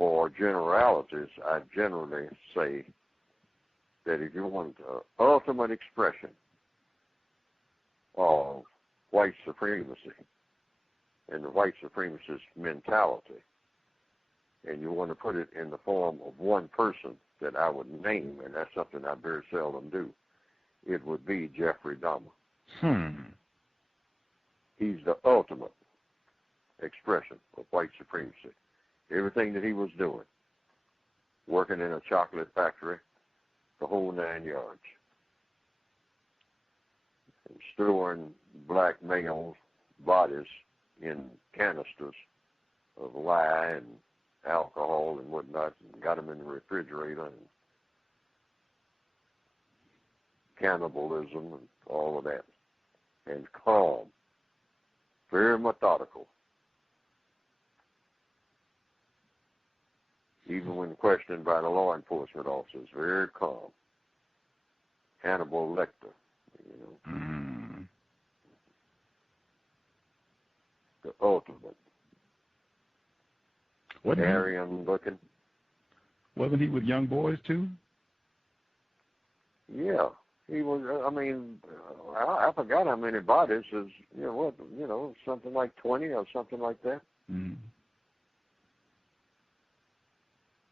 for generalities, I generally say that if you want ultimate expression of white supremacy and the white supremacist mentality, and you want to put it in the form of one person that I would name, and that's something I very seldom do, it would be Jeffrey Dahmer. He's the ultimate expression of white supremacy. Everything that he was doing, working in a chocolate factory, the whole 9 yards, and storing black males' bodies in canisters of lye and alcohol and whatnot, and got them in the refrigerator, and cannibalism and all of that, and calm, very methodical. Even when questioned by the law enforcement officers, very calm. Hannibal Lecter, you know. The ultimate. Aryan looking. Wasn't he with young boys too? Yeah, he was. I mean, I forgot how many bodies. Is something like 20 or something like that.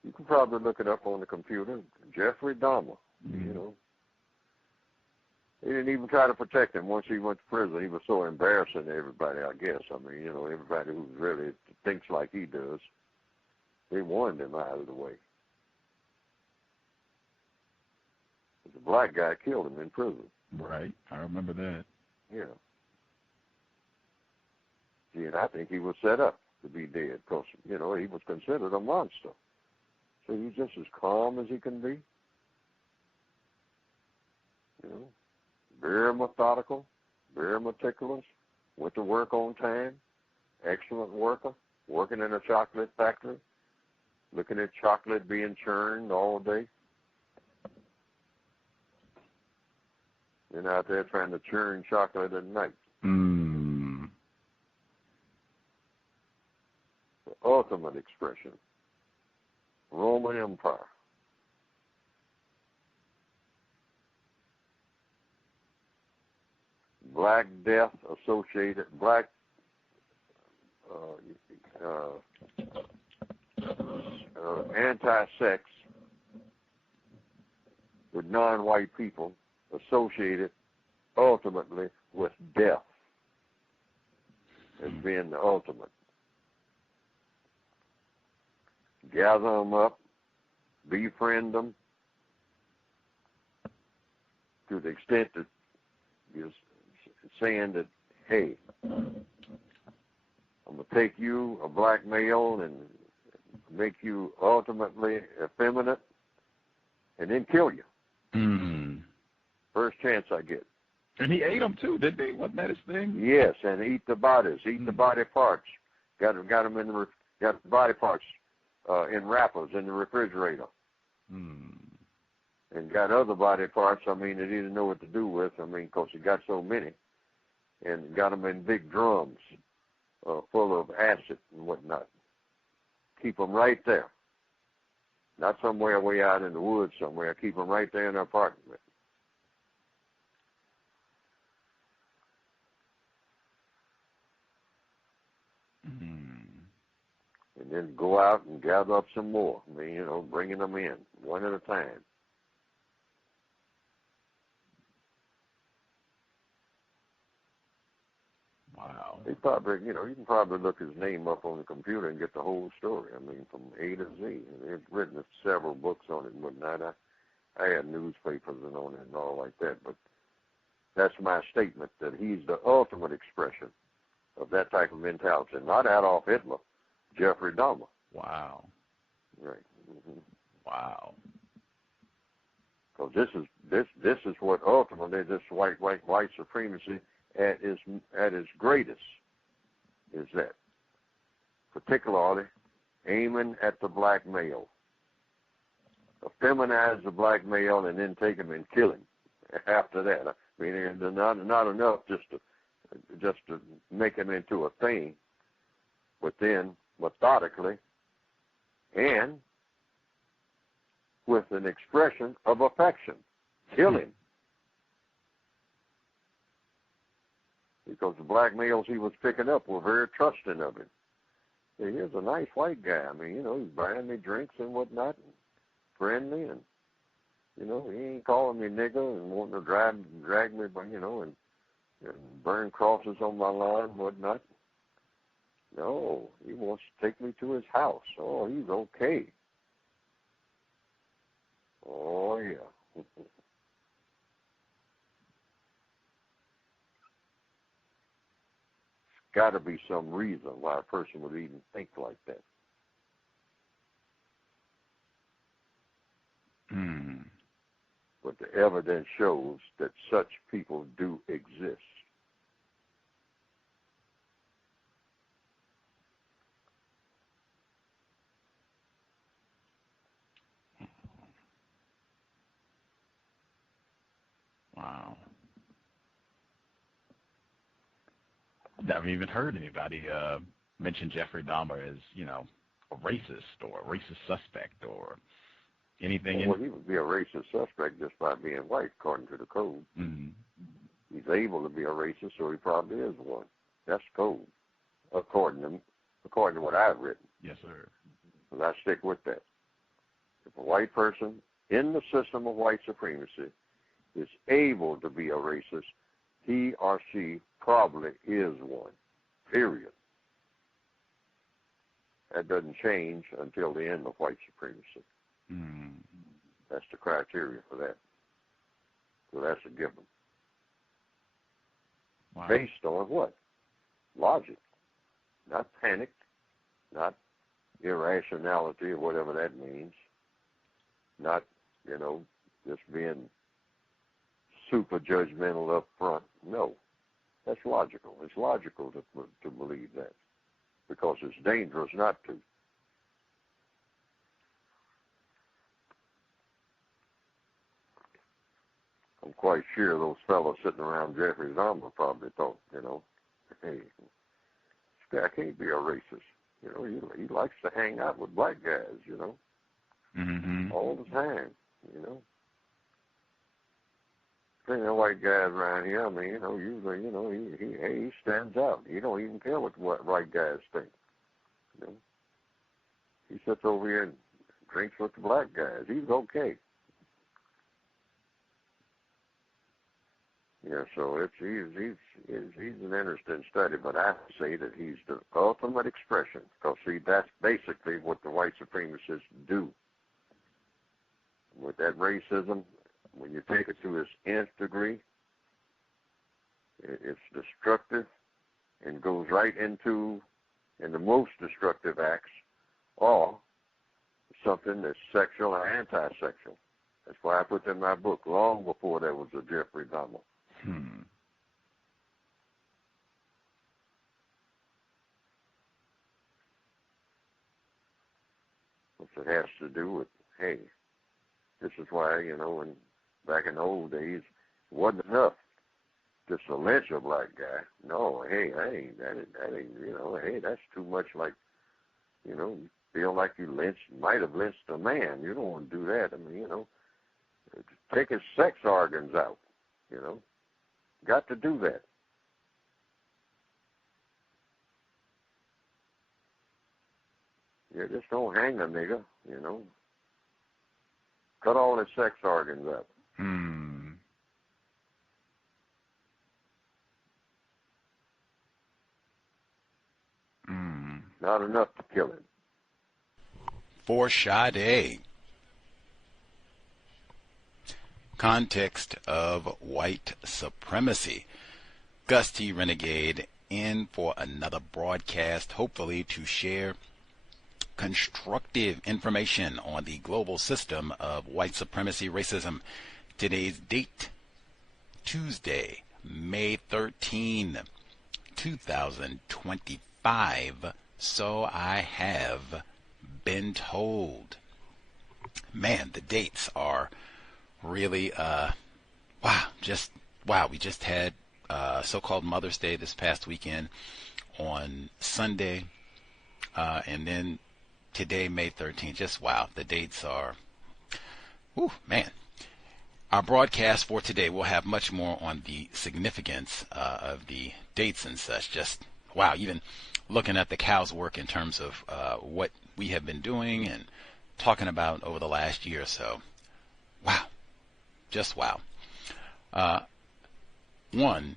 You can probably look it up on the computer. Jeffrey Dahmer, you know. He didn't even try to protect him once he went to prison. He was so embarrassing to everybody, I guess. I mean, you know, everybody who really thinks like he does, they warned him out of the way. The black guy killed him in prison. Right. I remember that. Yeah. See, and I think he was set up to be dead because, you know, he was considered a monster. So he's just as calm as he can be. You know, very methodical, very meticulous, went to work on time, excellent worker, working in a chocolate factory, looking at chocolate being churned all day. And out there trying to churn chocolate at night. The ultimate expression. Roman Empire. Black death associated, black anti-sex with non-white people associated ultimately with death as being the ultimate. Gather them up, befriend them to the extent that you're saying that, hey, I'm going to take you, a black male, and make you ultimately effeminate and then kill you. First chance I get. And he ate them too, didn't he? Wasn't that his thing? Yes, and eat the bodies, eat the body parts. Got them in the got the body parts in wrappers in the refrigerator. And got other body parts. I mean, they didn't know what to do with. I mean, because he got so many, and got them in big drums full of acid and whatnot. Keep them right there. Not somewhere way out in the woods somewhere. Keep them right there in their apartment. And then go out and gather up some more. I mean, you know, bringing them in one at a time. Wow. They probably, you know, you can probably look his name up on the computer and get the whole story. I mean, from A to Z. And they've written several books on it and whatnot. I had newspapers and on it and all like that. But that's my statement, that he's the ultimate expression of that type of mentality. Not Adolf Hitler, Jeffrey Dahmer. Wow. Right. Wow. So this is what ultimately this white supremacy at its greatest is that, particularly aiming at the black male, feminize the black male and then take him and kill him after that. I mean, it's not enough just to make him into a thing, but then methodically and with an expression of affection. Kill him. Because the black males he was picking up were very trusting of him. Hey, here's a nice white guy. I mean, he's buying me drinks and whatnot, and friendly, and, he ain't calling me nigger and wanting to drag me, and burn crosses on my lawn and whatnot. No, he wants to take me to his house. Oh, he's okay. Oh, yeah. Got to be some reason why a person would even think like that. But the evidence shows that such people do exist. Wow. Never even heard anybody mention Jeffrey Dahmer as, a racist or a racist suspect or anything. Well, he would be a racist suspect just by being white, according to the code. Mm-hmm. He's able to be a racist, so he probably is one. That's code, according to what I've written. Yes, sir. And I stick with that. If a white person in the system of white supremacy is able to be a racist, he or she probably is one, period. That doesn't change until the end of white supremacy. Mm. That's the criteria for that. So that's a given. Wow. Based on what? Logic. Not panic, not irrationality or whatever that means. Not, just being super judgmental up front. No. That's logical. It's logical to believe that because it's dangerous not to. I'm quite sure those fellows sitting around Jeffrey Dahmer probably thought, hey, this guy can't be a racist. He likes to hang out with black guys, Mm-hmm. all the time, Plenty of white guys around here, I mean, usually, he stands out. He don't even care what white guys think, He sits over here and drinks with the black guys. He's okay. Yeah, so he's an interesting study, but I say that he's the ultimate expression, because, see, that's basically what the white supremacists do. With that racism, when you take it to its nth degree, it's destructive and goes right into, and the most destructive acts are something that's sexual or anti-sexual. That's why I put that in my book long before there was a Jeffrey Dahmer. Which it has to do with, hey, this is why, when back in the old days, it wasn't enough just to lynch a black guy. No, hey, that ain't, hey, that's too much like, you feel like you might have lynched a man. You don't want to do that. I mean, take his sex organs out, Got to do that. Yeah, just don't hang a nigga, Cut all his sex organs out. Not enough to kill him. For Sade. Context of white supremacy. Gus T. Renegade in for another broadcast, hopefully to share constructive information on the global system of white supremacy racism. Today's date, Tuesday, May 13, 2025. So I have been told. Man, the dates are really, wow. We just had so-called Mother's Day this past weekend on Sunday, and then Today, May 13th. Just wow. The dates are, whew, man. Our broadcast for today will have much more on the significance of the dates and such. Just wow. Even looking at the COWS work in terms of what we have been doing and talking about over the last year or so. Wow. Just wow. One,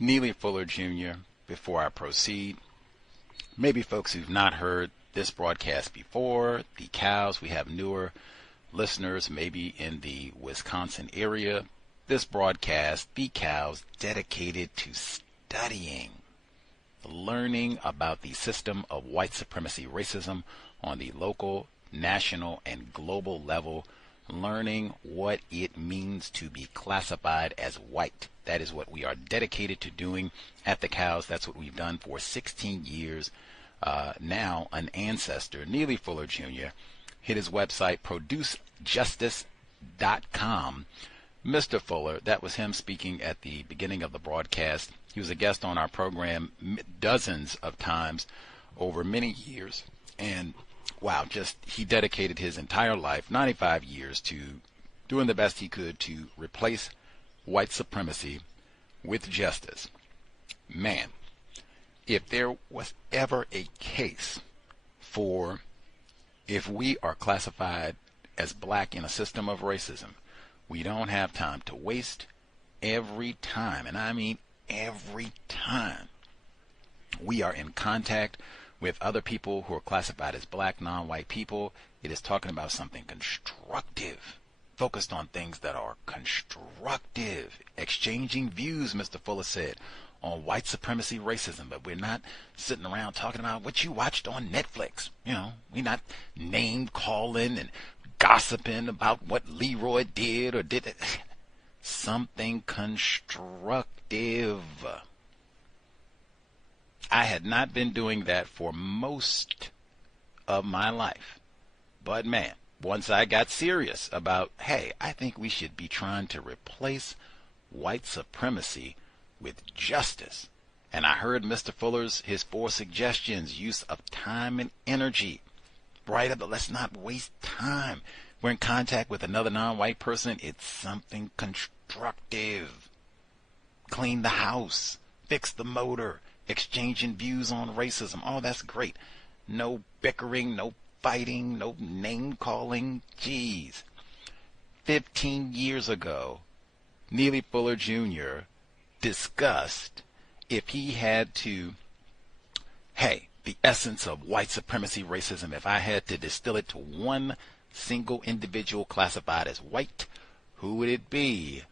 Neely Fuller Jr., before I proceed, maybe folks who've not heard this broadcast before, the COWS, we have newer listeners maybe in the Wisconsin area. This broadcast, the COWS, dedicated to studying, learning about the system of white supremacy racism on the local, national, and global level, learning what it means to be classified as white. That is what we are dedicated to doing at the COWS. That's what we've done for 16 years. Now, an ancestor, Neely Fuller Jr., hit his website, producejustice.com. Mr. Fuller, that was him speaking at the beginning of the broadcast. He was a guest on our program dozens of times over many years. And wow, just he dedicated his entire life, 95 years, to doing the best he could to replace white supremacy with justice. Man, if there was ever a case for if we are classified as black in a system of racism, we don't have time to waste. Every time, and I mean every time, we are in contact with other people who are classified as black, non-white people, it is talking about something constructive, focused on things that are constructive, exchanging views, Mr. Fuller said, on white supremacy racism. But we're not sitting around talking about what you watched on Netflix. You know, we're not name calling and gossiping about what Leroy did or did something constructive. I had not been doing that for most of my life. But man, once I got serious about, hey, I think we should be trying to replace white supremacy with justice. And I heard Mr. Fuller's, his 4 suggestions, use of time and energy. Right, but let's not waste time. We're in contact with another non-white person. It's something constructive. Clean the house, fix the motor, exchanging views on racism. Oh, that's great. No bickering, no fighting, no name calling. Geez. 15 years ago, Neely Fuller Jr. discussed if he had to, hey, the essence of white supremacy racism, if I had to distill it to one single individual classified as white, who would it be?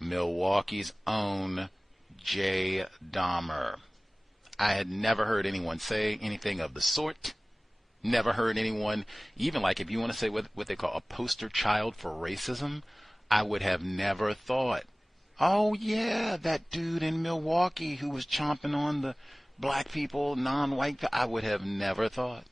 Milwaukee's own Jay Dahmer. I had never heard anyone say anything of the sort. Never heard anyone, even like if you want to say what they call a poster child for racism, I would have never thought, oh yeah, that dude in Milwaukee who was chomping on the black people, non-white, I would have never thought.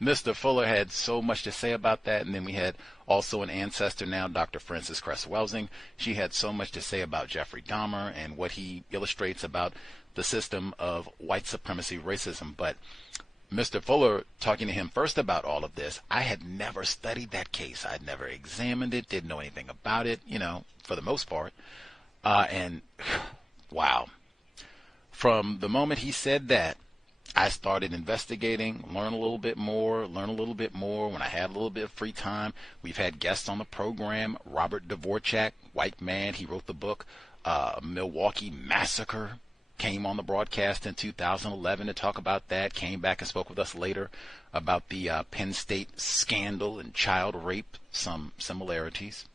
Mr. Fuller had so much to say about that, and then we had also an ancestor now, Dr. Frances Cress Welsing. She had so much to say about Jeffrey Dahmer and what he illustrates about the system of white supremacy racism. But Mr. Fuller, talking to him first about all of this, I had never studied that case. I'd never examined it, didn't know anything about it, you know, for the most part. And wow. From the moment he said that, I started investigating, learn a little bit more. When I had a little bit of free time, we've had guests on the program. Robert Dvorak, white man, he wrote the book Milwaukee Massacre, came on the broadcast in 2011 to talk about that, came back and spoke with us later about the Penn State scandal and child rape, some similarities.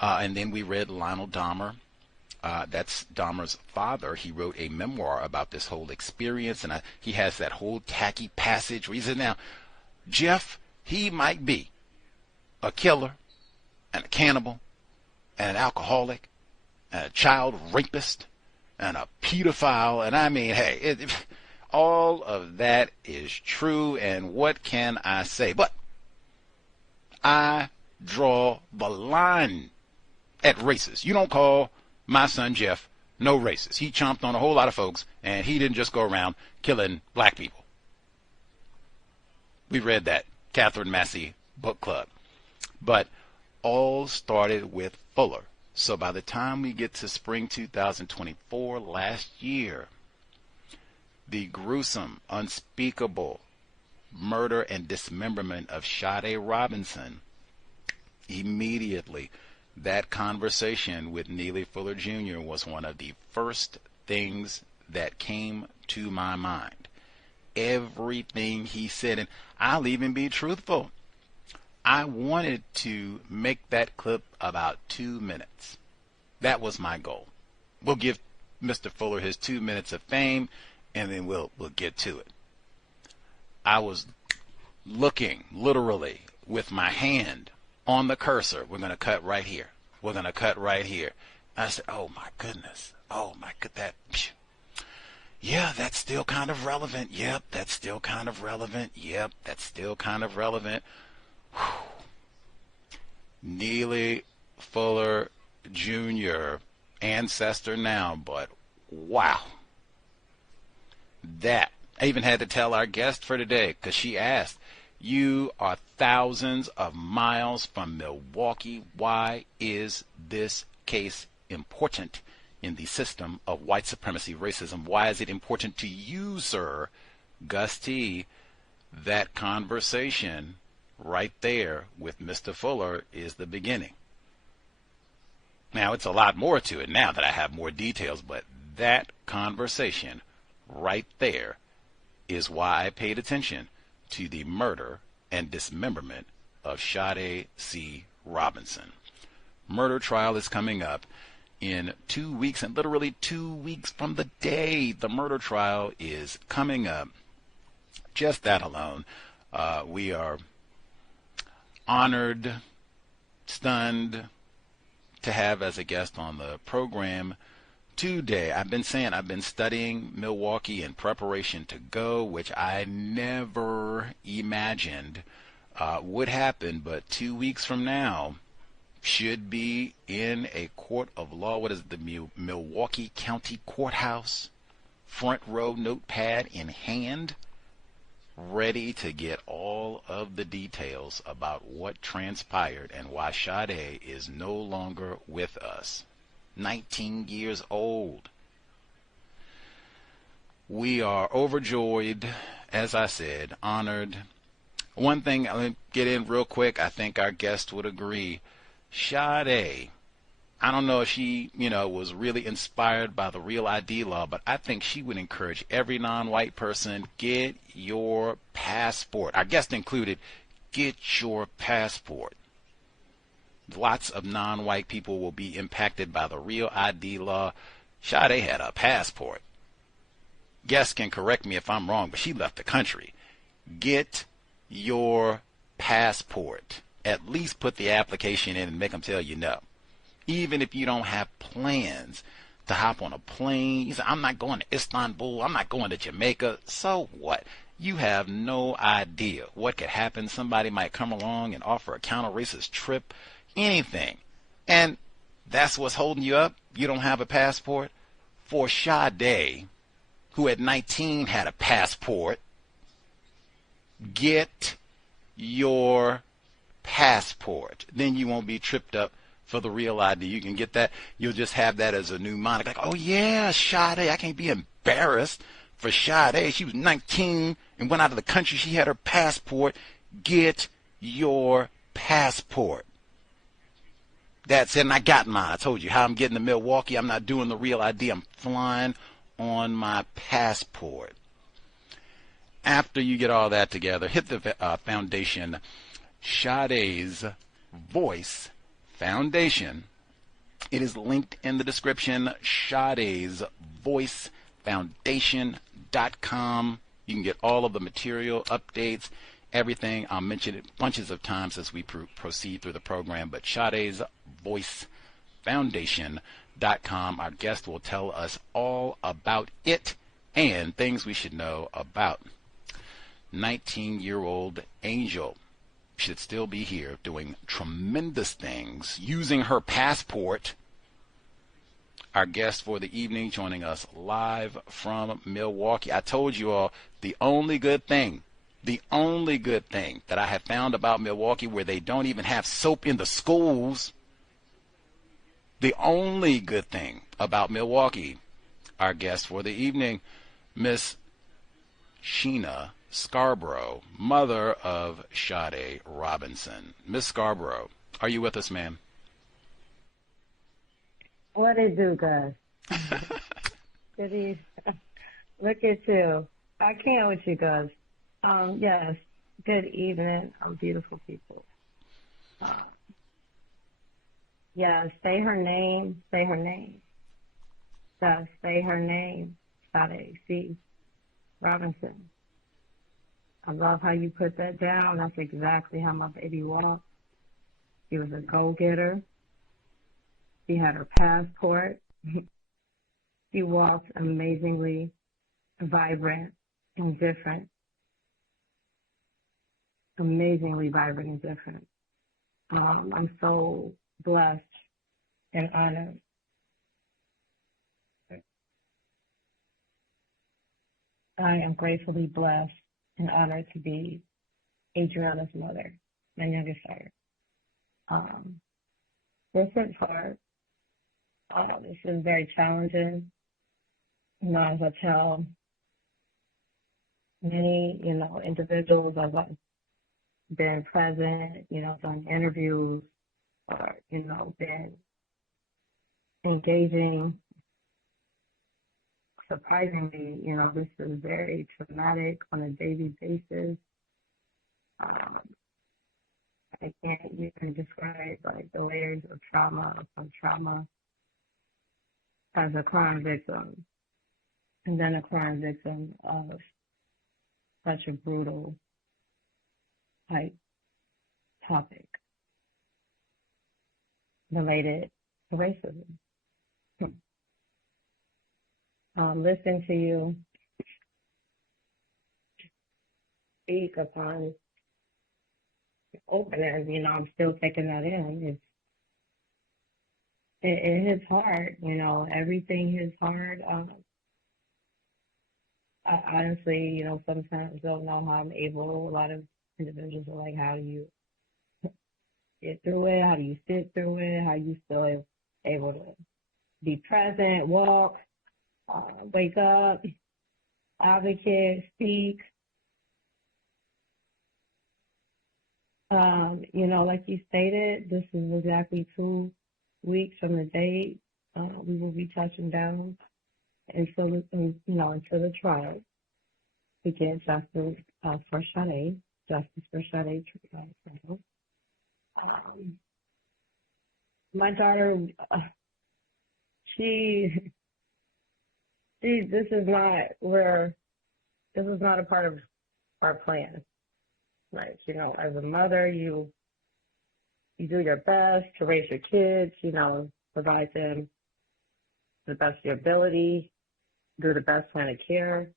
And then we read Lionel Dahmer. That's Dahmer's father. He wrote a memoir about this whole experience, and he has that whole tacky passage where he says, now, Jeff, he might be a killer and a cannibal and an alcoholic and a child rapist and a pedophile, and I mean, hey, all of that is true, and what can I say? But I draw the line at racist. You don't call my son Jeff no racist. He chomped on a whole lot of folks, and he didn't just go around killing black people. We read that Catherine Massey book club. But all started with Fuller. So by the time we get to spring 2024, last year, the gruesome, unspeakable murder and dismemberment of Sade Robinson, immediately that conversation with Neely Fuller Jr. was one of the first things that came to my mind. Everything he said, and I'll even be truthful, I wanted to make that clip about 2 minutes. That was my goal. We'll give Mr. Fuller his 2 minutes of fame, and then we'll get to it. I was looking literally with my hand on the cursor. We're going to cut right here. We're going to cut right here. I said, oh my goodness. Oh my goodness. Yeah, that's still kind of relevant. Yep, that's still kind of relevant. Yep, that's still kind of relevant. Neely Fuller Jr., ancestor now, but wow. That, I even had to tell our guest for today, because she asked, you are thousands of miles from Milwaukee. Why is this case important in the system of white supremacy racism? Why is it important to you, sir? Gus T., that conversation right there with Mr. Fuller is the beginning. Now, it's a lot more to it now that I have more details, but that conversation right there is why I paid attention to the murder and dismemberment of Sade C. Robinson. Murder trial is coming up in 2 weeks, and literally 2 weeks from the day the murder trial is coming up. Just that alone, we are honored, stunned to have as a guest on the program today. I've been studying Milwaukee in preparation to go, which I never imagined would happen, but 2 weeks from now should be in a court of law. What is it, the Milwaukee County Courthouse, front row notepad in hand, ready to get all of the details about what transpired and why Sade is no longer with us. 19 years old. We are overjoyed, as I said, honored. One thing, I'll get in real quick, I think our guest would agree. Sade, I don't know if she, was really inspired by the Real ID law, but I think she would encourage every non-white person, get your passport. Our guest included, get your passport. Lots of non-white people will be impacted by the Real ID law. Sade had a passport. Guests can correct me if I'm wrong, but she left the country. Get your passport. At least put the application in and make them tell you no. Even if you don't have plans to hop on a plane. You say, I'm not going to Istanbul. I'm not going to Jamaica. So what? You have no idea what could happen. Somebody might come along and offer a counter-racist trip. Anything. And that's what's holding you up. You don't have a passport. For Sade, who at 19 had a passport, get your passport. Then you won't be tripped up for the Real ID. You can get that. You'll just have that as a new moniker. Like, oh yeah, Sade. I can't be embarrassed for Sade. She was 19 and went out of the country. She had her passport. Get your passport. That's it, and I got mine. I told you how I'm getting to Milwaukee. I'm not doing the Real ID. I'm flying on my passport. After you get all that together, hit the foundation, Sade's Voice Foundation. It is linked in the description, Sade's Voice Foundation.com. You can get all of the material, updates, everything. I'll mention it bunches of times as we proceed through the program, but Sade's Voice Foundation.com. Our guest will tell us all about it and things we should know about 19-year-old Angel. Should still be here doing tremendous things using her passport. Our guest for the evening joining us live from Milwaukee. I told you all the only good thing The only good thing that I have found about Milwaukee, where they don't even have soap in the schools, the only good thing about Milwaukee, our guest for the evening, Miss Sheena Scarbrough, mother of Sade Robinson. Miss Scarbrough, are you with us, ma'am? What it do, Gus? Good evening. Look at you. I can't with you, Gus. Yes. Good evening, beautiful people. Yeah, say her name. Say her name. Just say her name. Sade C. Robinson. I love how you put that down. That's exactly how my baby walked. She was a go-getter. She had her passport. She walked amazingly vibrant and different. Amazingly vibrant and different. I'm so blessed and honored. I am gratefully blessed and honored to be Adriana's mother, my youngest daughter. This is hard. This is very challenging. As I tell many, individuals, I've been present, done interviews, or, been engaging. Surprisingly, this is very traumatic on a daily basis. I can't even describe the layers of trauma from trauma as a crime victim, and then a crime victim of such a brutal type topic related to racism. Listen to you speak upon openness, I'm still taking that in. It hits hard, everything hits hard. I honestly, sometimes don't know how I'm able. A lot of individuals are like, how do you get through it? How do you sit through it? How you still able to be present, walk, wake up, advocate, speak. Like you stated, this is exactly 2 weeks from the date we will be touching down until the trial to get justice for Sade, justice for Sade trial. My daughter, this is not a part of our plan. Like, as a mother, you do your best to raise your kids, provide them the best of your ability, do the best kind of care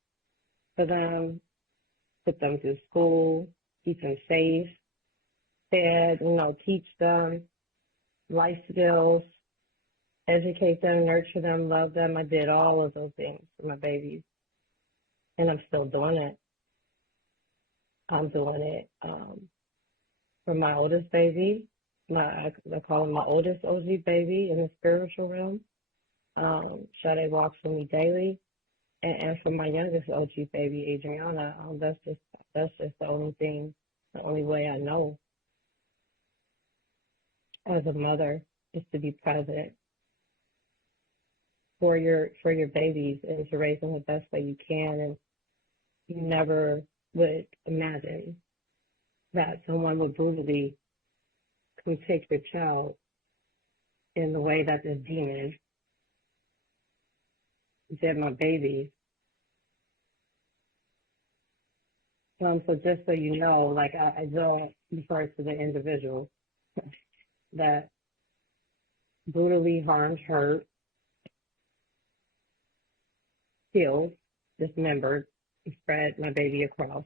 for them, put them through school, keep them safe, fed, teach them life skills, educate them, nurture them, love them. I did all of those things for my babies, and I'm still doing it. I'm doing it for my oldest baby. I call him my oldest OG baby in the spiritual realm. Sade walks with me daily, and for my youngest OG baby, Adriana, that's just the only thing, the only way I know as a mother is to be present for your babies and to raise them the best way you can. And you never would imagine that someone would brutally come take your child in the way that this demon did my baby. So just so you know, I don't refer to the individual that brutally harmed, hurt, killed, dismembered, and spread my baby across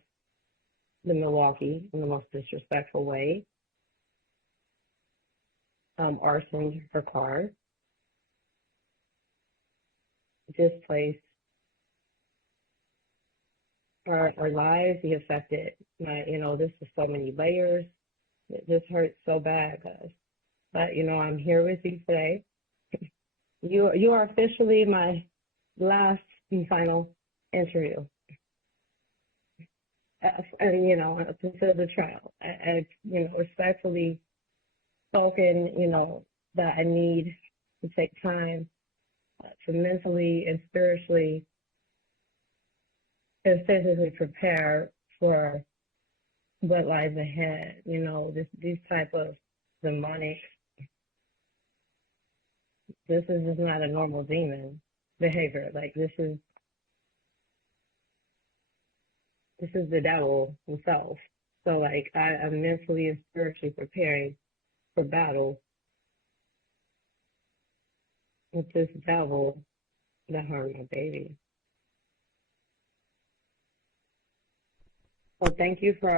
the Milwaukee in the most disrespectful way, arsoned her car, displaced our lives. He affected this is so many layers. This hurts so bad, guys. But, I'm here with you today. You are officially my last and final interview. Up until the trial. I respectfully spoken, that I need to take time to mentally and spiritually and physically prepare for what lies ahead. These type of demonic. This is just not a normal demon behavior. Like this is the devil himself. So like I'm mentally and spiritually preparing for battle with this devil that harmed my baby. Well, thank you for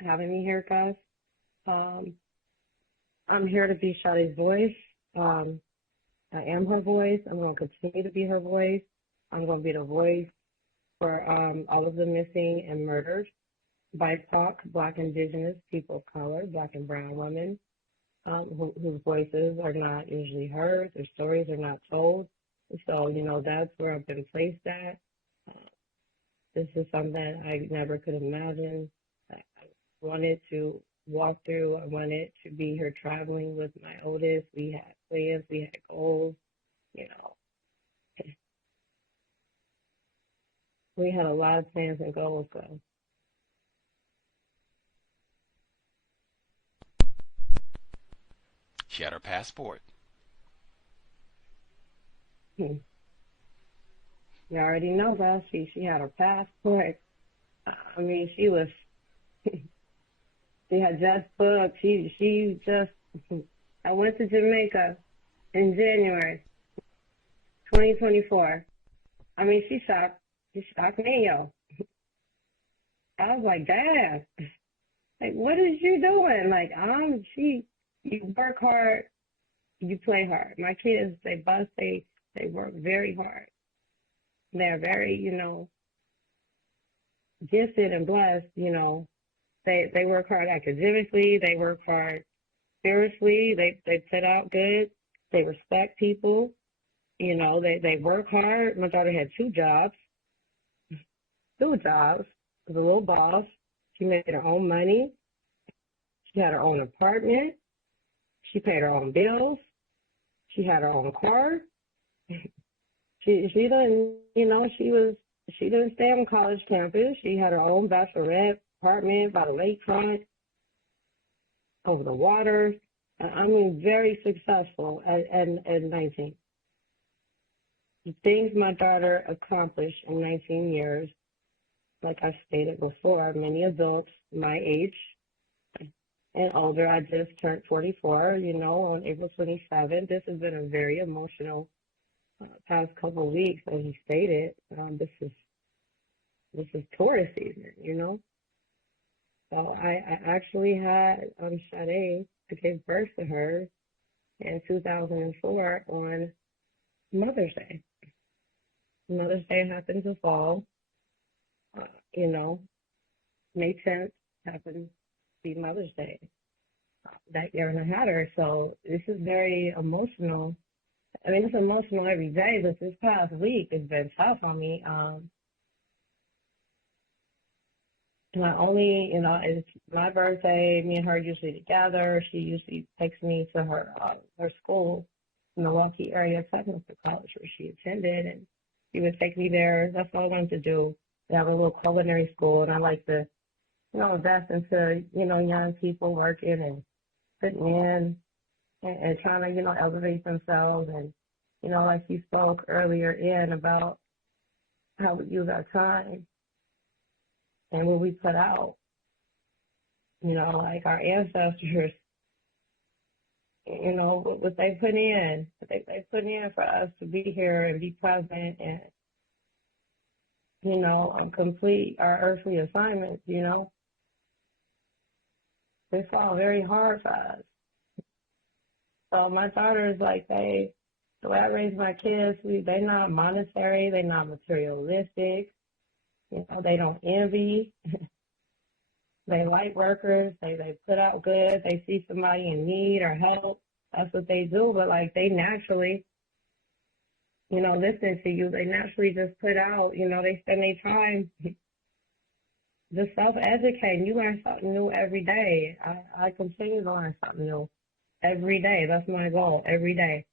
having me here, guys. I'm here to be Sade's voice. I am her voice. I'm going to continue to be her voice. I'm going to be the voice for all of the missing and murdered BIPOC, Black, Indigenous, people of color, Black and brown women, whose voices are not usually heard, their stories are not told. So, that's where I've been placed at. This is something I never could imagine. I wanted to walk through. I wanted to be here traveling with my oldest. We had plans, we had goals, We had a lot of plans and goals, so. She had her passport. You already know that. She had her passport. I mean, she was, she had just booked. She just, I went to Jamaica in January 2024. I mean, she shocked me, yo. I was like, damn. Like, what is you doing? Like, you work hard, you play hard. My kids, they bust, they work very hard. They're very, gifted and blessed, They work hard academically, they work hard spiritually, they put out good, they respect people, they work hard. My daughter had two jobs, was a little boss. She made her own money. She had her own apartment. She paid her own bills. She had her own car. She didn't, she didn't stay on college campus. She had her own bachelorette apartment by the lakefront, over the water. I mean, very successful at 19. The things my daughter accomplished in 19 years, like I stated before, many adults my age and older. I just turned 44, on April 27th. This has been a very emotional past couple of weeks, as you stated. This is tourist season, So I actually had Sade to give birth to her in 2004 on Mother's Day. Mother's Day happened to fall, May 10th happened to be Mother's Day that year, and I had her. So this is very emotional. I mean, it's emotional every day, but this past week has been tough on me. Not only, it's my birthday, me and her usually together. She usually takes me to her school, Milwaukee Area Technical College, where she attended, and she would take me there. That's all I wanted to do. They have a little culinary school, and I like to, invest into, young people working and putting in and trying to, elevate themselves. And, like you spoke earlier about how we use our time and what we put out, like our ancestors, what they put in, they put in for us to be here and be present and, and complete our earthly assignments, It's all very hard for us. So my daughters, like, the way I raise my kids, they're not monetary, they're not materialistic. They don't envy. They like workers. They put out good. They see somebody in need or help. That's what they do. But like they naturally, listen to you. They naturally just put out. They spend their time just self-educating. You learn something new every day. I continue to learn something new every day. That's my goal every day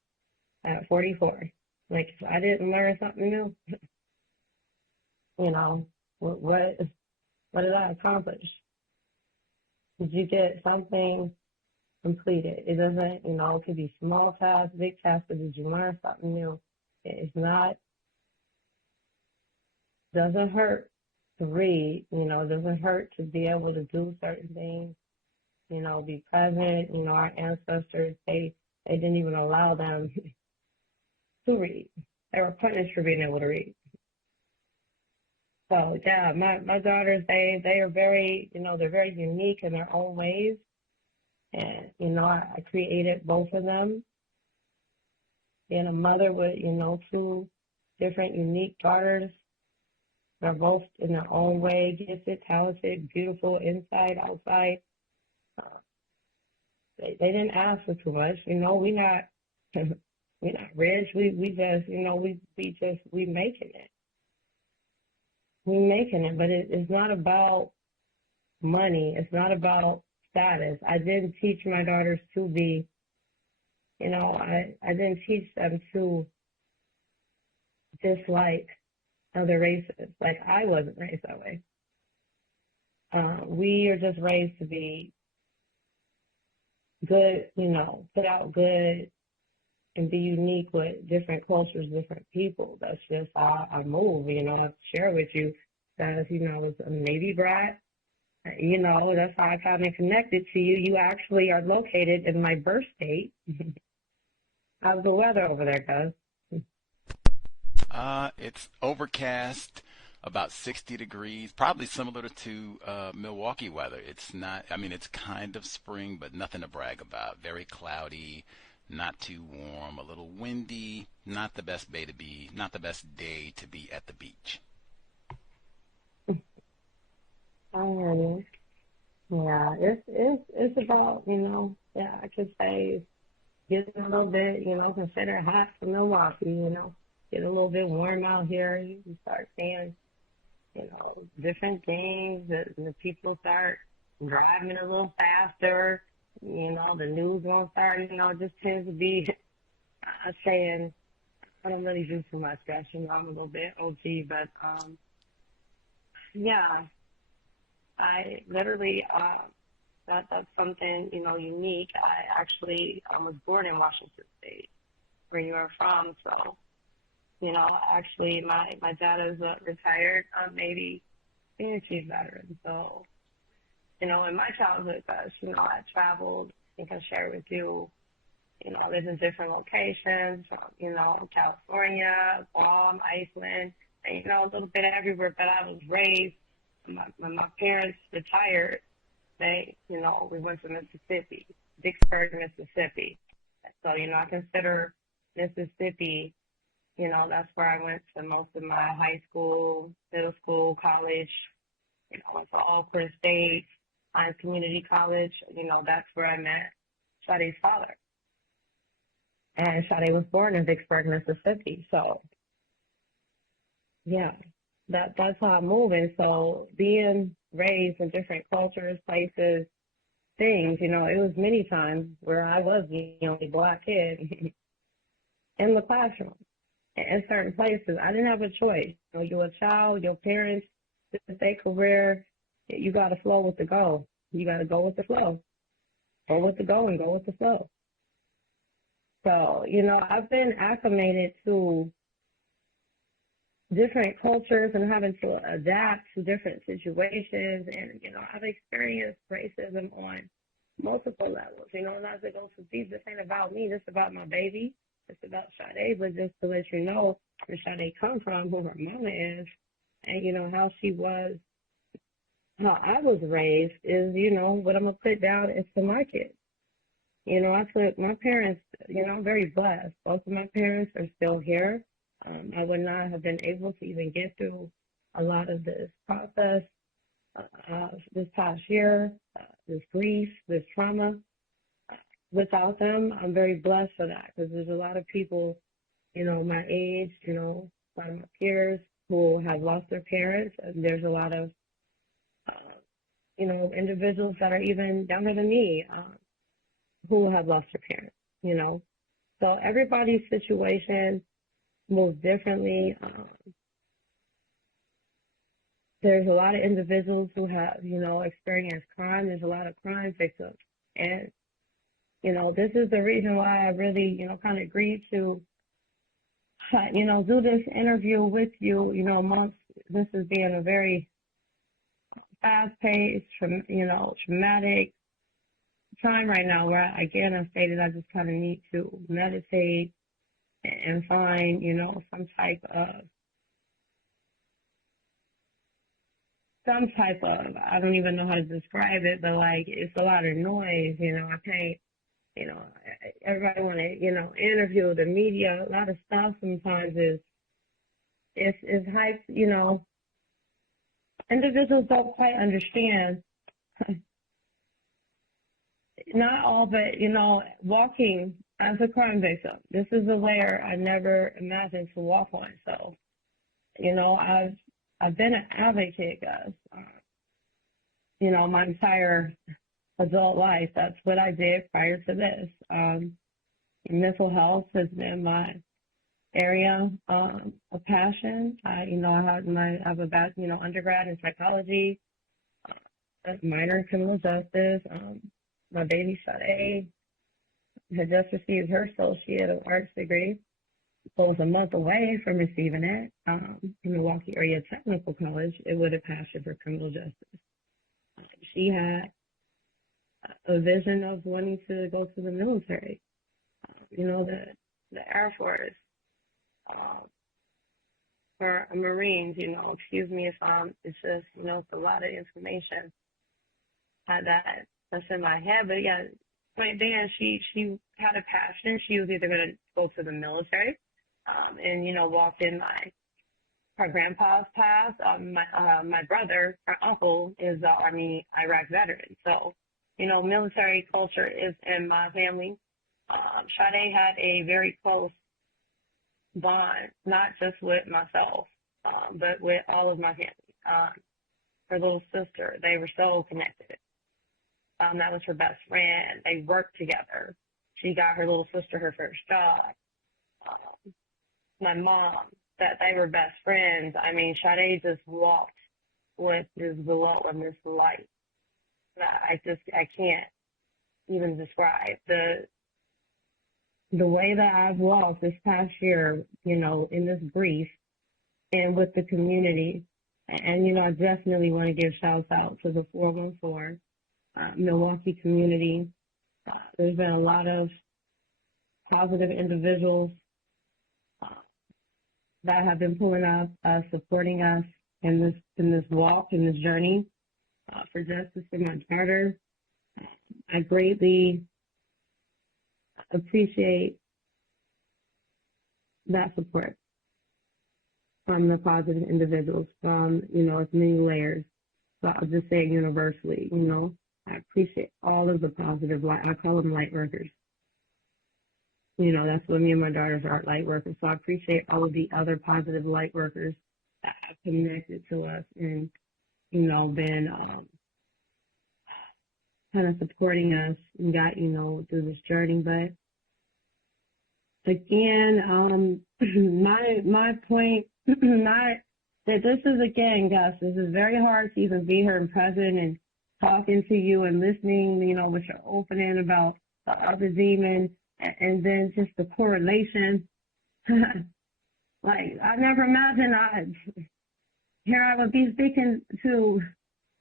at 44. Like if I didn't learn something new, what did I accomplish? Did you get something completed? It doesn't, it could be small tasks, big tasks, but did you learn something new? It's not, doesn't hurt to read, doesn't hurt to be able to do certain things, be present. Our ancestors, they didn't even allow them to read. They were punished for being able to read. So yeah, my daughters, they are very, they're very unique in their own ways. And, I created both of them. Being a mother with, two different unique daughters. They're both in their own way, gifted, talented, beautiful, inside, outside. They didn't ask for too much. We not we're not rich. We just, we making it. We making it, but it's not about money. It's not about status. I didn't teach my daughters to be, I didn't teach them to dislike other races. Like I wasn't raised that way. We are just raised to be good, put out good and be unique with different cultures, different people. That's just how I move. I have to share with you that, as a Navy brat, that's how I kind of connected to you. You actually are located in my birth state. How's the weather over there, guys? It's overcast, about 60 degrees, probably similar to Milwaukee weather. It's not, it's kind of spring, but nothing to brag about. Very cloudy, not too warm, a little windy, not the best day to be at the beach. Oh, yeah, it's about, I could say getting a little bit, considered hot for Milwaukee, get a little bit warm out here. You can start seeing, different things. The people start driving a little faster. The news won't start. It just tends to be saying I don't really do too much stretching. I'm a little bit OG, but yeah, I literally that's something unique. I was born in Washington State, where you are from, so. Actually, my dad is a retired Navy senior chief veteran. So, in my childhood, I traveled. I think I shared with you, I lived in different locations, California, Guam, Iceland, and, a little bit everywhere. But I was raised, when my parents retired, we went to Mississippi, Vicksburg, Mississippi. So, I consider Mississippi, that's where I went to most of my high school, middle school, college. Went to Alcorn State, Community College. That's where I met Sade's father. And Sade was born in Vicksburg, Mississippi. So, yeah, that's how I'm moving. So being raised in different cultures, places, things, it was many times where I was the only black kid in the classroom. In certain places, I didn't have a choice. You're a child, your parents, this is their career. You got to flow with the go. You got to go with the flow. Go with the go and go with the flow. So, I've been acclimated to different cultures and having to adapt to different situations. And, I've experienced racism on multiple levels. Not to go too deep, this ain't about me. This is about my baby. It's about Sade, but just to let you know where Sade comes from, who her mama is, and, how she was, how I was raised is, what I'm going to put down is to my kids. I took my parents, I'm very blessed. Both of my parents are still here. I would not have been able to even get through a lot of this process, this past year, this grief, this trauma. Without them, I'm very blessed for that because there's a lot of people, my age, a lot of my peers who have lost their parents. And there's a lot of, individuals that are even younger than me who have lost their parents. So everybody's situation moves differently. There's a lot of individuals who have, experienced crime. There's a lot of crime victims. And, this is the reason why I really, kind of agreed to, do this interview with you, amongst this is being a very fast-paced, traumatic time right now where, again, I stated I just kind of need to meditate and find, some type of, I don't even know how to describe it, but like, it's a lot of noise, I can't, everybody want to, interview the media, a lot of stuff sometimes is hype, individuals don't quite understand, not all, but, walking as a crime victim, this is a layer I never imagined to walk on, so, I've been an advocate, guys, my entire adult life. That's what I did prior to this. Mental health has been my area of passion. I have a undergrad in psychology, a minor in criminal justice. My baby Sade had just received her associate of arts degree. So was a month away from receiving it in Milwaukee Area Technical College. It would have passed her for criminal justice. She had a vision of wanting to go to the military, the Air Force, or Marines, excuse me if it's just, it's a lot of information that's in my head. But yeah, point being, she had a passion. She was either going to go to the military, and, walk in her grandpa's path. My brother, her uncle, is Army Iraq veteran. So, military culture is in my family. Sade had a very close bond, not just with myself, but with all of my family. Her little sister, they were so connected. That was her best friend. They worked together. She got her little sister her first job. My mom, that they were best friends. I mean, Sade just walked with this glow and this light. I can't even describe the way that I've walked this past year, in this grief and with the community. And, I definitely want to give shouts out to the 414 Milwaukee community. There's been a lot of positive individuals that have been pulling up, supporting us in this walk, in this journey for justice for my daughter. I greatly appreciate that support from the positive individuals, from, its many layers. So I'll just say it universally, I appreciate all of the positive light. I call them light workers. That's what me and my daughters are, light workers. So I appreciate all of the other positive light workers that have connected to us and, been kind of supporting us and got, through this journey. But again, my point, that this is, again, Gus, this is very hard to even be here and present and talking to you and listening, with your opening about the other demon. And then just the correlation, like I never imagined I would be speaking to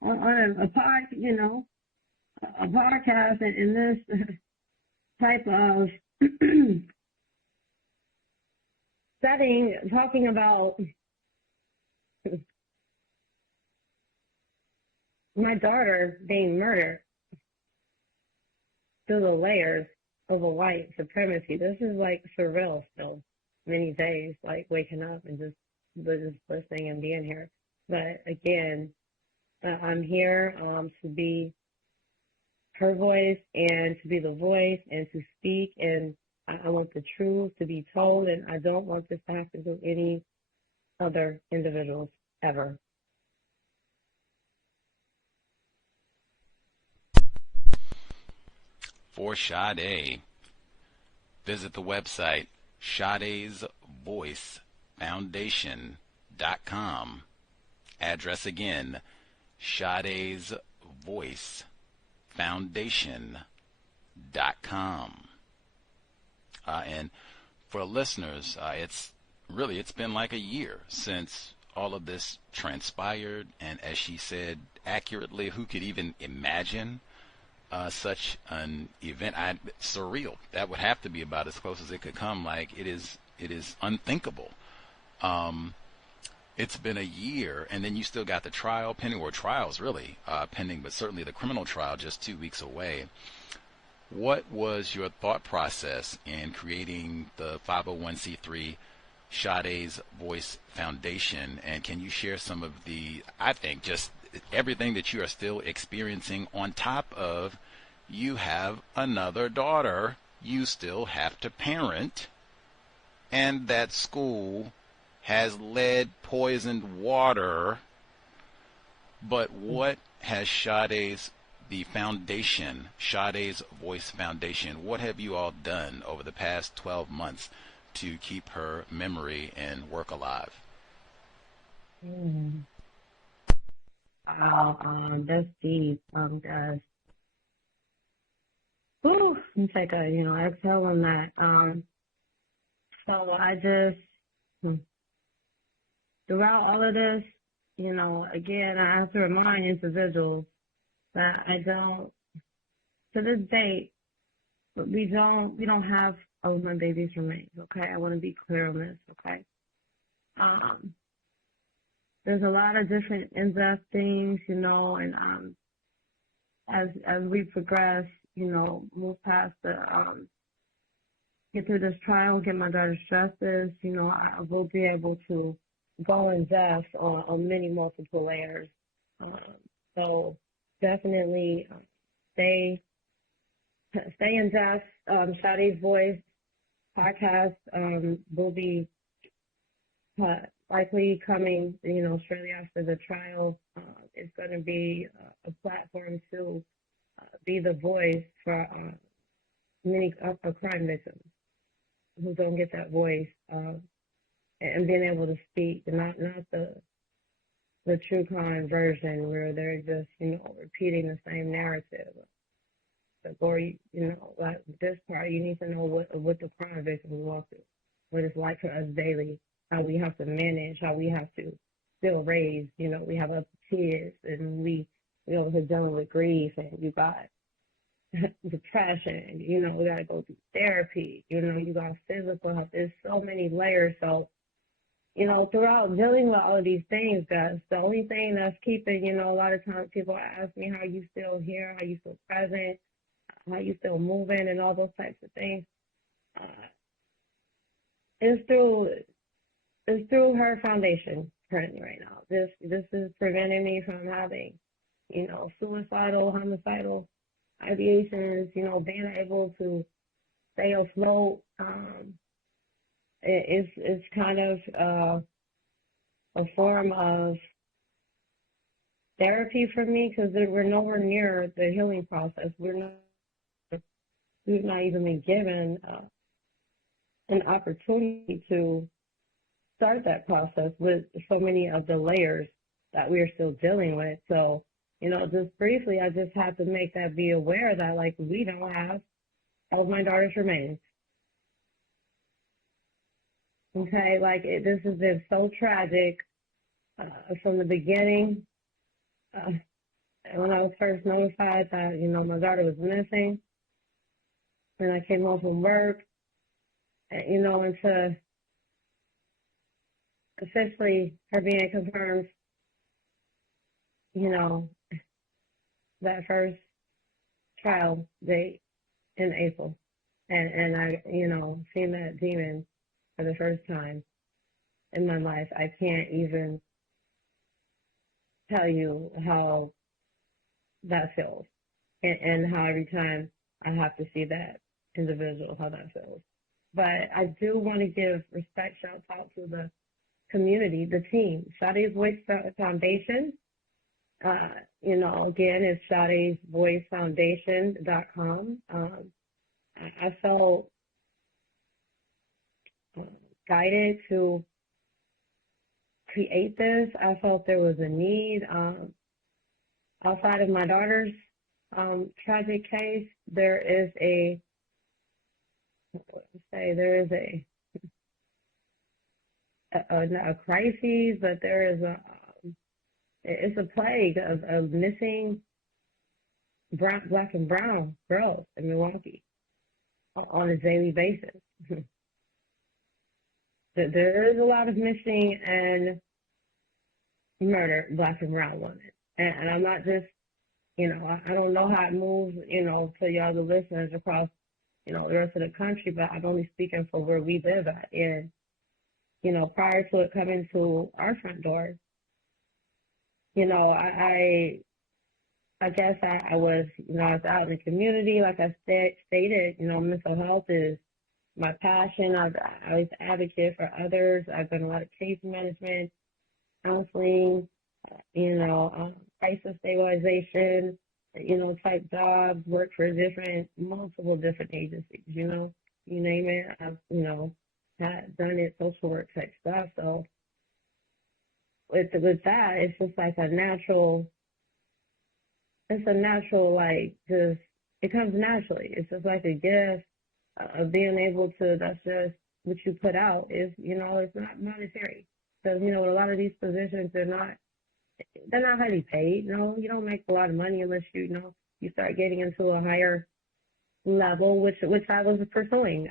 on a podcast in this type of setting, talking about my daughter being murdered through the layers of a white supremacy. This is like surreal still, many days, like waking up and just listening and being here. But again, I'm here to be her voice and to be the voice and to speak. And I want the truth to be told, and I don't want this to happen to any other individuals ever. For Sade, visit the website SadesVoiceFoundation.com. Address again, SadesVoiceFoundation.com. And for listeners, it's been like a year since all of this transpired, and as she said accurately, who could even imagine such an event? Surreal. That would have to be about as close as it could come. Like it is unthinkable. It's been a year, and then you still got the trial pending, or trials really pending, but certainly the criminal trial just 2 weeks away. What was your thought process in creating the 501c3 Sade's Voice Foundation? And can you share some of the, I think, just everything that you are still experiencing on top of you have another daughter you still have to parent, and that school has lead poisoned water. But what has the foundation, Sade's Voice Foundation, what have you all done over the past 12 months to keep her memory and work alive? That's deep, guys. Whew, let me take a, exhale on that. So I just, throughout all of this, again, I have to remind individuals that I don't, to this date, we don't have my baby's remains, okay? I want to be clear on this, okay? There's a lot of different in-depth things, and as we progress, move past get through this trial, get my daughter's justice, I will be able to go in depth on many multiple layers. So definitely stay in depth. Sade's Voice podcast will be likely coming, shortly after the trial. It's going to be a platform to be the voice for many crime victims who don't get that voice, and being able to speak, not the true crime version where they're just, repeating the same narrative. Or, like this part, you need to know what the crime victims walk through, what it's like for us daily, how we have to manage, how we have to still raise, we have other kids, and we are dealing with grief, and you got depression, we got to go through therapy, you got physical health. There's so many layers. So, throughout dealing with all of these things, guys, the only thing that's keeping, a lot of times people ask me, how you still here, how you still present, how you still moving, and all those types of things. It's through her foundation currently right now. This is preventing me from having, suicidal, homicidal ideations, being able to stay afloat. It's kind of a form of therapy for me, because we're nowhere near the healing process. We've not even been given an opportunity to start that process with so many of the layers that we're still dealing with. So, just briefly, I just have to make that be aware that, like, we don't have all of my daughter's remains. Okay, like, this has been so tragic from the beginning. When I was first notified that, my daughter was missing, and I came home from work, and to officially her being confirmed, that first trial date in April. And I, seen that demon for the first time in my life. I can't even tell you how that feels, and how every time I have to see that individual, how that feels. But I do want to give respect, shout out to the community, the team, Sade's Voice Foundation. Again, it's SadesVoiceFoundation.com. I felt guided to create this. I felt there was a need. Outside of my daughter's tragic case, there is a crisis, but there is it's a plague of missing black and brown girls in Milwaukee on a daily basis. There is a lot of missing and murdered black and brown women. And I'm not just, I don't know how it moves, to y'all, the listeners across, the rest of the country, but I'm only speaking for where we live at. And, prior to it coming to our front door, I guess I was, I was out in the community. Like I stated, mental health is my passion. I always advocate for others. I've done a lot of case management, counseling, crisis stabilization, type jobs, work for multiple different agencies, you name it. I've, had done it, social work type stuff. So with that, it's just like it's a natural, like, just, it comes naturally. It's just like a gift of being able to, that's just what you put out is, it's not monetary. Because, a lot of these positions, they're not highly paid. No, you don't make a lot of money unless you start getting into a higher level, which I was pursuing.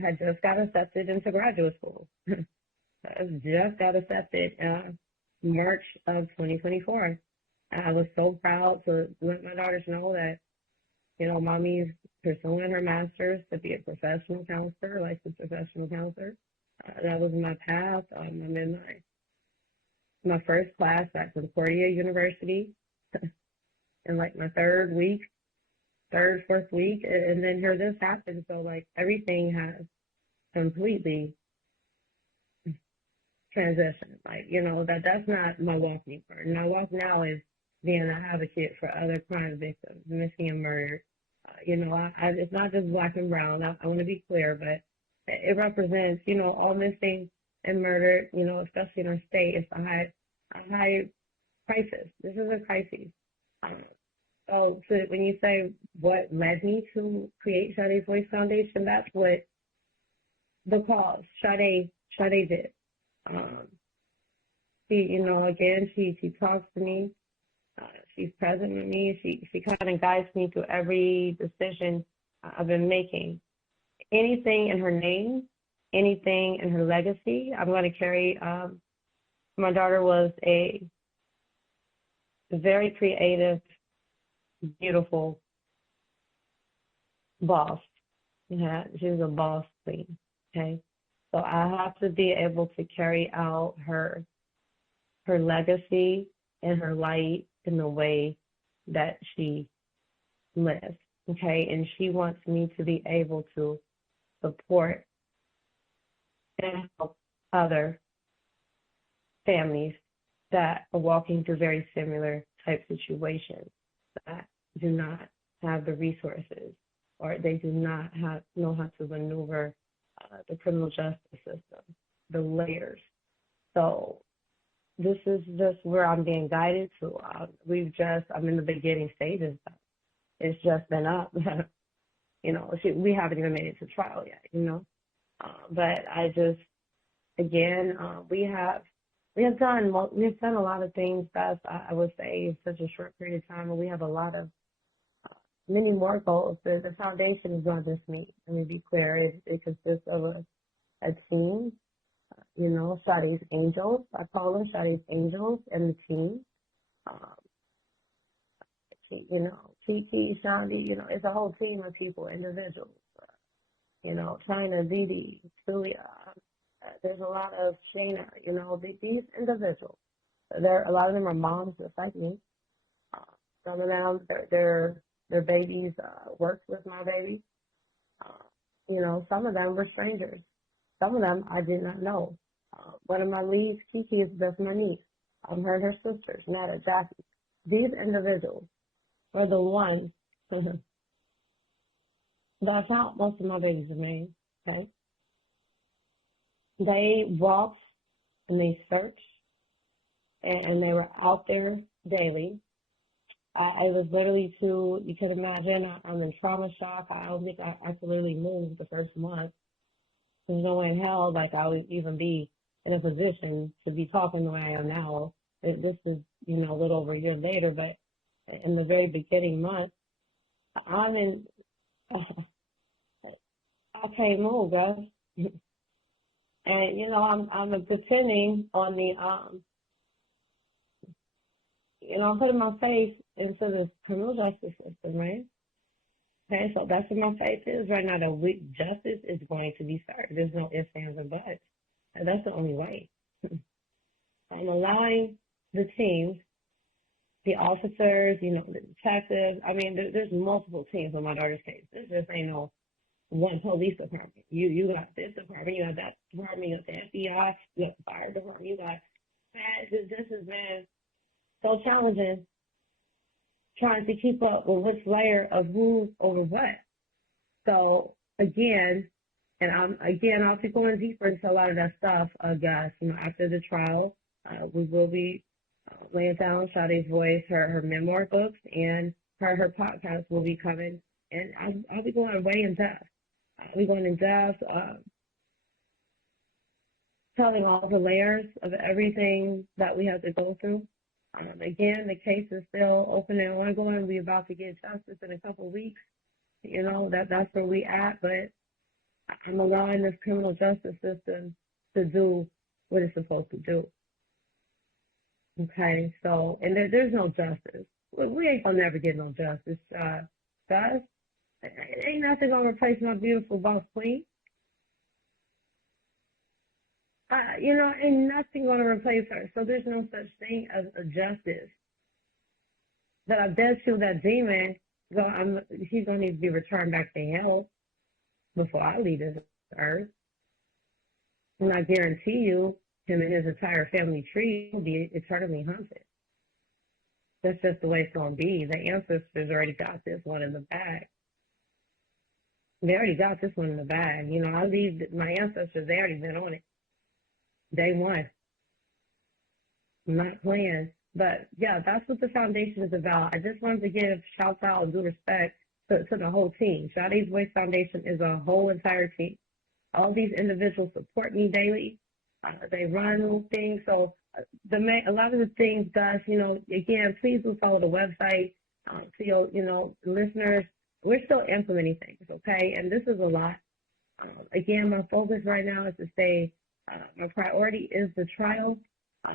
Had just got accepted into graduate school. I just got accepted March of 2024. I was so proud to let my daughters know that, mommy's pursuing her master's to be a professional counselor, licensed professional counselor. That was my path. I'm in my first class at Concordia University in like my fourth week, and then here this happened. So like everything has completely transitioned. Like, that's not my walk anymore. My walk now is being an advocate for other crime victims, missing and murdered. It's not just black and brown. I want to be clear, but it represents, all missing and murdered, especially in our state. It's a high crisis. This is a crisis. So when you say what led me to create Sade's Voice Foundation, that's what the cause Sade did. She talks to me. She's present with me. She kind of guides me through every decision I've been making. Anything in her name, anything in her legacy, I'm going to carry. My daughter was a very creative, beautiful boss. Yeah, she was a boss queen. Okay, so I have to be able to carry out her legacy and her light in the way that she lives. Okay, and she wants me to be able to support and help other families that are walking through very similar type situations that do not have the resources, or they do not know how to maneuver the criminal justice system, the layers. So this is just where I'm being guided to. I'm in the beginning stages. It's just been up. We haven't even made it to trial yet, But I just, again, we have done a lot of things that I would say in such a short period of time, and we have a lot of many more goals. The foundation is not just me. Let me be clear. It consists of a team. Sade's Angels. I call them Sade's Angels and the team. Kiki, Shandi, it's a whole team of people, individuals. China, Didi, Julia. There's a lot of Sheena, these individuals A lot of them are moms just like me. Some of them, their babies worked with my baby. Some of them were strangers. Some of them I did not know. One of my leads, Kiki, is just my niece. Her and her sisters, Netta, Jackie. These individuals were the ones that found most of my babies' remains. Okay, they walked and they searched, and they were out there daily. I was literally you could imagine, I'm in trauma shock. I don't think I could literally move the first month. There's no way in hell like I would even be in a position to be talking the way I am now. This is, a little over a year later, but in the very beginning months, I'm in, I can't move, guys. And, I'm depending on I'm putting my faith into the criminal justice system, right? Okay, so that's what my faith is right now. That justice is going to be served. There's no ifs, ands, or buts. And that's the only way. I'm allowing the teams, the officers, the detectives. I mean, there's multiple teams on my daughter's case. This just ain't no one police department. You got this department, you got that department, you got the FBI, you got the fire department, you got that. This has been so challenging trying to keep up with which layer of who over what. So again, I'll be going deeper into a lot of that stuff, guys. After the trial, we will be laying down Sade's voice, her memoir books, and her podcast will be coming, and I'll be going way in depth. I'll be going in depth, telling all the layers of everything that we have to go through. Again, the case is still open and ongoing. We're about to get justice in a couple of weeks. That's where we at, but I'm allowing this criminal justice system to do what it's supposed to do. Okay, so, and there's no justice. We ain't gonna never get no justice, guys. Ain't nothing gonna replace my beautiful boss queen. Ain't nothing gonna replace her. So there's no such thing as a justice. But I bet you that demon, he's gonna need to be returned back to hell before I leave this earth. And I guarantee you, him and his entire family tree will be eternally haunted. That's just the way it's gonna be. The ancestors already got this one in the bag. They already got this one in the bag. I leave my ancestors, they already been on it. Day one. I'm not playing. But yeah, that's what the foundation is about. I just wanted to give shout out and due respect to the whole team. Sade's Voice Foundation is a whole entire team. All these individuals support me daily. They run things. So a lot of the things, guys, again, please do follow the website. So listeners, we're still implementing things, okay? And this is a lot. Again, my focus right now is to stay. My priority is the trial. So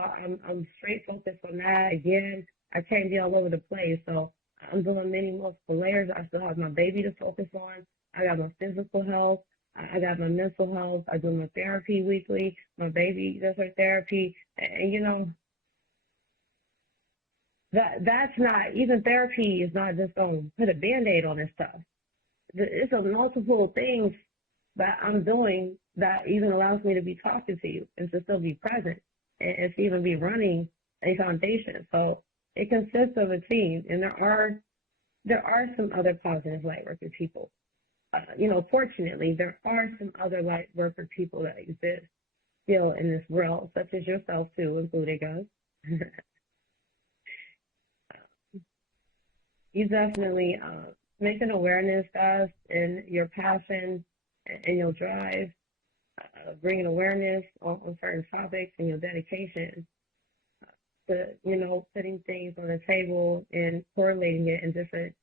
I'm straight focused on that. Again, I can't be all over the place. So I'm doing many multiple layers. I still have my baby to focus on. I got my physical health. I got my mental health. I do my therapy weekly. My baby does her therapy. And that's not, even therapy is not just going to put a Band-Aid on this stuff. It's a multiple things that I'm doing that even allows me to be talking to you and to still be present and to even be running a foundation. So it consists of a team, and there are some other positive light worker people. Fortunately, there are some other light worker people that exist still in this world, such as yourself too, including us. You definitely make an awareness, guys, in your passion and your drive, bringing awareness on certain topics and your dedication to, putting things on the table and correlating it in different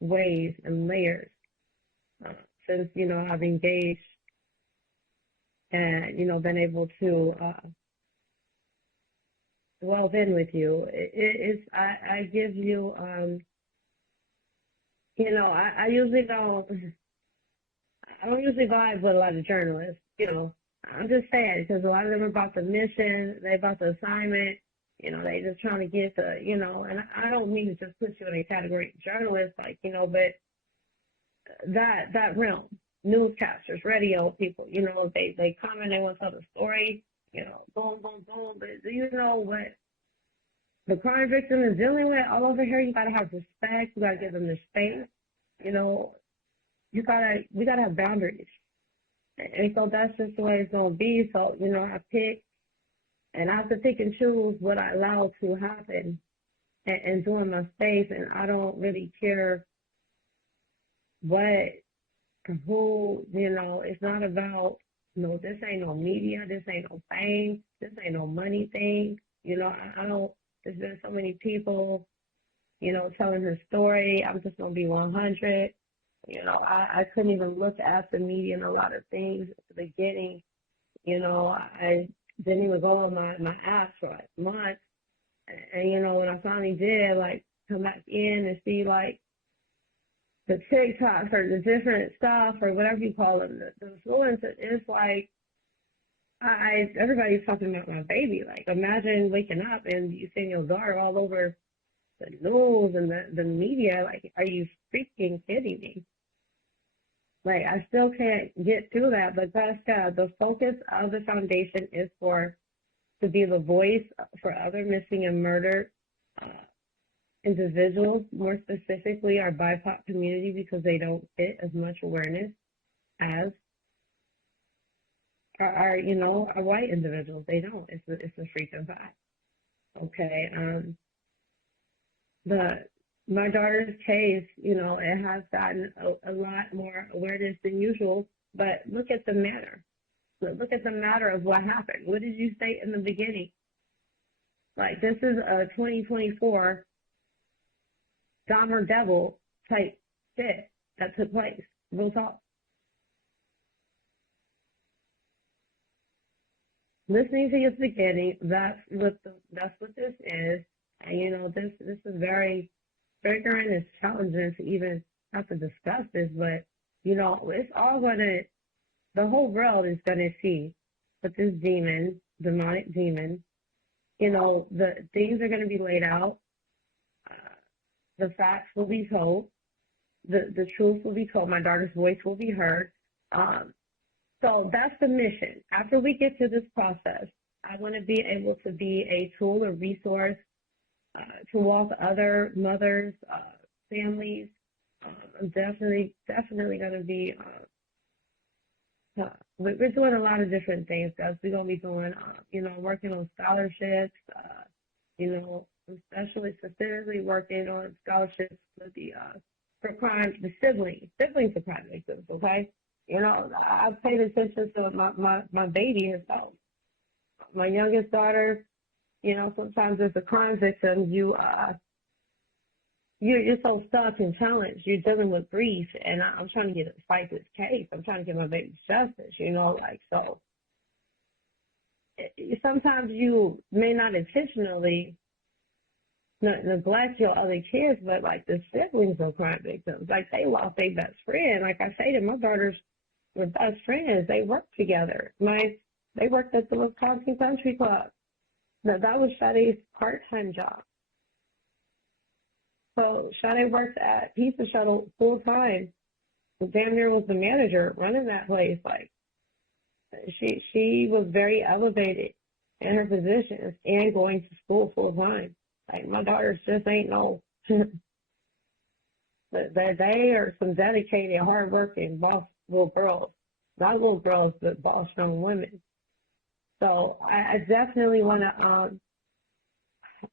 ways and layers. Since, I've engaged and, been able to delve in with you, I give you, I don't usually vibe with a lot of journalists, I'm just saying, because a lot of them are about the mission, they about the assignment, they just trying to get the, and I don't mean to just put you in a category of journalist, like, but that realm, newscasters, radio people, they come and they want to tell the story, boom, boom, boom, but do you know what the crime victim is dealing with all over here? You got to have respect, you got to give them the space, we got to have boundaries. And so that's just the way it's going to be. So, I pick, and I have to pick and choose what I allow to happen and do in my space. And I don't really care what, who, it's not about, this ain't no media, this ain't no fame, this ain't no money thing. I don't, there's been so many people, telling the story. I'm just going to be 100. I couldn't even look at the media and a lot of things at the beginning. I didn't even go on my apps for like months. And, when I finally did, like, come back in and see, like, the TikToks or the different stuff or whatever you call them, the influencers, it's like, everybody's talking about my baby. Like, imagine waking up and you seeing your daughter all over the news and the media. Like, are you freaking kidding me? Like, I still can't get through that, but that's the focus of the foundation is to be the voice for other missing and murdered individuals, more specifically our BIPOC community, because they don't get as much awareness as our white individuals. They don't. It's a freaking fact. Okay. My daughter's case, it has gotten a lot more awareness than usual, but look at the matter. Look at the matter of what happened. What did you say in the beginning? Like, this is a 2024 Dahmer Devil type shit that took place. Real talk. Listening to your beginning, that's what this is. And, this is very triggering. It's challenging to even have to discuss this, but, it's all the whole world is going to see that this demonic demon, the things are going to be laid out. The facts will be told. The truth will be told. My daughter's voice will be heard. So that's the mission. After we get to this process, I want to be able to be a tool, a resource to walk other mothers, families. I'm definitely going to be, we're doing a lot of different things, guys. We're going to be doing, working on scholarships, I'm specifically working on scholarships for for crime, the siblings of crime victims, okay? I've paid attention to my baby herself. My youngest daughter, sometimes as a crime victim, you're so stuck and challenged. You're dealing with grief, and I'm trying to fight this case. I'm trying to get my baby justice, so. Sometimes you may not intentionally neglect your other kids, but like the siblings of crime victims, like they lost their best friend. Like I say to my daughters, were best friends. They worked together. They worked at the Wisconsin Country Club. Now, that was Sade's part-time job. So Sade worked at Pizza Shuttle full-time. Damn near was the manager running that place. Like, she was very elevated in her positions and going to school full-time. Like, my daughters just ain't no, they are some dedicated, hard-working, boss little girls. Not little girls, but boss young women. So I definitely want to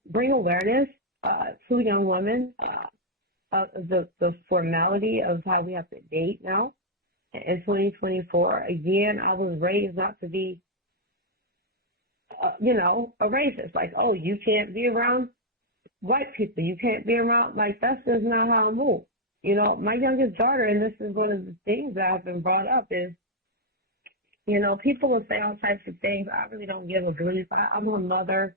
bring awareness to young women of the formality of how we have to date now in 2024. Again, I was raised not to be, a racist. Like, oh, you can't be around white people. You can't be around, like, that's just not how I move. My youngest daughter, and this is one of the things that I've been brought up is, people will say all types of things. I really don't give a bleep. I'm her mother.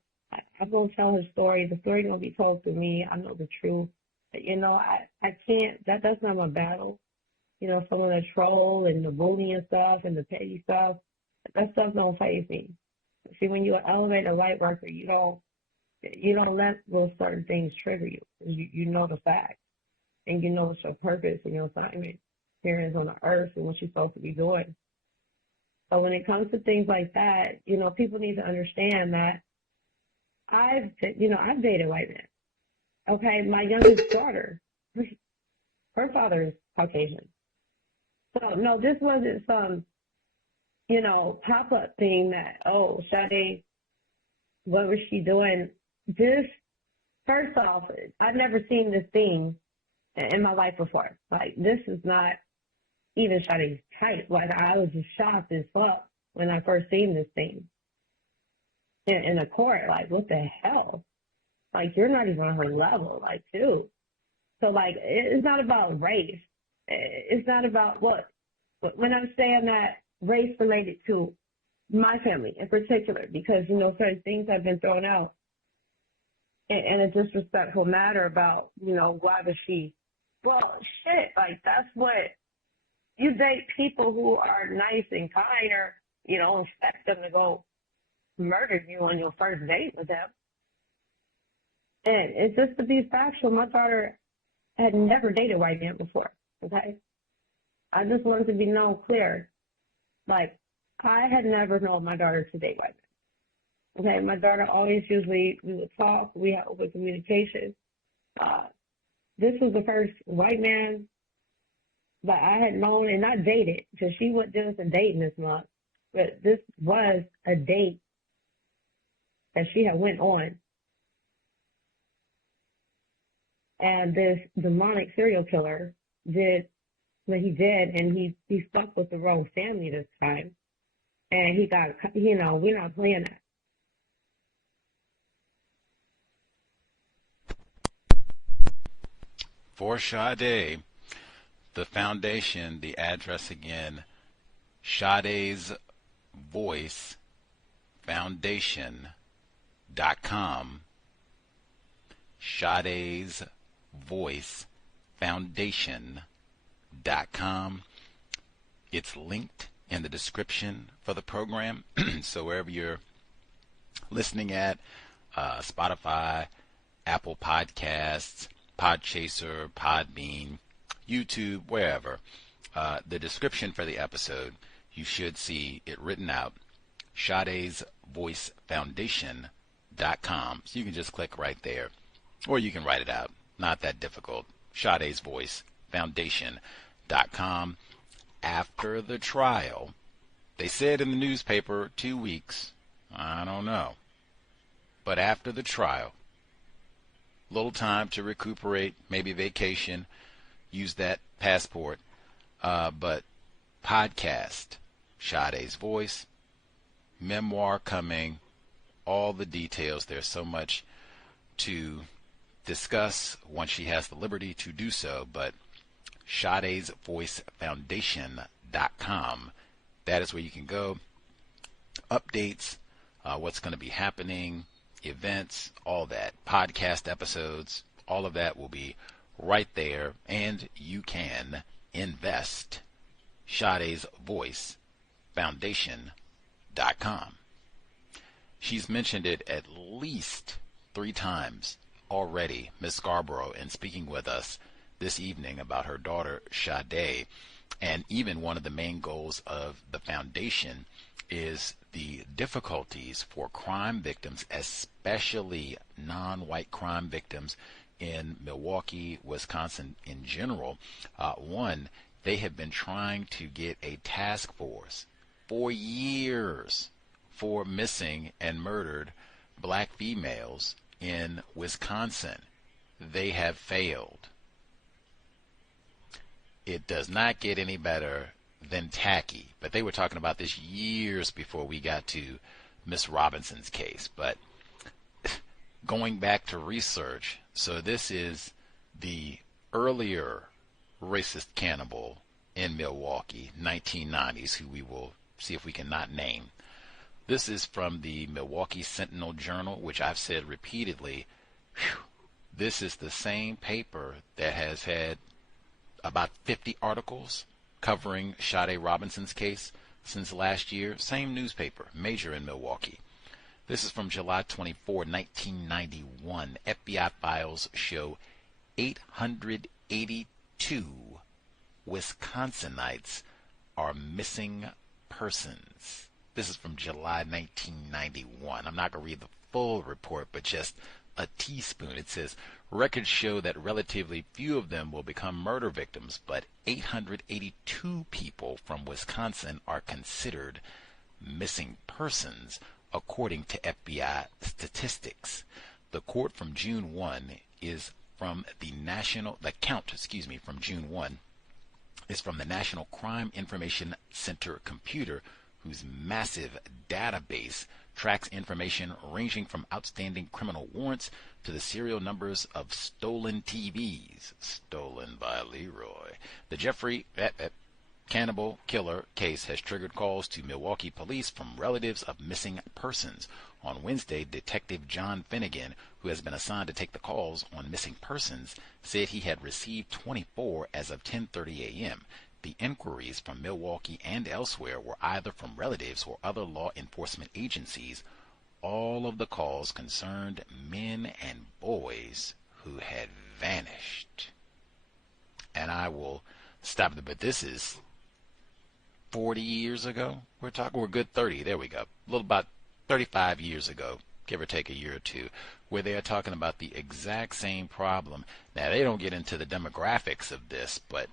I'm going to tell her story. The story going to be told to me. I know the truth. But, I can't, that's not my battle. Some of the troll and the bullying stuff and the petty stuff, That stuff don't faze me. See, when you're an elevator light worker, you don't let those certain things trigger you. You know the facts, and you know what's your purpose and your assignment here is on the earth and what you're supposed to be doing. So when it comes to things like that, people need to understand that I've dated white men. Okay, my youngest daughter, her father is Caucasian. So no, this wasn't some, pop-up thing that, oh, Sade, what was she doing? This, first off, I've never seen this thing in my life before. Like, this is not even Sade's type. Like, I was just shocked as fuck when I first seen this thing in the court. Like, what the hell? Like, you're not even on her level, like, dude. So, like, it's not about race. It's not about what. When I'm saying that, race related to my family in particular, because, certain things have been thrown out in a disrespectful manner about, why was she, well, shit, like, that's what, you date people who are nice and kind, or, expect them to go murder you on your first date with them. And it's just to be factual, my daughter had never dated white men before, okay? I just wanted to be known clear. Like, I had never known my daughter to date white men. Okay, my daughter always we would talk, we had open communication. This was the first white man that I had known and not dated, because she wasn't doing some dating this month, but this was a date that she had went on. And this demonic serial killer did what he did, and he stuck with the wrong family this time. And he got, we're not playing that. For Sade, the foundation, the address again, Sade's Voice Foundation.com. Sade's Voice Foundation.com. It's linked in the description for the program. So wherever you're listening at, Spotify, Apple Podcasts, Podchaser, Podbean, YouTube, wherever, the description for the episode, you should see it written out, Sade's Voice Foundation.com. So you can just click right there, or you can write it out. Not that difficult. Sade's Voice Foundation.com. After the trial, they said in the newspaper 2 weeks. I don't know. But after the trial, little time to recuperate, maybe vacation, use that passport. But podcast, Sade's Voice, memoir coming, all the details. There's so much to discuss once she has the liberty to do so. But Sade's Voice Foundation.com, that is where you can go. Updates, what's going to be happening, events, all that, podcast episodes, all of that will be right there, and you can invest. Sade's Voice Foundation.com. She's mentioned it at least 3 times already, Miss Scarbrough, in speaking with us this evening about her daughter Sade. And even one of the main goals of the foundation is the difficulties for crime victims, especially non-white crime victims in Milwaukee, Wisconsin in general. One, they have been trying to get a task force for years for missing and murdered black females in Wisconsin. They have failed. It does not get any better than tacky. But they were talking about this years before we got to Miss Robinson's case. But going back to research, so this is the earlier racist cannibal in Milwaukee, 1990s, who we will see if we can not name. This is from the Milwaukee Sentinel Journal, which I've said repeatedly, this is the same paper that has had about 50 articles covering Sade Robinson's case since last year. Same newspaper, major in Milwaukee. This is from July 24, 1991. FBI files show 882 Wisconsinites are missing persons. This is from July 1991. I'm not going to read the full report, but just a teaspoon. It says, records show that relatively few of them will become murder victims, but 882 people from Wisconsin are considered missing persons, according to FBI statistics. The count from June 1 is from the National Crime Information Center computer, whose massive database tracks information ranging from outstanding criminal warrants to the serial numbers of stolen TVs, stolen by Leroy. The Jeffrey Cannibal Killer case has triggered calls to Milwaukee police from relatives of missing persons. On Wednesday, Detective John Finnegan, who has been assigned to take the calls on missing persons, said he had received 24 as of 10:30 a.m. The inquiries from Milwaukee and elsewhere were either from relatives or other law enforcement agencies. All of the calls concerned men and boys who had vanished. And I will stop there, but this is 40 years ago. We're a good 30. There we go. A little about 35 years ago, give or take a year or two, where they are talking about the exact same problem. Now, they don't get into the demographics of this, but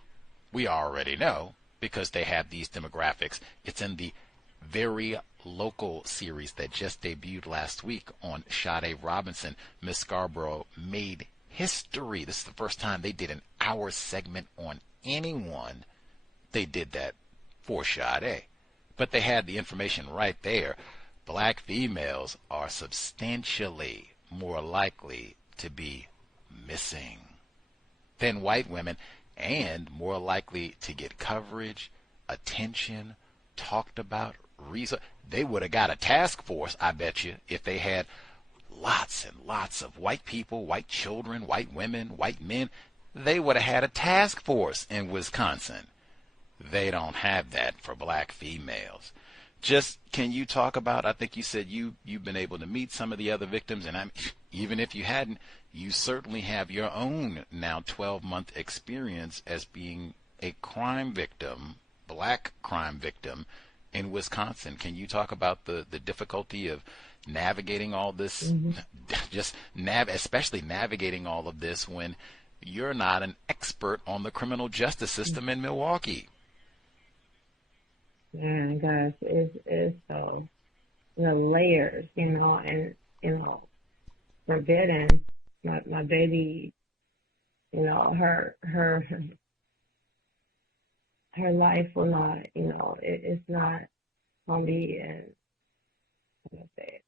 we already know because they have these demographics. It's in the Very Local series that just debuted last week on Sade Robinson. Miss Scarbrough made history. This is the first time they did an hour segment on anyone. They did that for Sade. But they had the information right there. Black females are substantially more likely to be missing than white women, and more likely to get coverage, attention, talked about, reason. They would have got a task force, I bet you, if they had lots and lots of white people, white children, white women, white men. They would have had a task force in Wisconsin. They don't have that for black females. Just, can you talk about, I think you said you've been able to meet some of the other victims, and even if you hadn't, you certainly have your own now 12-month experience as being a crime victim, black crime victim in Wisconsin. Can you talk about the difficulty of navigating all this, especially navigating all of this when you're not an expert on the criminal justice system in Milwaukee? Yeah, gosh, it's so the layers, and forbidden. My baby, her life will not, it's not gonna be in. I'm gonna say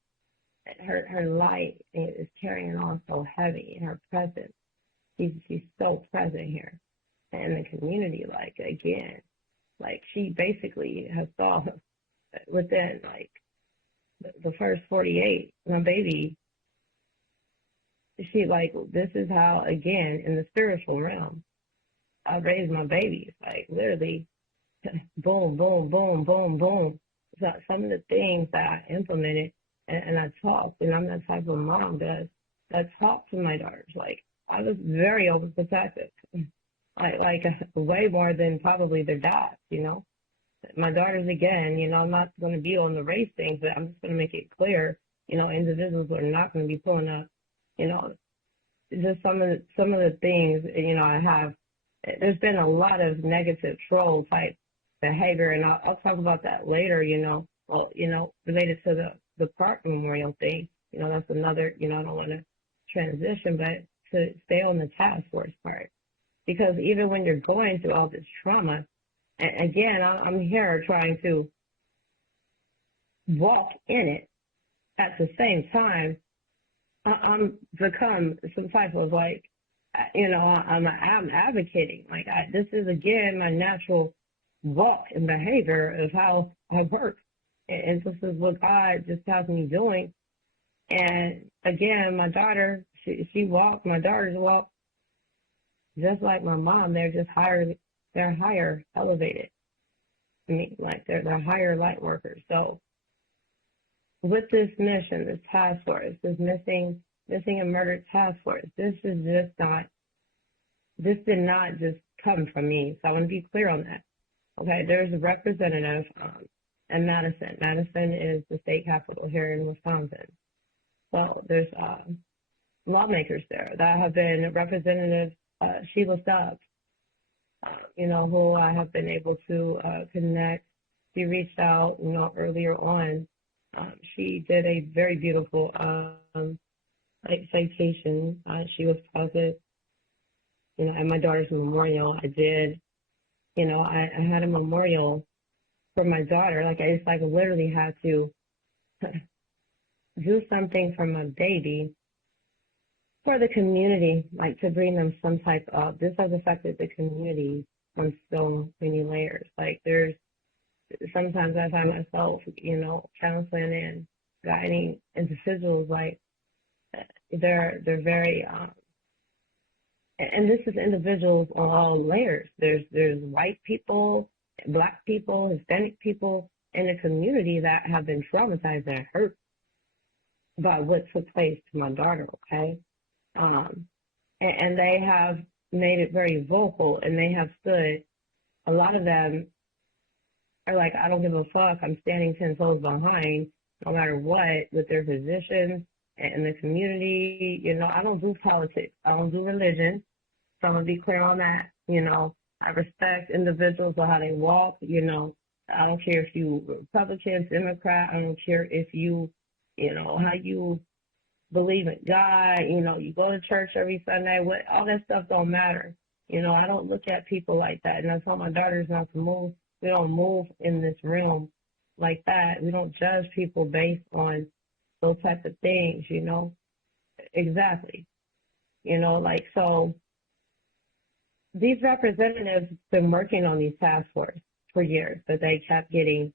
it. Her light is carrying on so heavy. Her presence, she's so present here, and the community, like she basically has saw within the first 48, my baby, she this is how, again, in the spiritual realm, I raised my babies, literally boom, boom, boom, boom, boom. So some of the things that I implemented and I talked, and I'm that type of mom that talked to my daughters. I was very overprotective. Way more than probably their dads, My daughters, again, I'm not going to be on the race thing, but I'm just going to make it clear, individuals are not going to be pulling up, just some of the things, I have. There's been a lot of negative troll type behavior, and I'll talk about that later, related to the Park Memorial thing. That's another, I don't want to transition, but to stay on the task force part. Because even when you're going through all this trauma, and again, I'm here trying to walk in it. At the same time, I'm become some type of I'm advocating. This is, again, my natural walk and behavior of how I work. And this is what God just has me doing. And again, my daughter, my daughters walk just like my mom. They're just higher, elevated. I mean, like they're higher light workers. So with this mission, this task force, this missing and murdered task force, this did not just come from me. So I want to be clear on that. Okay, there's a representative in Madison. Madison is the state capital here in Wisconsin. Well, there's lawmakers there that have been Representative C.O.W.S, who I have been able to connect. She reached out, earlier on. She did a very beautiful citation. She was present, at my daughter's memorial. I did, I had a memorial for my daughter. I literally had to do something for my baby for the community, to bring them some type of, this has affected the community on so many layers. There's, sometimes I find myself, counseling and guiding individuals, they're very, and this is individuals on all layers. There's white people, Black people, Hispanic people in the community that have been traumatized and hurt by what took place to my daughter, okay? And they have made it very vocal, and they have stood. A lot of them are like, I don't give a fuck. I'm standing 10 toes behind, no matter what, with their positions and the community. I don't do politics. I don't do religion. So I'm going to be clear on that. I respect individuals for how they walk. I don't care if you Republican, Democrat. I don't care if you, how you believe in God. You go to church every Sunday. All that stuff don't matter. I don't look at people like that. And I told my daughters not to move. We don't move in this realm like that. We don't judge people based on those types of things, Exactly. So these representatives have been working on these task force for years, but they kept getting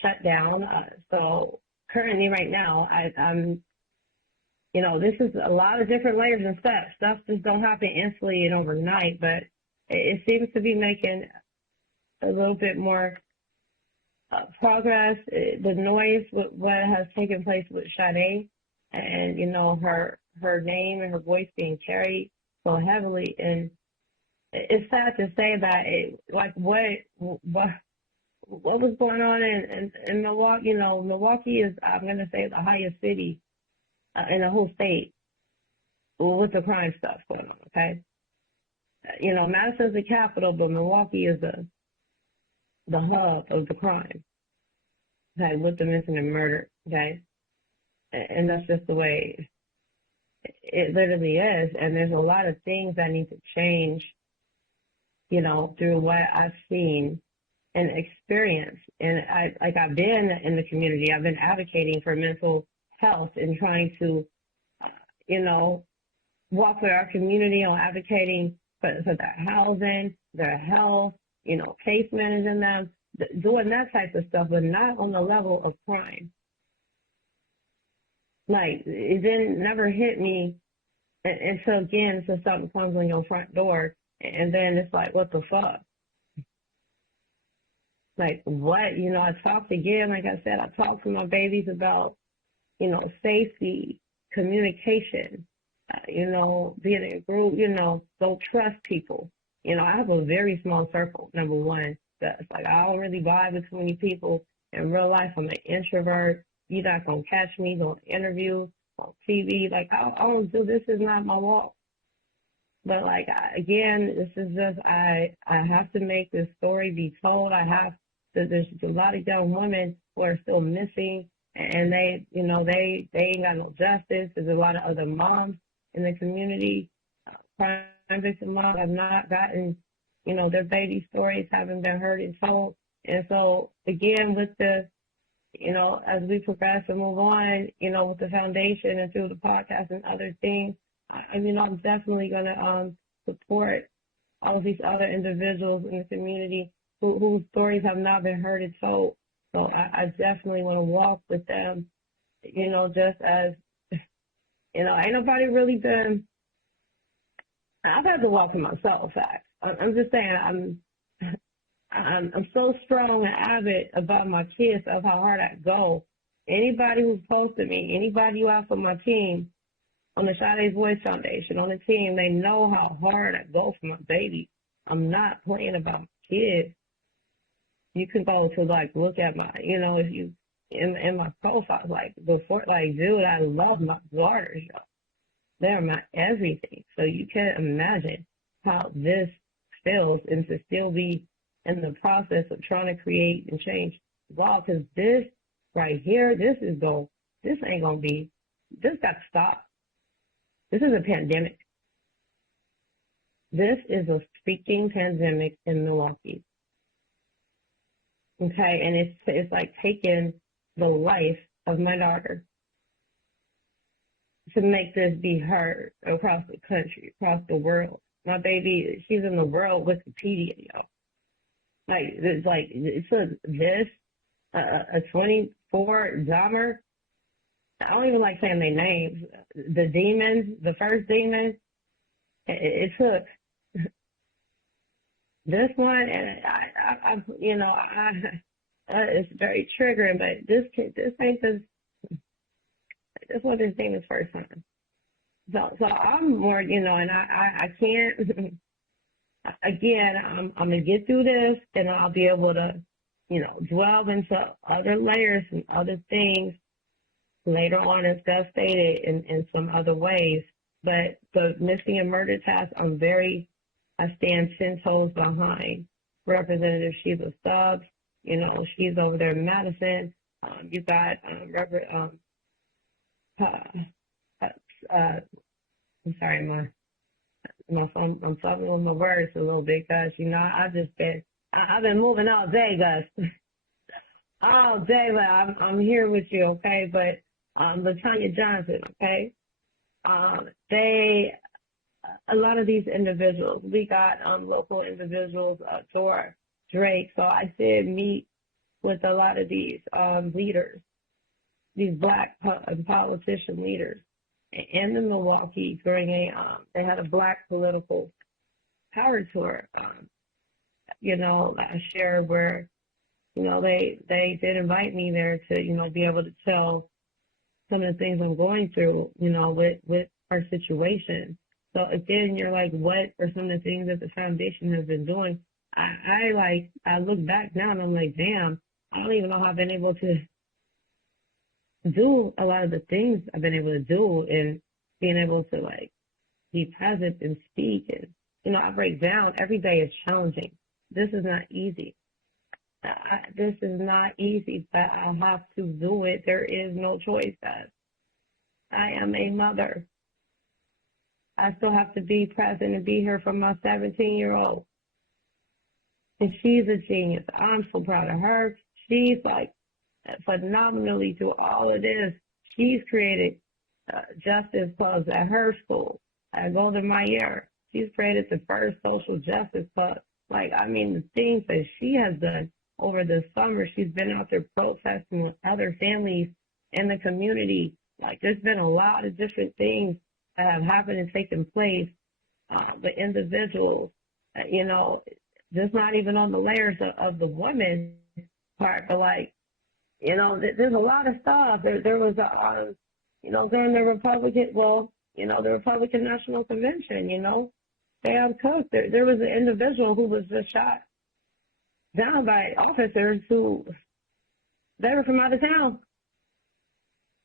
shut down. So currently right now, I'm this is a lot of different layers and steps. Stuff just don't happen instantly and overnight, but it seems to be making a little bit more progress. The noise, what has taken place with Sade, and her name and her voice being carried so heavily, and it's sad to say that what was going on in Milwaukee. Milwaukee is, I'm gonna say, the highest city in the whole state with the crime stuff going on. Okay, Madison's the capital, but Milwaukee is the hub of the crime, okay, with the missing and murder, okay? And that's just the way it literally is. And there's a lot of things that need to change, through what I've seen and experienced. And I've been in the community. I've been advocating for mental health and trying to, walk with our community on advocating for their housing, their health, case managing them, doing that type of stuff, but not on the level of crime. It didn't never hit me until something comes on your front door, and then it's like, what the fuck? What? I talked again, like I said, I talked to my babies about, safety, communication, being in a group, don't trust people. I have a very small circle, number one. That's I don't really vibe with too many people. In real life, I'm an introvert. You're not going to catch me doing interviews on TV. I don't do, this is not my walk. But again, this is just, I have to make this story be told. There's a lot of young women who are still missing, and they ain't got no justice. There's a lot of other moms in the community, crime victim moms have not gotten, their baby stories haven't been heard and told. And so again, with the, as we progress and move on, with the foundation and through the podcast and other things, I'm definitely going to support all of these other individuals in the community whose stories have not been heard and told. So I definitely want to walk with them, just as, ain't nobody really been, I've had to walk for myself, fact. I'm just saying, I'm so strong and avid about my kids of how hard I go. Anybody who's close to me, anybody who else on my team, on the Sade Voice Foundation, on the team, they know how hard I go for my baby. I'm not playing about my kids. You can go to like look at my, if you in my profile, like before, like dude, I love my daughters, y'all. They're my everything. So you can't imagine how this feels, and to still be in the process of trying to create and change law, because this right here, this ain't gonna be, this got to stop. This is a pandemic. This is a freaking pandemic in Milwaukee. Okay, and it's like taking the life of my daughter to make this be heard across the country, across the world. My baby, she's in the world Wikipedia, y'all. It took this, a 24 Dahmer. I don't even like saying their names. The demons, the first demon, it took this one, and it's very triggering, but this ain't this was this demon's first time. So I'm more, and I can't. Again, I'm gonna get through this, and I'll be able to, delve into other layers and other things later on, as Gus stated, in some other ways. But the missing and murder task, I stand 10 toes behind Representative Sheena Stubbs. She's over there in Madison. You got Reverend. I'm sorry, I'm struggling with my words a little bit, Gus. I've been moving all day, Gus. All day, but I'm here with you, okay? But LaTanya Johnson, okay? A lot of these individuals, we got local individuals, Dora Drake. So I did meet with a lot of these leaders, these Black politician leaders, in the Milwaukee during they had a Black political power tour, last year, where, they did invite me there to, be able to tell some of the things I'm going through, with our situation. So again, you're like, what are some of the things that the foundation has been doing? I look back now and I'm like, damn, I don't even know how I've been able to do a lot of the things I've been able to do, and being able to be present and speak. And, I break down. Every day is challenging. This is not easy. This is not easy, but I'll have to do it. There is no choice, guys. I am a mother. I still have to be present and be here for my 17-year-old. And she's a genius. I'm so proud of her. She's phenomenally through all of this. She's created justice clubs at her school. I go to Meyer. She's created the first social justice club. The things that she has done over the summer, she's been out there protesting with other families in the community. There's been a lot of different things that have happened and taken place. The individuals, just not even on the layers of the woman part, but there's a lot of stuff. There was during the the Republican National Convention, Sam Cooke, there was an individual who was just shot down by officers who, they were from out of town.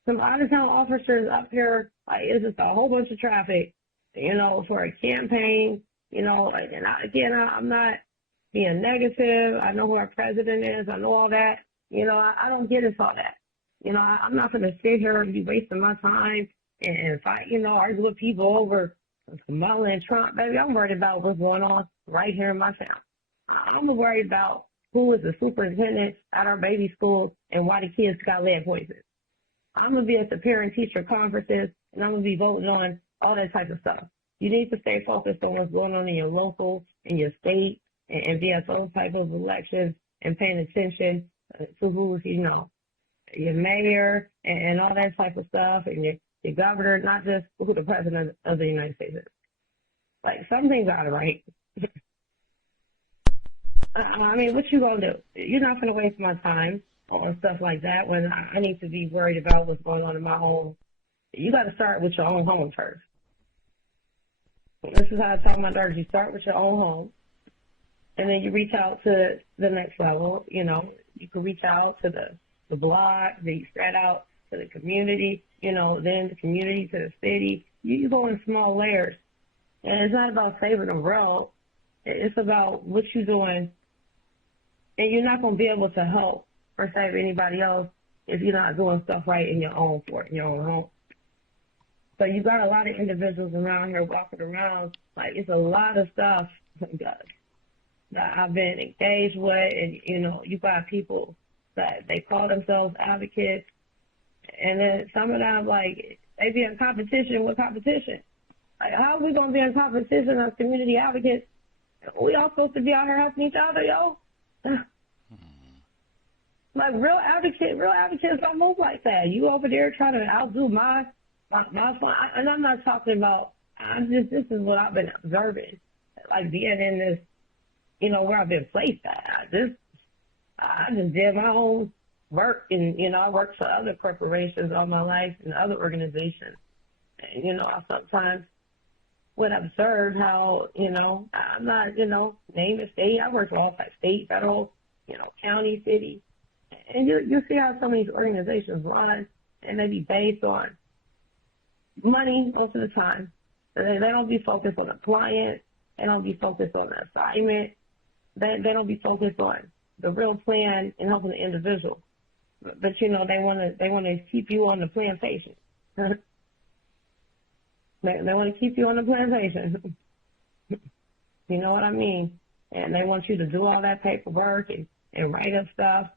Some out of town officers up here, it's just a whole bunch of traffic, for a campaign, and I'm not being negative. I know who our president is. I know all that. I don't get into all that. I'm not going to sit here and be wasting my time and fight, argue with people over Kamala and Trump. Baby, I'm worried about what's going on right here in my town. I'm worried about who is the superintendent at our baby school and why the kids got lead poisoning. I'm going to be at the parent-teacher conferences, and I'm going to be voting on all that type of stuff. You need to stay focused on what's going on in your local, in your state, and be at those type of elections and paying attention to who's, your mayor and all that type of stuff, and your governor, not just who the president of the United States is. Some things are right. I mean, what you gonna do? You're not gonna waste my time on stuff like that when I need to be worried about what's going on in my home. You got to start with your own home first. This is how I tell my daughters: you start with your own home, and then you reach out to the next level. You know, you can reach out to the block, then you spread out to the community. You know, then the community to the city. You go in small layers, and it's not about saving the world. It's about what you're doing, and you're not gonna be able to help or save anybody else if you're not doing stuff right in your own fort, in your own home. So you got a lot of individuals around here walking around, like it's a lot of stuff that I've been engaged with, and you know, you got people that they call themselves advocates, and then some of them, like, they be in competition with competition. Like, how are we gonna be in competition as community advocates? We all supposed to be out here helping each other, yo. Like real advocates don't move like that. You over there trying to outdo my fun, and I'm not talking about. This is what I've been observing, like being in this, you know, where I've been placed at. I just did my own work, and you know, I worked for other corporations all my life and other organizations. And, you know, I sometimes would observe how, you know, I'm not, you know, name a state. I work for all types, state, federal, you know, county, city. And you see how some of these organizations run, and they be based on money most of the time. They don't be focused on the client. They don't be focused on the assignment. They don't be focused on the real plan and helping the individual. But you know, they want to keep you on the plantation. They want to keep you on the plantation. You know what I mean? And they want you to do all that paperwork and write up stuff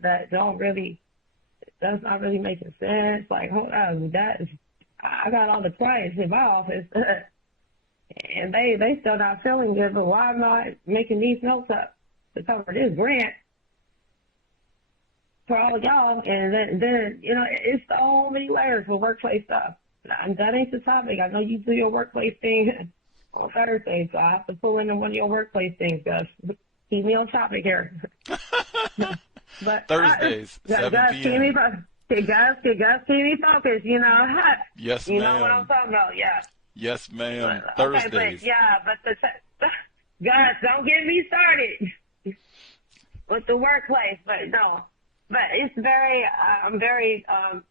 that that's not really making sense. Like, hold on, I got all the clients in my office, and they still not feeling good, but why am I making these notes up to cover this grant for all of y'all? And then you know, it's so many layers for workplace stuff. That ain't the topic. I know you do your workplace thing on Thursday, so I have to pull in one of your workplace things, Gus. Keep me on topic here. But Thursdays, 7 p.m. Guys, keep me focused, you know. Yes, you ma'am. know what I'm talking about, yeah. Yes, ma'am. Okay, Thursdays. but guys, don't get me started with the workplace, but no. But it's I'm very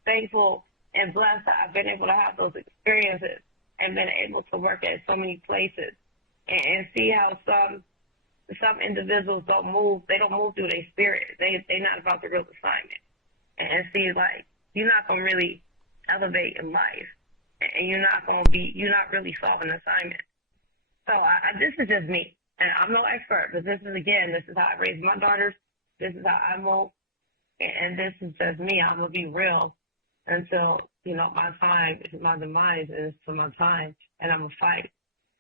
thankful and blessed that I've been able to have those experiences and been able to work at so many places and see how some individuals don't move through their spirit. They're not about the real assignment. And see, like, you're not going to really elevate in life. And you're not really solving an assignment. So this is just me. And I'm no expert, but this is how I raise my daughters. This is how I move. And this is just me. I'm going to be real until, you know, my demise is to my time. And I'm going to fight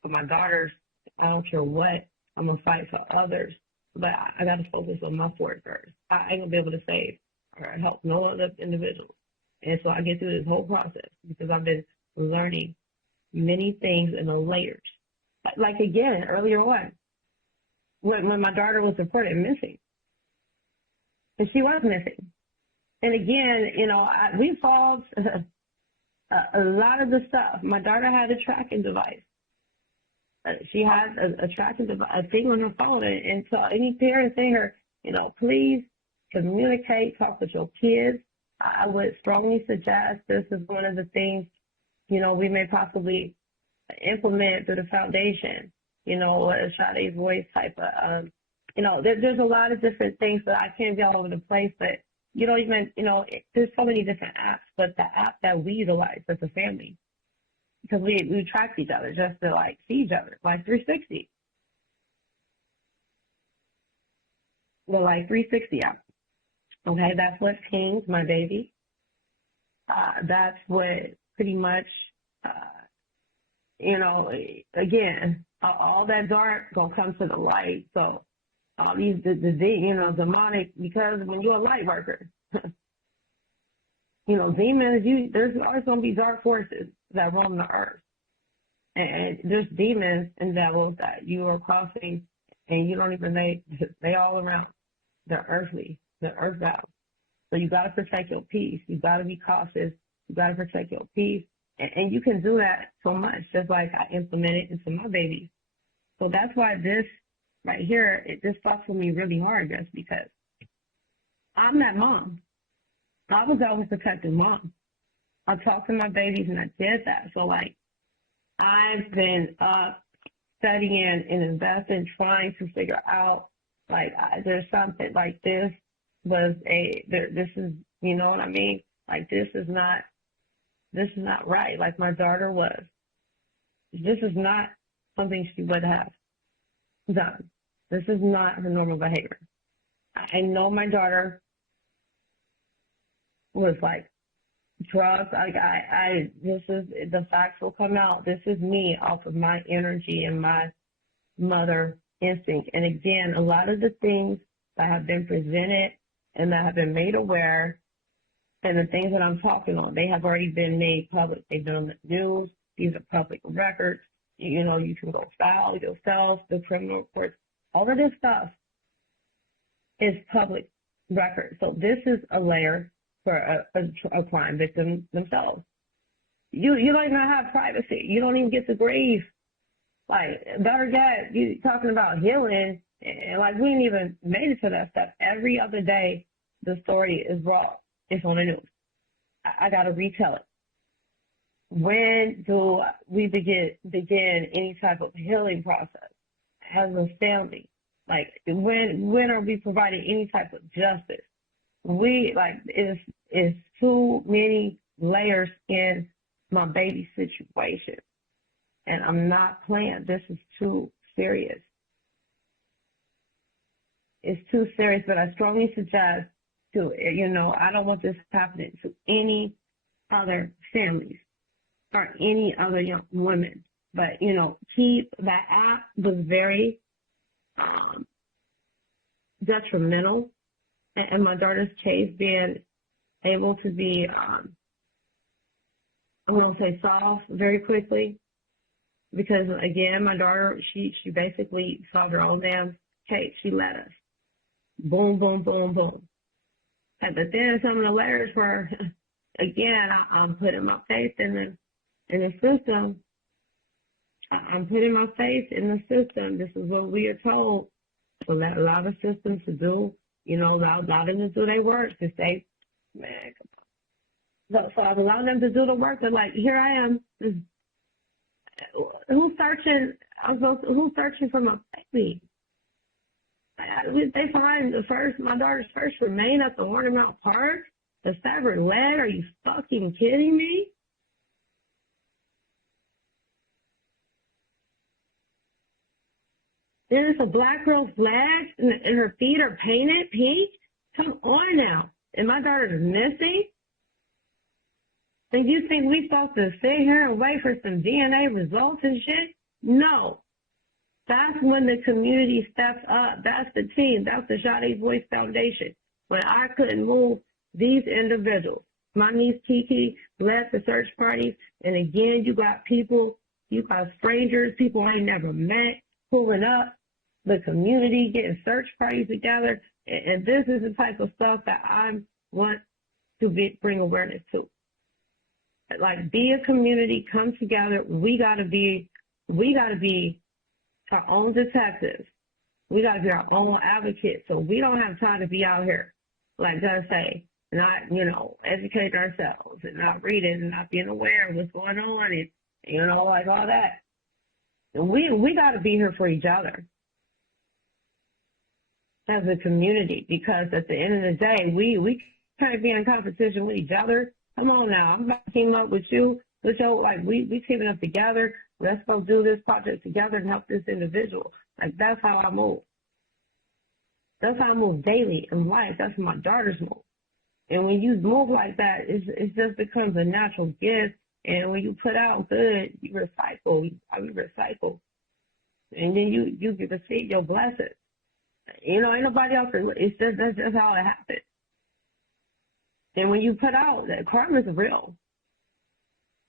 for my daughters. I don't care what. I'm going to fight for others. But I got to focus on my fort first. I ain't going to be able to save or help no other individual. And so I get through this whole process because I've been learning many things in the layers. Like again, earlier on, when my daughter was reported missing, and she was missing. And again, you know, we solved a lot of the stuff. My daughter had a tracking device. She has a tracking device, a thing on her phone. And so any parents in her, you know, please communicate, talk with your kids. I would strongly suggest this is one of the things, you know, we may possibly implement through the foundation, you know, a Sade's voice type of, you know, there's a lot of different things that I can't be all over the place, but you don't even, you know, there's so many different apps, but the app that we utilize as a family, because we track each other just to like see each other, like 360. The like 360 app. Okay, that's what pings my baby. That's what pretty much, you know, again, all that dark gonna come to the light. So all these, you know, demonic, because when you're a light worker, you know, demons, there's always gonna be dark forces that roam the earth. And there's demons and devils that you are crossing and you don't even they all around the earth valve. So you got to protect your peace. You got to be cautious. You got to protect your peace, and you can do that so much, just like I implemented into my babies. So that's why this right here, this fucks with me really hard, just because I'm that mom. I was always protecting mom. I talked to my babies and I did that. So like, I've been up studying and investing, trying to figure out like there's something like this this is, you know what I mean? Like this is not right. Like my daughter was. This is not something she would have done. This is not her normal behavior. I know my daughter was like drugs. Like this is, the facts will come out. This is me off of my energy and my mother instinct. And again, a lot of the things that have been presented and that have been made aware, and the things that I'm talking on, they have already been made public. They've been on the news. These are public records. You know, you can go file yourself, the criminal reports. All of this stuff is public record. So this is a layer for a crime victim themselves. You don't even have privacy. You don't even get to grieve. Like, better yet, you talking about healing, and like we ain't even made it to that step. Every other day, the story is raw. It's on the news. I got to retell it. When do we begin any type of healing process as a family? Like, when are we providing any type of justice? It's too many layers in my baby situation. And I'm not playing. This is too serious. It's too serious, but I strongly suggest to, I don't want this happening to any other families or any other young women. But, that app was very detrimental. And my daughter's case being able to be, I'm going to say soft very quickly. Because again, my daughter, she basically solved her own damn case. She let us. Boom, boom, boom, boom. But then some of the letters were, again, I'm putting my faith in the system. I'm putting my faith in the system. This is what we are told. We'll allow the system to do, allow them to do their work, to say, man, come on. So I've allowed them to do the work. They're like, here I am. Who's searching for my baby? They find my daughter's first remain at the Warnermount Park, the severed leg. Are you fucking kidding me? There's a black girl's flag and her feet are painted pink. Come on now. And my daughter's missing? And you think we supposed to sit here and wait for some DNA results and shit? No. That's when the community steps up. That's the team. That's the Sade Voice Foundation. When I couldn't move these individuals, my niece Kiki led the search parties. And again, you got strangers, people I ain't never met, pulling up the community, getting search parties together. And this is the type of stuff that I want to bring awareness to. Like, be a community, come together. We gotta be our own detectives. We gotta be our own advocates. So we don't have time to be out here, like I say, not, educating ourselves and not reading and not being aware of what's going on and, like all that. And we gotta be here for each other as a community, because at the end of the day, we can't be in competition with each other. Come on now, I'm about to team up with you. We teaming up together. Let's go do this project together and help this individual. Like, that's how I move. That's how I move daily in life. That's my daughter's move. And when you move like that, it just becomes a natural gift. And when you put out good, you recycle. You recycle. And then you get to see your blessings. Ain't nobody else. That's just how it happens. And when you put out, that karma is real.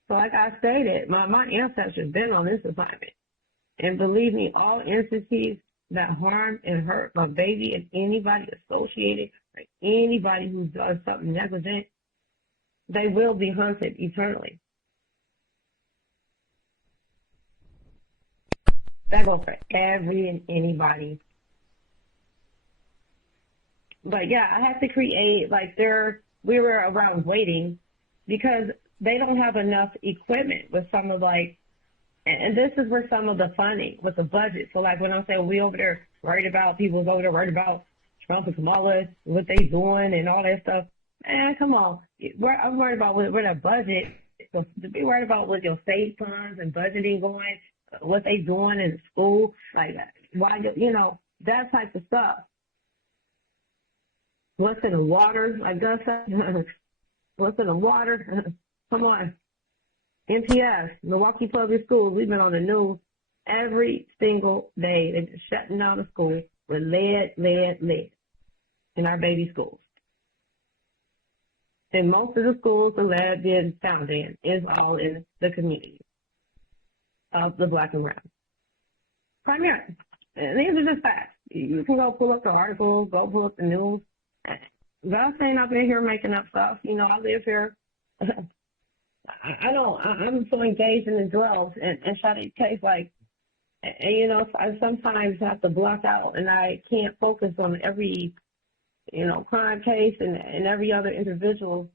So like I stated, my ancestors been on this assignment. And believe me, all entities that harm and hurt my baby and anybody associated, like anybody who does something negligent, they will be hunted eternally. That goes for every and anybody. But yeah, I had to create, like, we were around waiting because they don't have enough equipment with some of, like, and this is where some of the funding with the budget. So, like, when I say we over there worried about, people's over there worried about Trump and Kamala, what they doing and all that stuff, man, come on. I'm worried about where the budget, so to be worried about what your state funds and budgeting going, what they doing in school, like, why, that type of stuff. What's in the water, like Gus said, what's in the water? Come on. MPS, Milwaukee Public Schools, we've been on the news every single day. They've been shutting down the school with lead in our baby schools. And most of the schools the lead being found in is all in the community of the black and brown. Primarily. And these are just facts. You can go pull up the articles, go pull up the news. I'm saying I've been here making up stuff. I live here. I'm so engaged in the drugs and Sade's case, like, and, I sometimes have to block out and I can't focus on every, crime case and every other individual,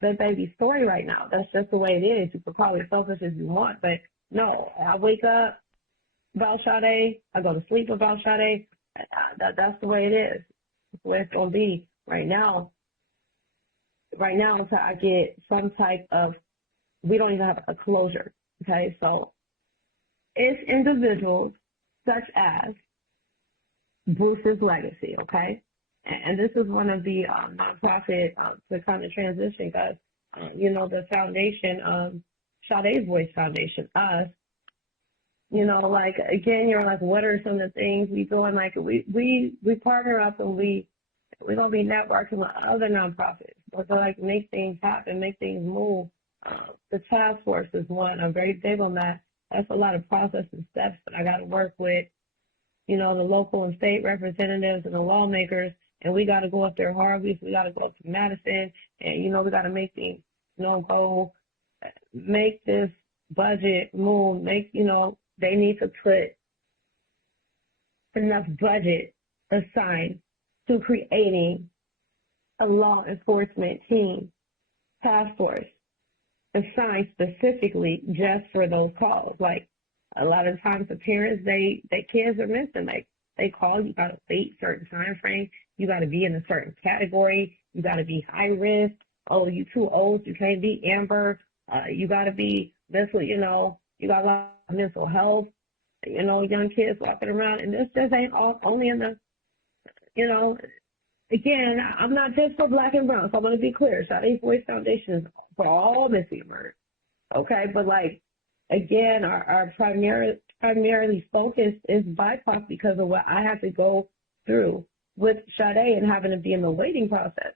that baby's story right now. That's just the way it is. You can call it selfish if you want, but no, I wake up about Sade, I go to sleep about Sade. That's the way it is. That's the way it's going to be right now. Right now, until I get some type of, we don't even have a closure, okay? So it's individuals such as Bruce's Legacy, okay? And this is one of the nonprofit to kind of transition, because, the foundation, Sade's Voice Foundation, us, like, again, you're like, what are some of the things we doing? Like, we partner up and we're going to be networking with other nonprofits. We're going to, like, make things happen, make things move. The task force is one. I'm very big on that. That's a lot of process and steps that I got to work with, the local and state representatives and the lawmakers, and we got to go up there hard. We got to go up to Madison, and, we got to make things, go, make this budget move, they need to put enough budget assigned to creating a law enforcement team, task force, assigned specifically just for those calls. Like, a lot of times the parents, their kids are missing. Like, they call, you got to wait certain time frame. You got to be in a certain category. You got to be high risk. Oh, you too old. You can't be Amber. You got to be mental, you got a lot of mental health, young kids walking around. And this just ain't only in the, again, I'm not just for black and brown, so I want to be clear. Sade's Voice Foundation is for all missing murder, okay? But, like, again, our primarily focus is BIPOC because of what I have to go through with Sade and having to be in the waiting process.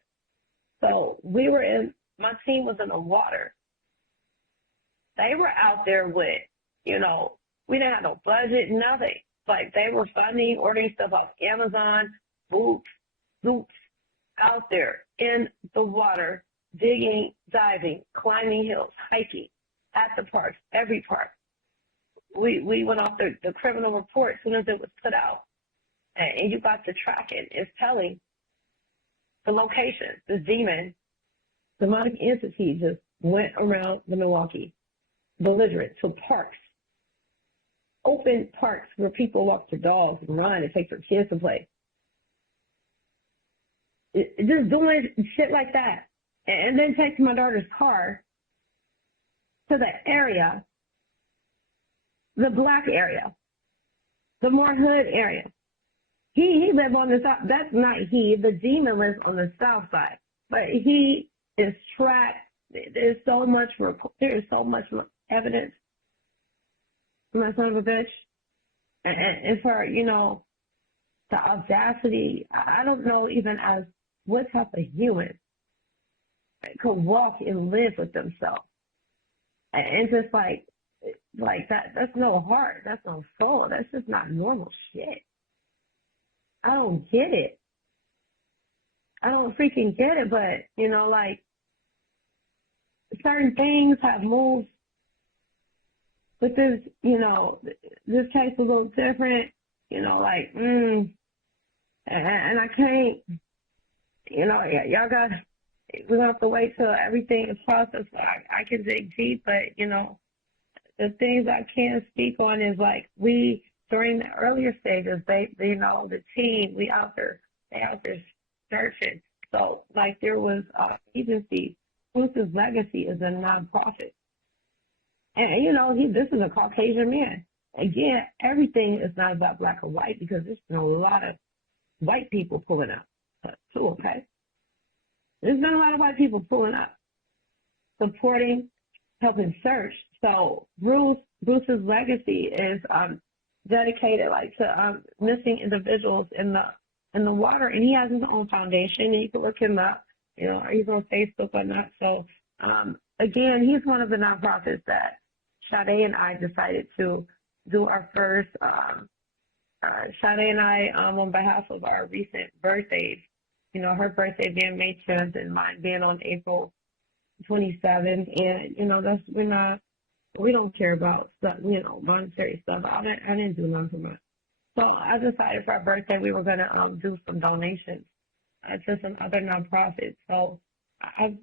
So my team was in the water. They were out there with, we didn't have no budget, nothing. Like, they were funding, ordering stuff off Amazon, boots, out there in the water, digging, diving, climbing hills, hiking, at the parks, every park. We went off the criminal report as soon as it was put out. And you got to track it. It's telling the location. The demonic entity just went around the Milwaukee, belligerent, to parks. Open parks where people walk their dogs and run and take their kids to play. Just doing shit like that. And then takes my daughter's car to the area, the black area, the more hood area. He lived on the south. That's not he. The demon lives on the south side. But he is tracked. There's so much evidence. My son of a bitch. And for, the audacity, I don't know even as what type of human could walk and live with themselves. And just like that, that's no heart, that's no soul, that's just not normal shit. I don't get it. I don't freaking get it, but, you know, like, certain things have moved, but this, you know, this case is a little different, you know, like, and I can't, you know, we're going to have to wait till everything is processed so I can dig deep, but, you know, the things I can speak on is like during the earlier stages, you know, the team, they out there searching. So like there was agency, C.O.W.S. Legacy is a nonprofit. And you know, this is a Caucasian man. Again, everything is not about black or white because there's been a lot of white people pulling up too, okay? There's been a lot of white people pulling up, supporting, helping search. So Bruce's legacy is dedicated like to missing individuals in the water, and he has his own foundation, and you can look him up. You know, he's on Facebook or not. So again, he's one of the nonprofits that Sade and I decided to do our first. Sade and I, on behalf of our recent birthdays, you know, her birthday being May 10th and mine being on April 27th, and you know, we don't care about stuff, you know, monetary stuff. I didn't do nothing for much. So I decided for our birthday we were gonna do some donations to some other nonprofits. So I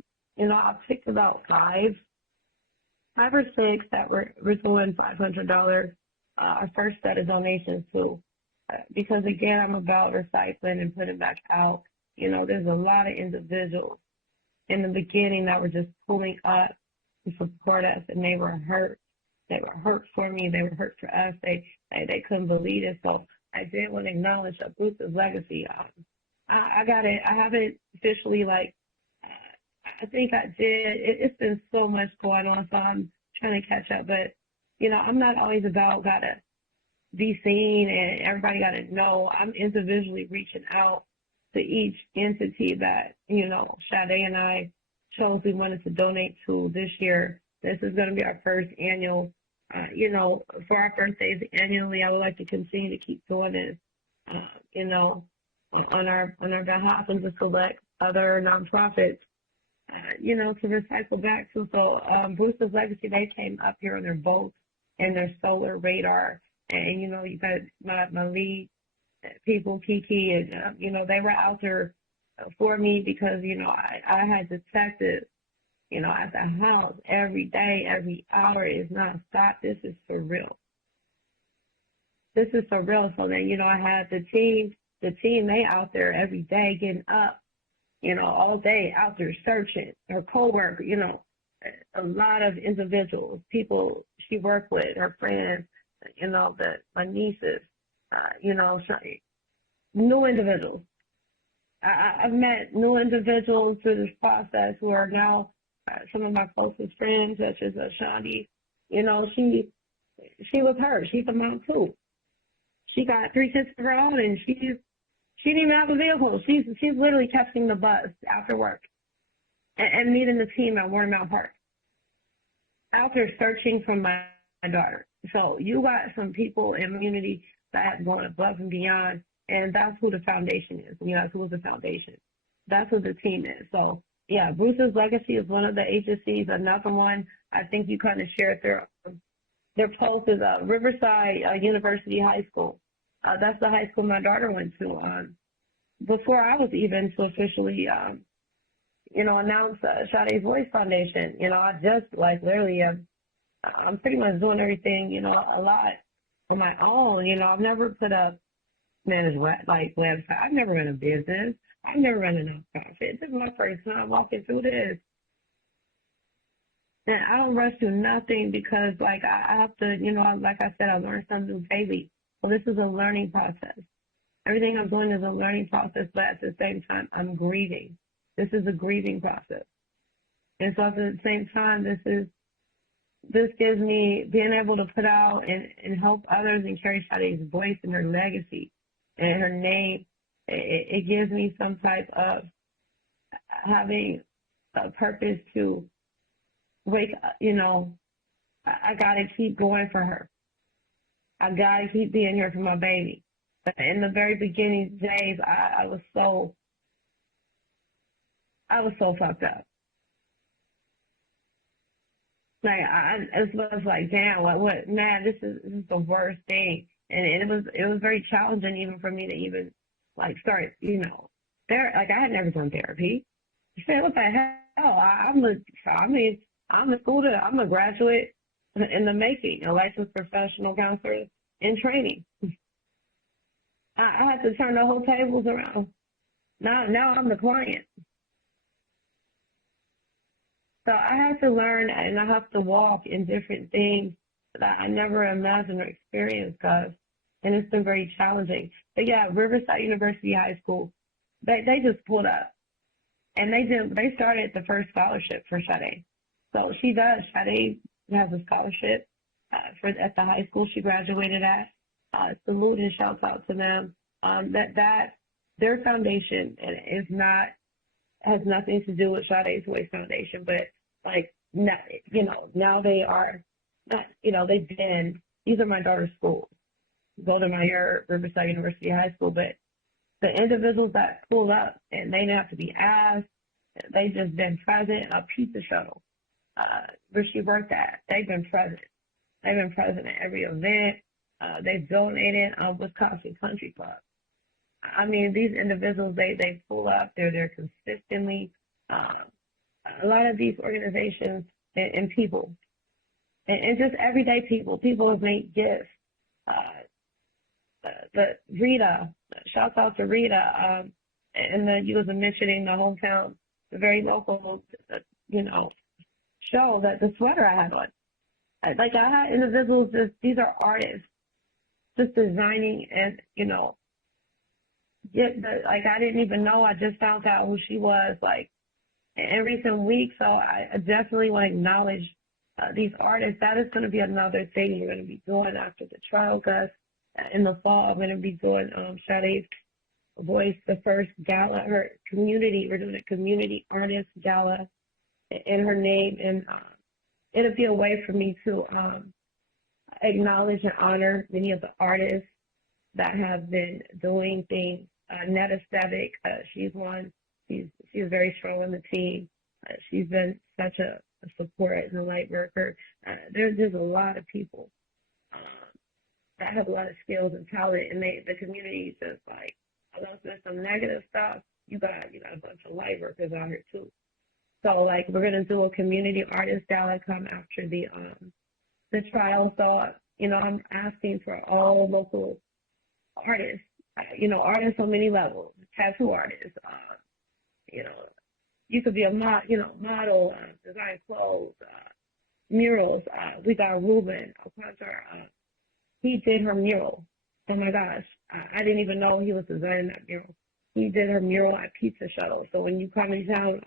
picked about five or six that we're doing $500 our first set of donations to, because again I'm about recycling and putting back out. You know, there's a lot of individuals in the beginning that were just pulling up to support us, and they were hurt. They were hurt for me. They were hurt for us. They couldn't believe it. So I did want to acknowledge Bruce's legacy. I got it. I haven't officially I think I did. It's been so much going on, so I'm trying to catch up. But you know, I'm not always about gotta be seen and everybody gotta know. I'm individually reaching out to each entity that, you know, Sade and I chose we wanted to donate to this year. This is going to be our first annual, you know, for our birthdays annually. I would like to continue to keep doing this, you know, on our behalf and to select other nonprofits, you know, to recycle back to. So Bruce's Legacy, they came up here on their boats and their solar radar. And, you know, you got my lead people, Kiki, and, you know, they were out there for me because, you know, I had detectives, you know, at the house every day, every hour is nonstop. This is surreal. This is surreal. So then, you know, I had the team, they out there every day getting up, you know, all day out there searching, her coworker, you know, a lot of individuals, people she worked with, her friends, you know, my nieces, you know, new individuals. I've met new individuals through this process who are now some of my closest friends, such as Sade. You know, she was her. She's a mom too. She got 3 kids of her own, and she didn't even have a vehicle. She's literally catching the bus after work and meeting the team at Watermount Park out there searching for my daughter. So you got some people in the community that have gone above and beyond, and that's who the foundation is. You know, that's who the foundation. That's who the team is. So, yeah, Bruce's Legacy is one of the agencies. Another one, I think you kind of shared their post is Riverside University High School. That's the high school my daughter went to. Before I was even to officially, you know, announce Sade's Voice Foundation, you know, I just literally I'm pretty much doing everything, you know, a lot on my own. You know, I've never put up managed website. I've never run a business. I've never run a nonprofit. This is my first time walking through this. And I don't rush through nothing because, I have to, you know, like I said, I learn something new daily. Well, this is a learning process. Everything I'm doing is a learning process, but at the same time, I'm grieving. This is a grieving process. And so at the same time, this gives me being able to put out and help others and carry Sade's voice and her legacy and her name. It gives me some type of having a purpose to wake up, you know, I got to keep going for her. I got to keep being here for my baby. But in the very beginning days, I was so fucked up. Like it was like, damn, what, man, this is the worst thing, and it was very challenging even for me to even like start, there. Like I had never done therapy. I said, what the hell? I'm a student. I'm a graduate in the making, a licensed professional counselor in training. I had to turn the whole tables around. Now I'm the client. So I have to learn and I have to walk in different things that I never imagined or experienced, guys. And it's been very challenging. But yeah, Riverside University High School, they just pulled up. And they started the first scholarship for Sade. So Sade has a scholarship at the high school she graduated at. Salute and shout out to them. Their foundation has nothing to do with Sade's Voice Foundation, but like, now they are not, these are my daughter's schools. Golden Meyer, Riverside University High School, but the individuals that pulled up and they didn't have to be asked, they just been present. A pizza shuttle, where she worked at, they've been present. They've been present at every event. They've donated Wisconsin Country Club. I mean, these individuals, they pull up. They're there consistently. A lot of these organizations and people, and just everyday people have made gifts. The Rita, shouts out to Rita, and you was mentioning the hometown, the very local, show that the sweater I had on. Like I had individuals, these are artists, just designing and, I didn't even know. I just found out who she was, like, in recent weeks. So I definitely want to acknowledge these artists. That is going to be another thing we're going to be doing after the trial, Gus. In the fall, I'm going to be doing Sade's Voice, the first gala, her community. We're doing a community artist gala in her name, and it'll be a way for me to acknowledge and honor many of the artists that have been doing things. Netta Stevic, she's one. She's very strong on the team. She's been such a support and a light worker. There's a lot of people that have a lot of skills and talent, and the community is just like, although there's some negative stuff, you got a bunch of light workers out here too. So like we're gonna do a community artist gala come after the trial. So I'm asking for all local artists, artists on many levels, tattoo artists, you could be a model, design clothes, murals. We got Ruben Alcantara. He did her mural. Oh my gosh, I didn't even know he was designing that mural. He did her mural at Pizza Shuttle. So when you come in town,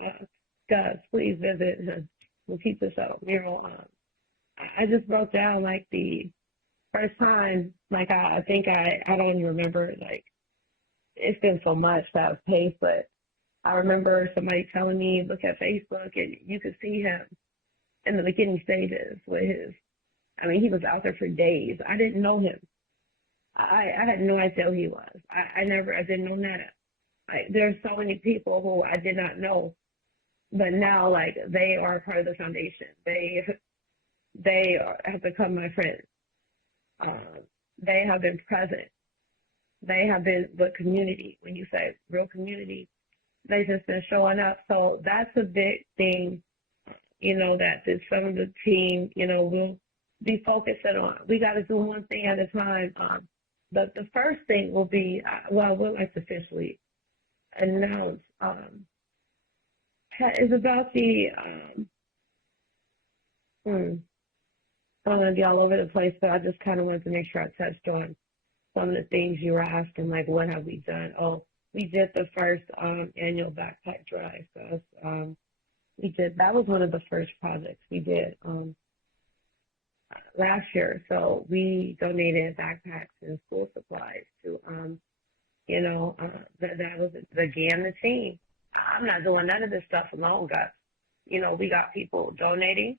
guys, please visit the Pizza Shuttle mural. I just broke down like the first time, like I think I don't even remember, like it's been so much that I've paced, but I remember somebody telling me, look at Facebook and you could see him in the beginning stages with he was out there for days. I didn't know him. I had no idea who he was. I didn't know Netta. Like there's so many people who I did not know, but now like they are part of the foundation. They have become my friends. They have been present. They have been the community. When you say real community, they just been showing up. So that's a big thing, that some of the team, will be focusing on. We got to do one thing at a time. But the first thing will be, we'll like to officially announce, is about the, I'm going to be all over the place, but I just kind of wanted to make sure I touched on some of the things you were asking, like what have we done? Oh, we did the first annual backpack drive. So that was one of the first projects we did last year. So we donated backpacks and school supplies to, that was began the team. I'm not doing none of this stuff alone, guys. We got people donating.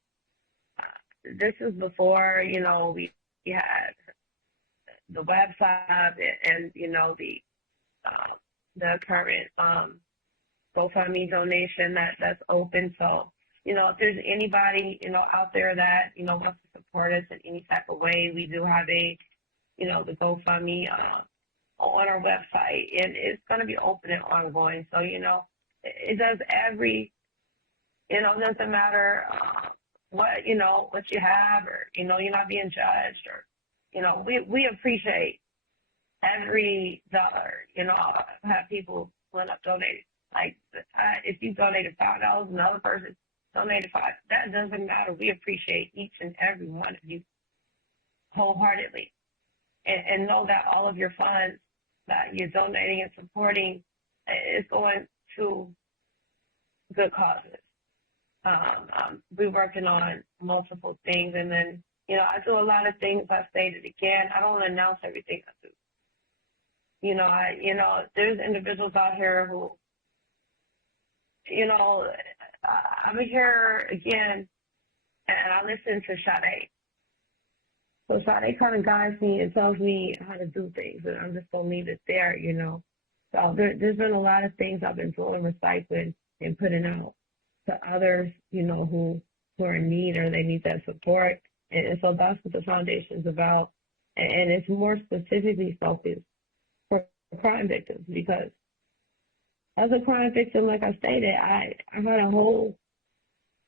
This is before, we had the website and the current GoFundMe donation that's open. So, if there's anybody, out there that, wants to support us in any type of way, we do have the GoFundMe on our website, and it's going to be open and ongoing. So, it does it doesn't matter what you have, or, you're not being judged, or, we appreciate every dollar. I have people went up donated. Like, if you donated $5, another person donated $5. That doesn't matter. We appreciate each and every one of you wholeheartedly, and know that all of your funds that you're donating and supporting is going to good causes. We're working on multiple things, and then I do a lot of things. I stated again, I don't announce everything I do. There's individuals out here who, I'm here again, and I listen to Sade. So Sade kind of guides me and tells me how to do things, and I'm just going to leave it there, So there's been a lot of things I've been doing, recycling and putting out to others, who are in need, or they need that support. And so that's what the foundation's about. And it's more specifically focused for crime victims, because as a crime victim, like I stated, I had a whole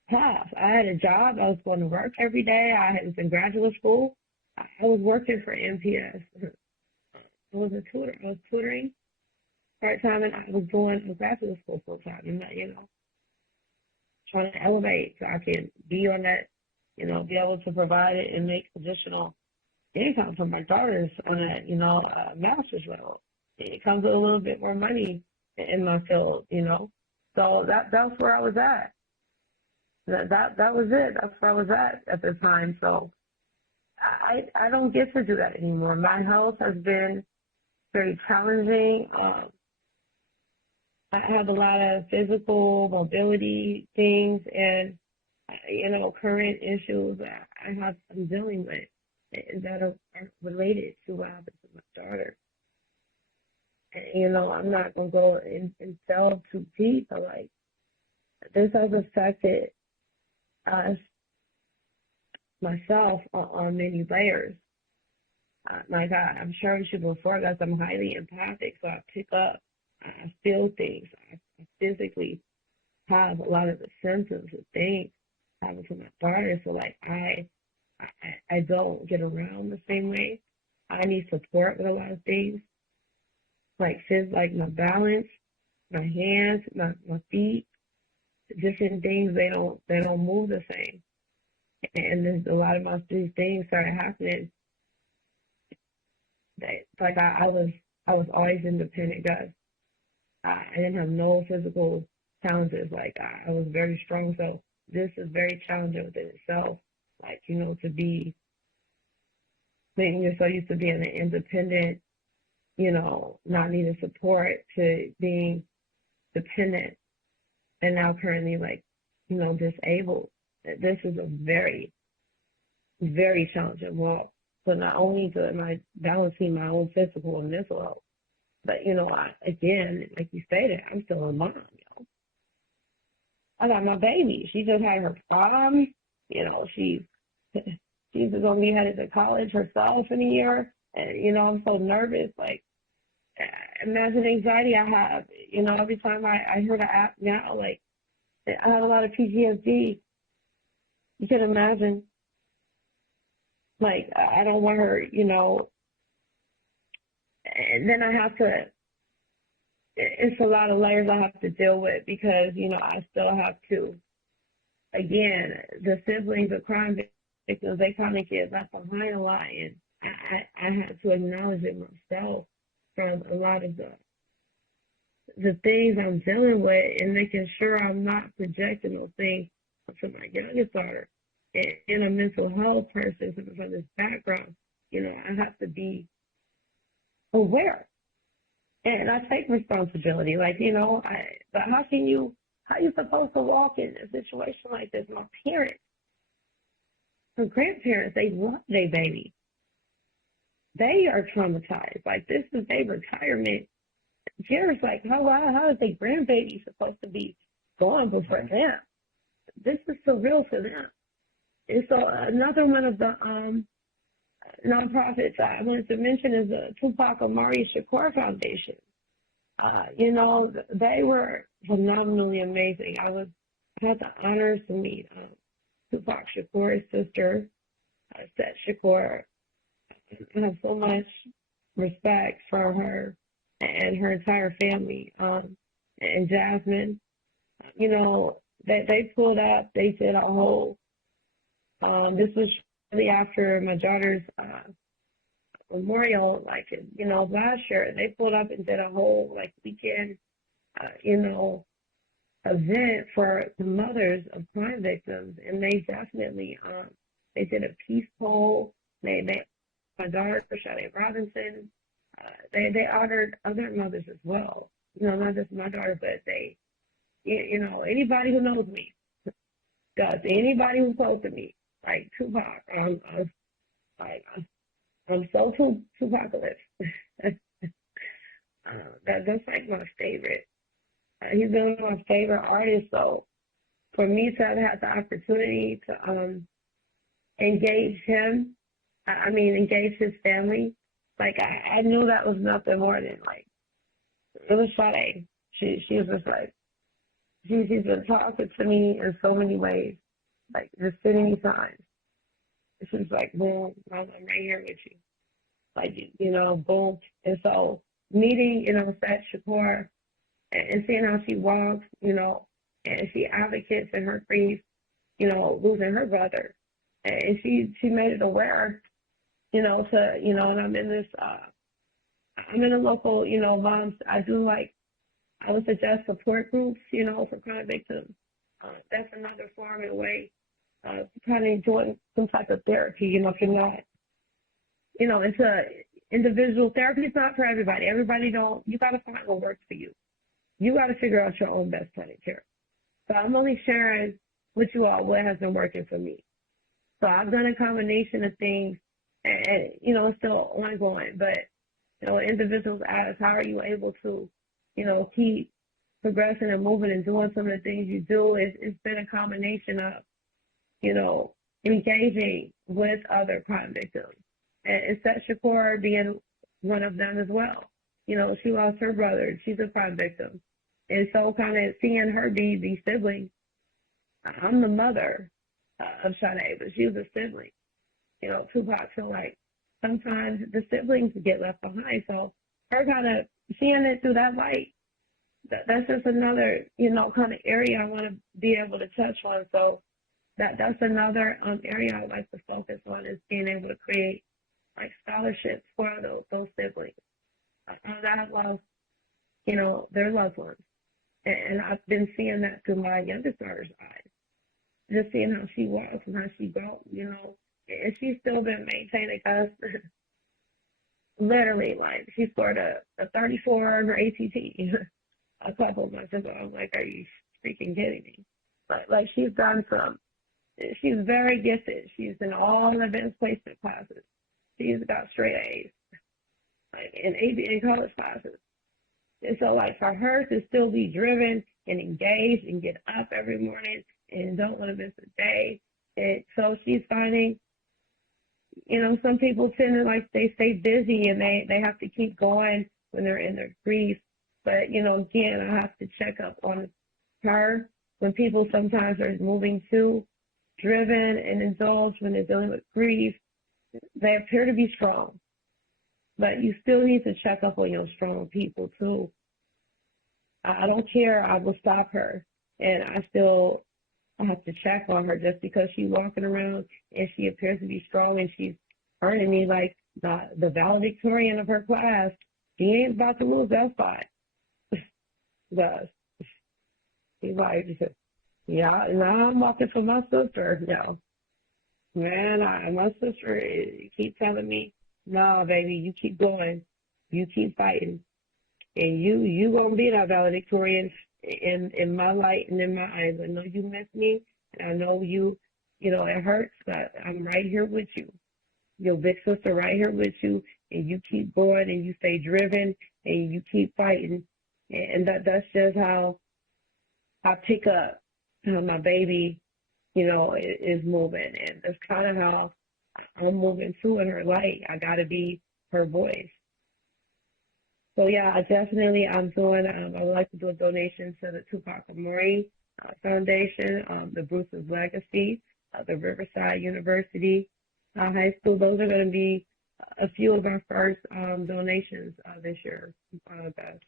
path. I had a job. I was going to work every day. I was in graduate school. I was working for MPS. I was a tutor. I was tutoring part-time, and I was going to graduate school full-time, trying to elevate so I can be on that, be able to provide it and make additional income for my daughters on a master's level. It comes with a little bit more money in my field, So that's where I was at. That was it. That's where I was at the time. So I don't get to do that anymore. My health has been very challenging. I have a lot of physical mobility things, and current issues I'm dealing with that are related to what happened to my daughter. And, I'm not gonna go and delve too deep, but like, this has affected us, myself, on many layers. Like I'm sharing with you before, guys, I'm highly empathic, so I pick up, I feel things, I physically have a lot of the symptoms of things happening to my daughter. So like I don't get around the same way. I need support with a lot of things, like my balance, my hands, my feet, different things. They don't move the same. And there's a lot of these things started happening. Like I was always independent, guys. I didn't have no physical challenges. Like I was very strong. So this is very challenging within itself. Like, to be making yourself used to being an independent, not needing support, to being dependent, and now currently disabled. This is a very, very challenging walk. So not only am I balancing my own physical and mental health, but again, like you stated, I'm still a mom. I got my baby. She just had her prom. She's going to be headed to college herself in a year. And, I'm so nervous. Like, imagine the anxiety I have. Every time I hear the app now, like, I have a lot of PTSD. You can imagine. Like, I don't want her, and then I have to, it's a lot of layers I have to deal with, because, I still have to, again, the siblings of crime victims, they kind of get left behind a lot, and I had to acknowledge it myself from a lot of the things I'm dealing with, and making sure I'm not projecting those things to my youngest daughter. And a mental health person coming from this background, I have to be aware. And I take responsibility. Like, but how you supposed to walk in a situation like this? My parents, my grandparents, they love their baby. they are traumatized. Like, this is their retirement. Jared's like, how is their grandbaby supposed to be gone before them? This is surreal for them. And so another one of the nonprofits I wanted to mention is the Tupac Amari Shakur Foundation. You know, they were phenomenally amazing. I had the honor to meet Tupac Shakur's sister, Sade Shakur. I have so much respect for her and her entire family. And Jasmine, you know, they pulled up, they did a whole, this was shortly after my daughter's memorial, like, you know, last year. They pulled up and did a whole, like, weekend, you know, event for the mothers of crime victims. And they definitely, they did a peace poll. They my daughter, Sade Robinson, they honored other mothers as well. You know, not just my daughter, but they, you know, anybody who knows me does. Anybody who's close to me, like Tupac, I'm so Tupac-alist. That's like my favorite. He's been one of my favorite artists. So for me to have had the opportunity to engage him, engage his family, like I knew that was nothing more than like, it was Sade. She was just like, she's been talking to me in so many ways, like just so many times. She's like, boom, I'm right here with you. Like, you know, boom. And so meeting, you know, Sade Shakur and seeing how she walks, you know, and she advocates in her grief, you know, losing her brother. And she made it aware, you know, to, you know, and I'm in this, I'm in a local, you know, moms, I would suggest support groups, you know, for crime victims. That's another form and way to kind of join some type of therapy, you know, if you're not, you know, into individual therapy. It's not for everybody. You got to find what works for you. You got to figure out your own best plan of care. So I'm only sharing with you all what has been working for me. So I've done a combination of things, and you know, it's still ongoing, but, you know, individuals ask, how are you able to, you know, keep progressing and moving and doing some of the things you do? It's been a combination of, you know, engaging with other crime victims. And Sade Shakur being one of them as well. You know, she lost her brother. She's a crime victim. And so kind of seeing her be the sibling, I'm the mother of Sade, but she was a sibling. You know, Tupac feel like sometimes the siblings get left behind. So her kind of seeing it through that light, that's just another, you know, kind of area I want to be able to touch on. So that's another area I like to focus on, is being able to create like scholarships for those siblings that have lost, you know, their loved ones. And I've been seeing that through my youngest daughter's eyes, just seeing how she walks and how she grows, you know, and she's still been maintaining us. Literally, like, she scored a 34 on her ATT a couple of months ago. I'm like, are you freaking kidding me? But like, she's very gifted. She's in all advanced placement classes. She's got straight A's, like in college classes. And so, like, for her to still be driven and engaged and get up every morning and don't want to miss a day, so she's finding, you know, some people tend to, like, they stay busy and they have to keep going when they're in their grief. But, you know, again, I have to check up on her when people sometimes are moving too driven and indulged when they're dealing with grief. They appear to be strong, but you still need to check up on your strong people too. I don't care. I will stop her, and I have to check on her just because she's walking around and she appears to be strong and she's earning me like the valedictorian of her class. She ain't about to lose that spot. Does. She's like, yeah, now I'm walking for my sister. No. Man, my sister keeps telling me, no, baby, you keep going. You keep fighting. And you gonna be that valedictorian in my light and in my eyes. I know you miss me, and I know you know, it hurts, but I'm right here with you. Your big sister right here with you, and you keep going and you stay driven and you keep fighting. And that's just how I pick up how my baby, is moving. And that's kind of how I'm moving too in her light. I got to be her voice. So yeah, I would like to do a donation to the Tupac Amore Foundation, the Bruce's Legacy, the Riverside University High School. Those are going to be a few of our first donations this year. Best.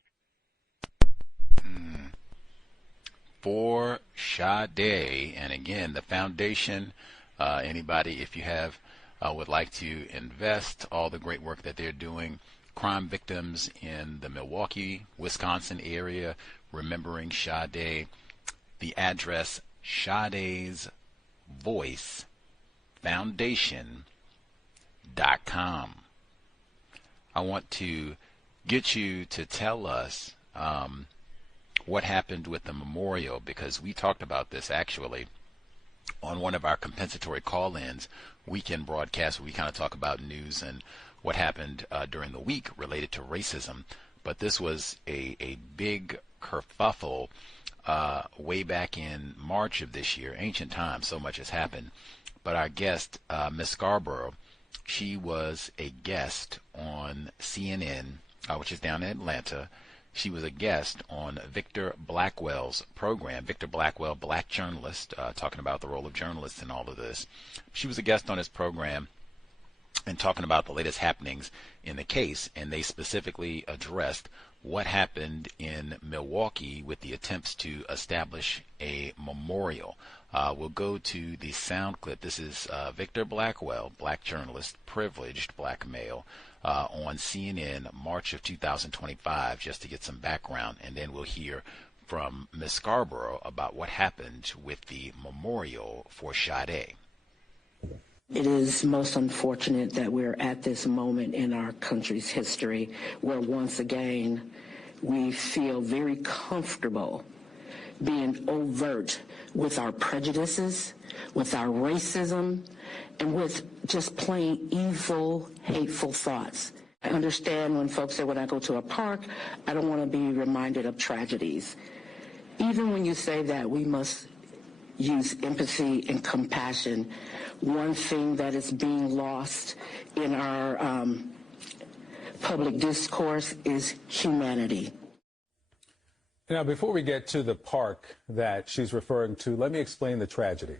For Sade, and again, the foundation, anybody, if you have, would like to invest, all the great work that they're doing, crime victims in the Milwaukee, Wisconsin area, remembering Sade, the address, Sade's Voice Foundation.com. I want to get you to tell us what happened with the memorial, because we talked about this actually on one of our compensatory call-ins, weekend broadcasts, where we kind of talk about news and what happened during the week related to racism. But this was a big kerfuffle way back in March of this year, ancient times, so much has happened. But our guest, Miss Scarbrough, she was a guest on CNN, which is down in Atlanta. She was a guest on Victor Blackwell's program. Victor Blackwell, black journalist, talking about the role of journalists in all of this. She was a guest on his program and talking about the latest happenings in the case, and they specifically addressed what happened in Milwaukee with the attempts to establish a memorial. We'll go to the sound clip. This is Victor Blackwell, black journalist, privileged black male, on CNN, March of 2025, just to get some background, and then we'll hear from Ms. Scarbrough about what happened with the memorial for Sade. It is most unfortunate that we're at this moment in our country's history where once again we feel very comfortable being overt with our prejudices, with our racism, and with just plain evil, hateful thoughts. I understand when folks say when I go to a park, I don't want to be reminded of tragedies. Even when you say that, we must use empathy and compassion. One thing that is being lost in our public discourse is humanity. Now, before we get to the park that she's referring to, let me explain the tragedy.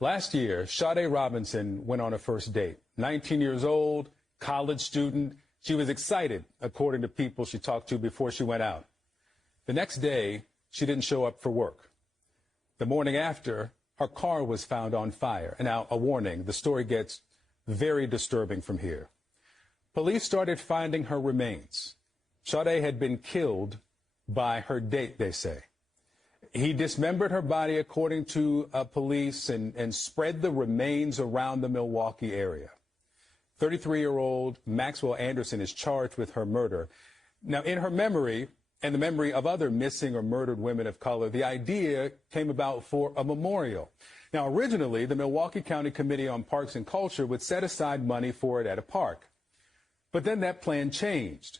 Last year, Sade Robinson went on a first date. 19 years old, college student. She was excited, according to people she talked to before she went out. The next day, she didn't show up for work. The morning after, her car was found on fire. And now, a warning, the story gets very disturbing from here. Police started finding her remains. Sade had been killed by her date, they say. He dismembered her body, according to police, and spread the remains around the Milwaukee area. 33-year-old Maxwell Anderson is charged with her murder. Now, in her memory, and the memory of other missing or murdered women of color, the idea came about for a memorial. Now, originally, the Milwaukee County Committee on Parks and Culture would set aside money for it at a park. But then that plan changed.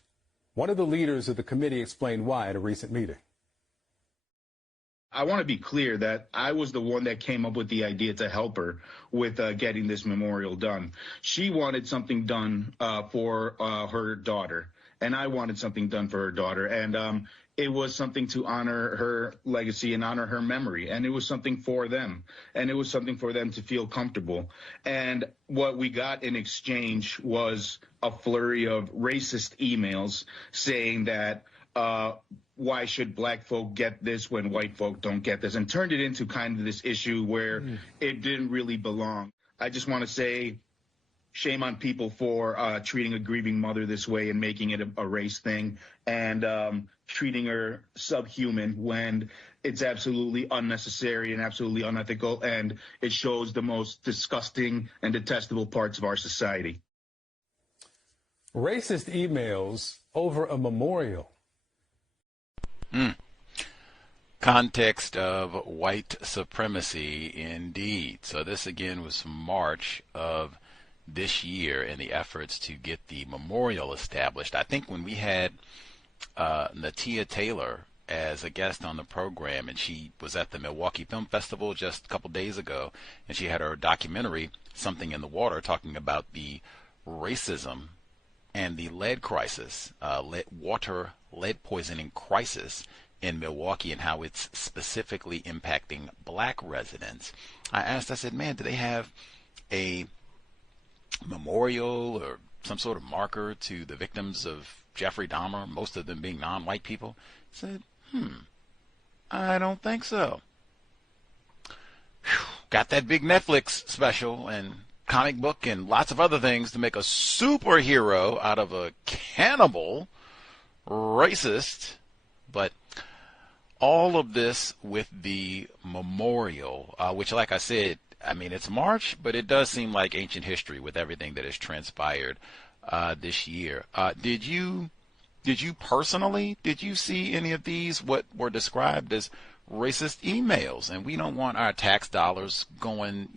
One of the leaders of the committee explained why at a recent meeting. I want to be clear that I was the one that came up with the idea to help her with getting this memorial done. She wanted something done for her daughter, and I wanted something done for her daughter. And it was something to honor her legacy and honor her memory. And it was something for them. And it was something for them to feel comfortable. And what we got in exchange was a flurry of racist emails saying that why should black folk get this when white folk don't get this, and turned it into kind of this issue where it didn't really belong. I just want to say shame on people for treating a grieving mother this way and making it a race thing, and treating her subhuman when it's absolutely unnecessary and absolutely unethical, and it shows the most disgusting and detestable parts of our society. Racist emails over a memorial. Context of white supremacy, indeed. So this again was from March of this year in the efforts to get the memorial established. I think when we had Natia Taylor as a guest on the program, and she was at the Milwaukee Film Festival just a couple days ago, and she had her documentary, Something in the Water, talking about the racism and the lead crisis, lead poisoning crisis in Milwaukee, and how it's specifically impacting black residents. I said, man, do they have a memorial or some sort of marker to the victims of Jeffrey Dahmer, most of them being non-white people? I said, I don't think so. Whew. Got that big Netflix special and comic book and lots of other things to make a superhero out of a cannibal racist. But all of this with the memorial, which, like I said, I mean, it's March, but it does seem like ancient history with everything that has transpired this year. Did you personally, did you see any of these, what were described as racist emails? And we don't want our tax dollars going,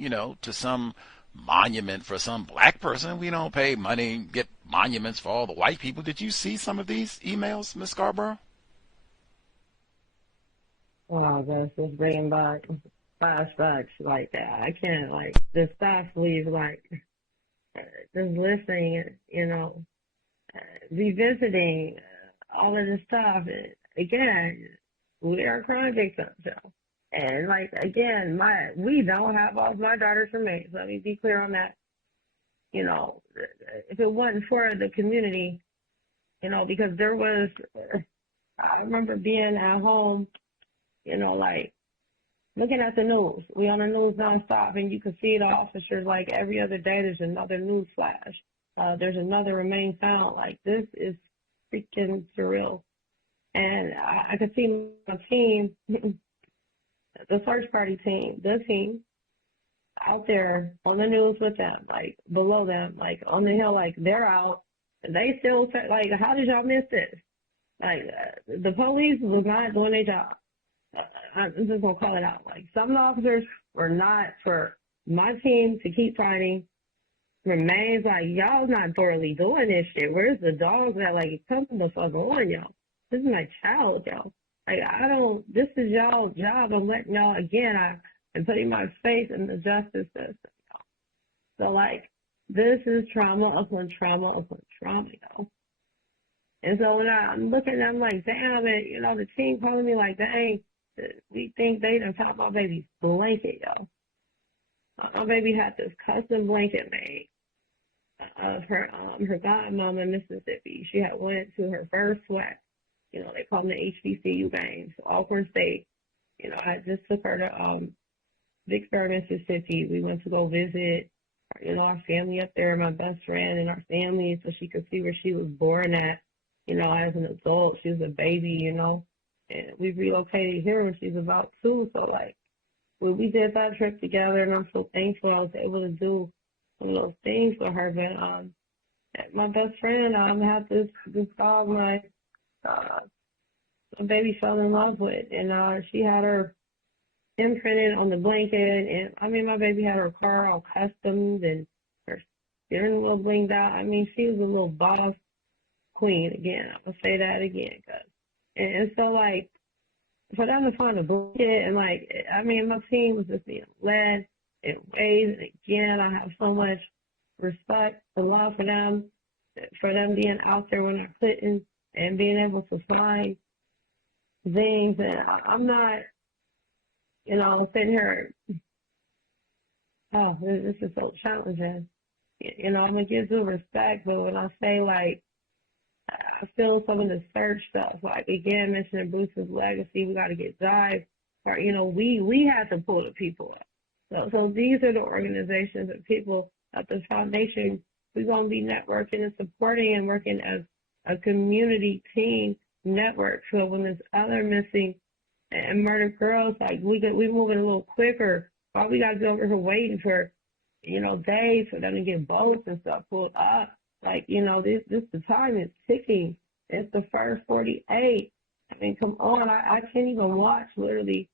to some monument for some black person. We don't pay money, get monuments for all the white people. Did you see some of these emails, Ms. Scarbrough? Wow, that's just bringing back flashbacks like that. I can't, the stuff leaves, just listening, revisiting all of this stuff. Again, we are crime victims, and again, we don't have all my daughters for me. So let me be clear on that. If it wasn't for the community, because there was, I remember being at home, looking at the news. We on the news nonstop, and you can see the officers every other day. There's another news flash. There's another remain found. This is freaking surreal. And I could see my team, the search party team, the team, out there on the news with them, below them, on the hill, they're out. And they still say, how did y'all miss this? The police was not doing their job. I'm just going to call it out. Some of the officers were not for my team to keep fighting. Remains y'all not thoroughly doing this shit. Where's the dogs that come the fuck on, y'all? This is my child, y'all. This is y'all's job. I'm letting y'all, again, I'm putting my faith in the justice system, y'all. So, this is trauma upon trauma upon trauma, y'all. And so when I'm looking, I'm damn it, the team calling me dang, we think they done found my baby's blanket, y'all. My baby had this custom blanket made of her godmom in Mississippi. She had went to her first SWAC. They call them the HBCU games, Alcorn State. I just took her to Vicksburg, Mississippi. We went to go visit, our family up there, my best friend and our family, so she could see where she was born at. As an adult, she was a baby, and we relocated here when she was about 2. So, when we did that trip together, and I'm so thankful I was able to do some of those things for her. But my best friend had this dog my baby fell in love with, and she had her imprinted on the blanket. And I mean, my baby had her car all customed and her steering wheel blinged out. I mean, she was a little boss queen again. I'm gonna say that again, and so for them to find a blanket and I mean, my team was just being led in ways. And again, I have so much respect and love for them being out there when I couldn't and being able to find things. And I'm not, sitting here. Oh, this is so challenging. I'm gonna give due respect, but when I say I feel some of the search stuff, again, mentioning Bruce's legacy, we got to get Jive. Or, we had to pull the people up. So these are the organizations and people at the foundation. We're going to be networking and supporting and working as a community team network. So when there's other missing and murdered girls, we moving a little quicker. All we got to be over here waiting for, days for them to get boats and stuff pulled up. The time is ticking. It's the first 48. I mean, come on. I can't even watch literally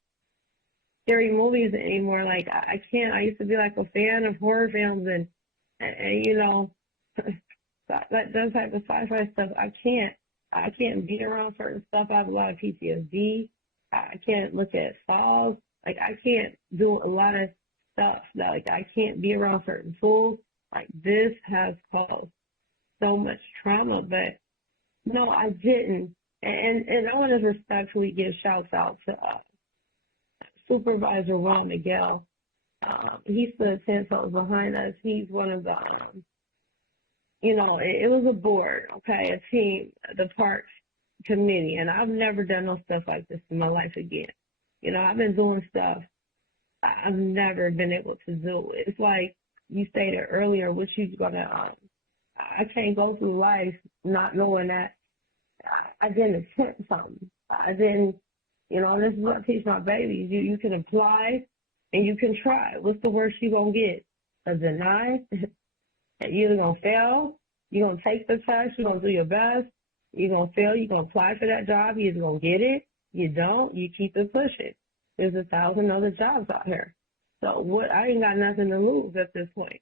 scary movies anymore. I can't. I used to be a fan of horror films, and And you know, that type of sci-fi stuff, I can't be around certain stuff. I have a lot of PTSD. I can't look at files. Like, I can't do a lot of stuff. Like, I can't be around certain tools. Like, this has caused so much trauma, but no, I didn't. And I want to respectfully give shouts out to Supervisor Juan Miguel. He stood 10 toes behind us. He's one of the, you know, it was a board, okay, a team, the parks committee, and I've never done no stuff like this in my life again. You know, I've been doing stuff I've never been able to do. It's like you stated earlier, what you gonna, I can't go through life not knowing that I didn't attempt something. I didn't, you know, this is what I teach my babies. You can apply and you can try. What's the worst you gonna get? A deny? You're either gonna fail, you're gonna take the test, you're gonna do your best, you're gonna fail, you're gonna apply for that job, you're either gonna get it, you don't, you keep it pushing. There's 1,000 other jobs out here. So what? I ain't got nothing to lose at this point.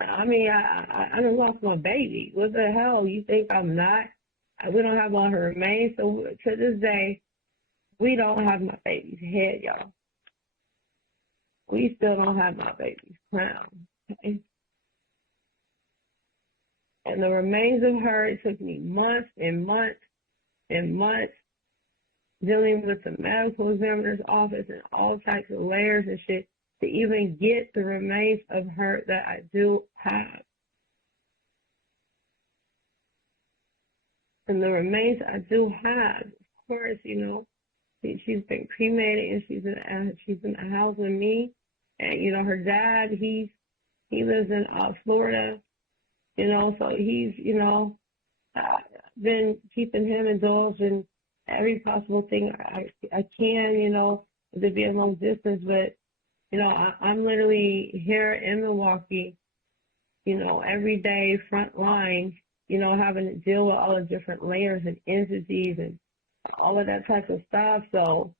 I mean, I done lost my baby. What the hell? You think I'm not? We don't have all her remains. So to this day, we don't have my baby's head, y'all. We still don't have my baby's crown. Okay? And the remains of her, it took me months and months and months dealing with the medical examiner's office and all types of layers and shit to even get the remains of her that I do have. And the remains I do have, of course, you know, she's been cremated and she's in a house with me. And, you know, her dad, he lives in Florida, you know, so he's, you know, been keeping him indulged in every possible thing I can, you know, to be a long distance, but, you know, I'm literally here in Milwaukee, you know, every day, front line, you know, having to deal with all the different layers and entities and all of that type of stuff. So,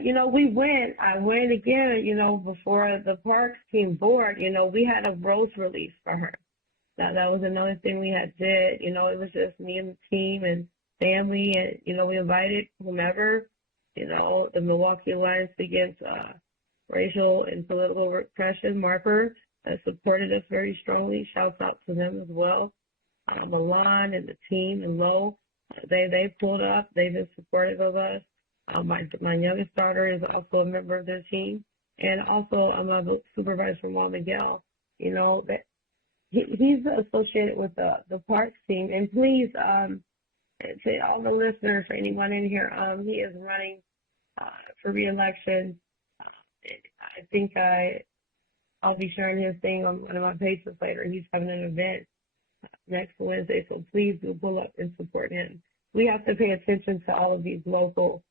you know, I went again, you know, before the parks team board, you know, we had a roast release for her. Now, that was another thing we had did, you know, it was just me and the team and family, and, you know, we invited whomever, you know, the Milwaukee Alliance Against Racial and Political Repression, Marker, supported us very strongly. Shouts out to them as well. Milan and the team and Lo, they pulled up. They've been supportive of us. My youngest daughter is also a member of their team. And also, I'm a supervisor from Juan Miguel. You know, that he's associated with the parks team. And please, to all the listeners, for anyone in here, he is running for re-election. I think I'll be sharing his thing on one of my pages later. He's having an event next Wednesday, so please do pull up and support him. We have to pay attention to all of these local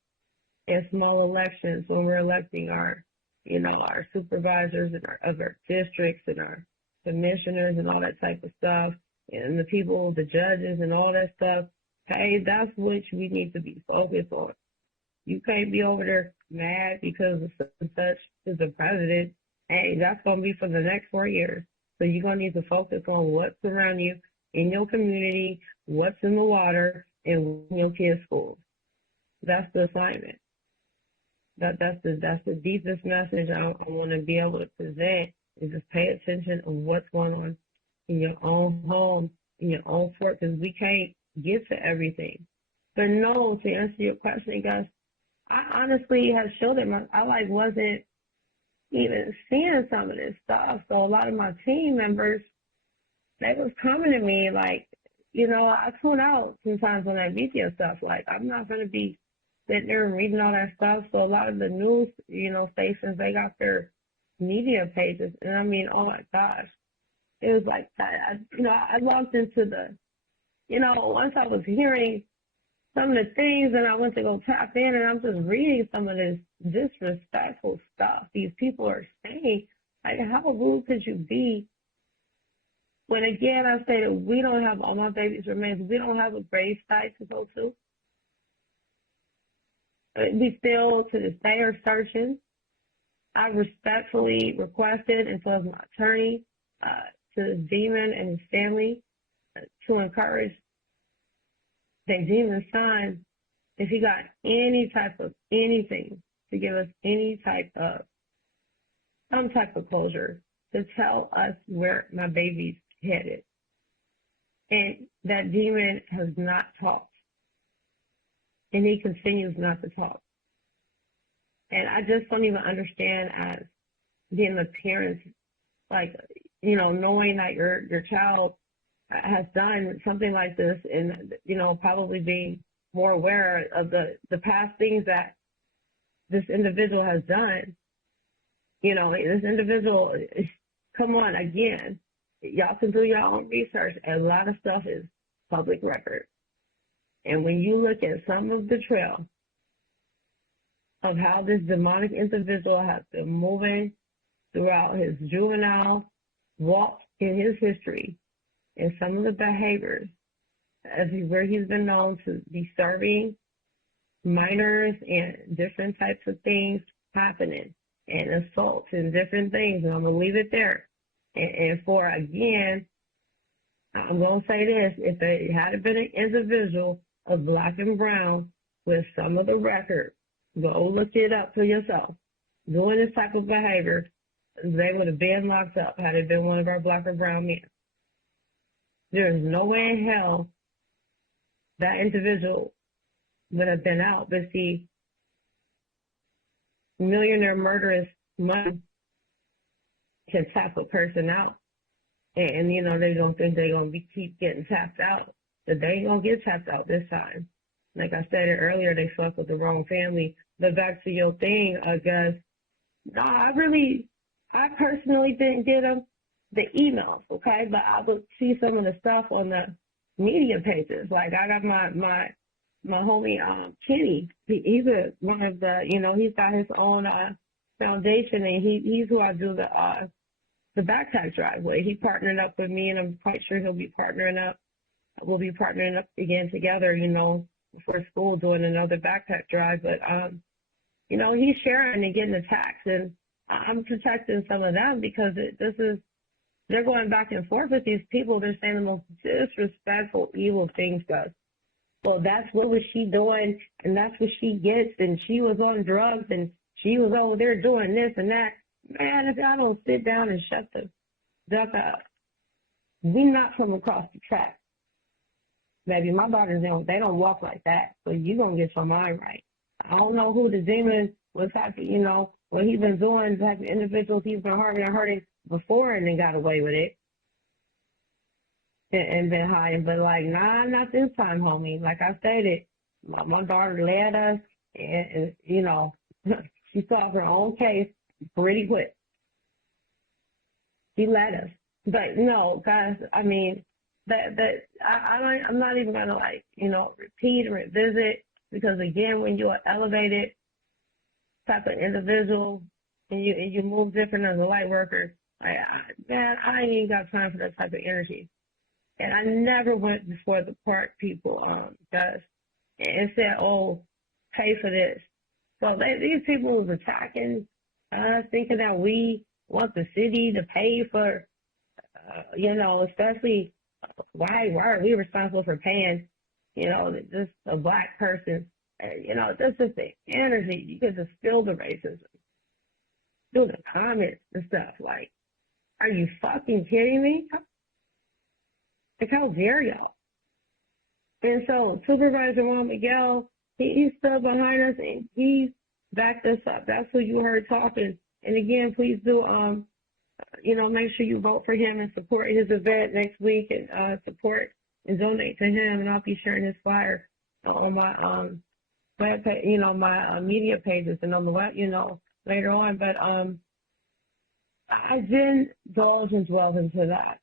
and small elections when we're electing our, you know, our supervisors and of our districts and our commissioners and all that type of stuff, and the people, the judges and all that stuff. Hey, that's what we need to be focused on. You can't be over there mad because such is the president. Hey, that's going to be for the next 4 years. So you're going to need to focus on what's around you in your community, what's in the water, and in your kids' schools. That's the assignment. That's the deepest message I want to be able to present, is just pay attention on what's going on in your own home, in your own fort, because we can't get to everything. But no, to answer your question, guys, I honestly have shielded I wasn't even seeing some of this stuff. So a lot of my team members, they was coming to me like, you know, I tune out sometimes when I media stuff. Like, I'm not going to be sitting there and reading all that stuff. So a lot of the news, you know, stations, they got their media pages. And I mean, oh my gosh, it was like that. I logged into the, once I was hearing some of the things and I went to go tap in and I'm just reading some of this disrespectful stuff these people are saying. Like, how rude could you be? When again, I say that we don't have all my baby's remains. We don't have a grave site to go to. We still, to this day, are searching. I respectfully requested and told my attorney, to Demon and his family, to encourage that Demon's son, if he got any type of anything, to give us any type of, some type of closure, to tell us where my baby's headed. And that Demon has not talked. And he continues not to talk. And I just don't even understand, as being the parents, like, you know, knowing that your child has done something like this, and, you know, probably being more aware of the past things that this individual has done. You know, this individual, come on, again, y'all can do your own research. A lot of stuff is public record. And when you look at some of the trail of how this demonic individual has been moving throughout his juvenile walk in his history, and some of the behaviors where he's been known to be serving minors and different types of things happening, and assaults and different things, and I'm going to leave it there. And for, again, I'm going to say this, if there had been an individual of black and brown with some of the record, go look it up for yourself, doing this type of behavior, they would have been locked up had it been one of our black or brown men. There is no way in hell that individual would have been out. But see, millionaire murderous money can tap a person out. And you know, they don't think they're going to keep getting tapped out. But they ain't going to get tapped out this time. Like I said it earlier, they fuck with the wrong family. But back to your thing, I guess, no, I personally didn't get them, the emails, okay? But I would see some of the stuff on the media pages. Like, I got my homie, Kenny. He's one of the, you know, he's got his own foundation, and he's who I do the backpack drive with. He partnered up with me, and I'm quite sure he'll be partnering up. We'll be partnering up again together, you know, before school, doing another backpack drive. But, you know, he's sharing and getting attacked, and I'm protecting some of them because they're going back and forth with these people. They're saying the most disrespectful, evil things to us. Well, that's what was she doing, and that's what she gets, and she was on drugs, and she was over there doing this and that. Man, if y'all don't sit down and shut the duck up, we not from across the track. Baby, my daughters, they don't walk like that, so you going to get your mind right. I don't know who the demon was, you know, what he's been doing, the type of individuals he's been hurting before, and then got away with it and been hiding. But, like, nah, not this time, homie. Like I stated, my daughter led us, and you know, she solved her own case pretty quick. She led us. But, no, guys, I mean, I'm not even going to, like, you know, repeat or revisit, because, again, when you're an elevated type of individual and you move different as a light worker, man, I ain't even got time for that type of energy. And I never went before the park people, guys, and said, oh, pay for this. So these people was attacking us, thinking that we want the city to pay for, you know, especially why are we responsible for paying, you know, just a black person? You know, this is the energy. You can just feel the racism through the comments and stuff. Like, are you fucking kidding me? Like, how dare y'all? And so Supervisor Juan Miguel, he stood behind us and he backed us up. That's who you heard talking. And again, please do, you know, make sure you vote for him and support his event next week, and support and donate to him. And I'll be sharing his flyer on my web page, you know, my media pages and on the web, you know, later on. But I didn't indulge and dwell into that.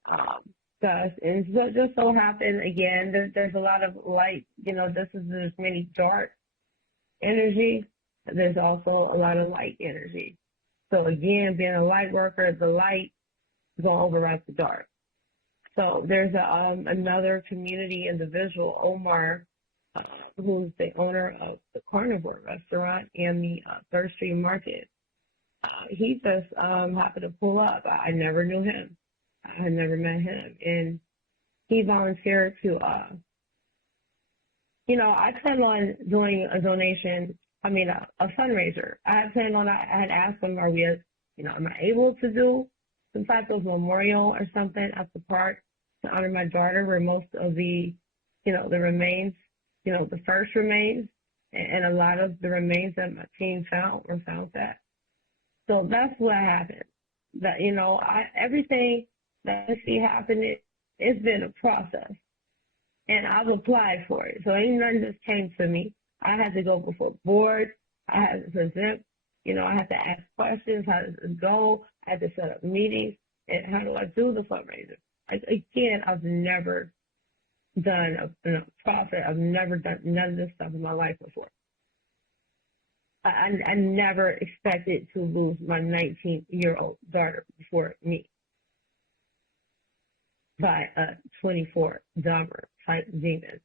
And so just so happened, again, there's a lot of light, you know, there's many dark energy. There's also a lot of light energy. So again, being a light worker, the light is going to override the dark. So there's another community individual, Omar, who's the owner of the Carnivore restaurant and the Third Street Market. He just happened to pull up. I never knew him. I had never met him. And he volunteered to, I planned on doing a donation, a fundraiser. I had asked him, am I able to do some type of memorial or something at the park to honor my daughter, where most of the remains, the first remains, and a lot of the remains that my team found were found at. So that's what happened. That, everything that I see happening, it's been a process. And I've applied for it. So ain't nothing just came to me. I had to go before board. I had to present, I had to ask questions. How does it go? I had to set up meetings. And how do I do the fundraiser? Again, I've never done a profit. I've never done none of this stuff in my life before. I never expected to lose my 19-year-old daughter before me by a 24 Dahmer type demon.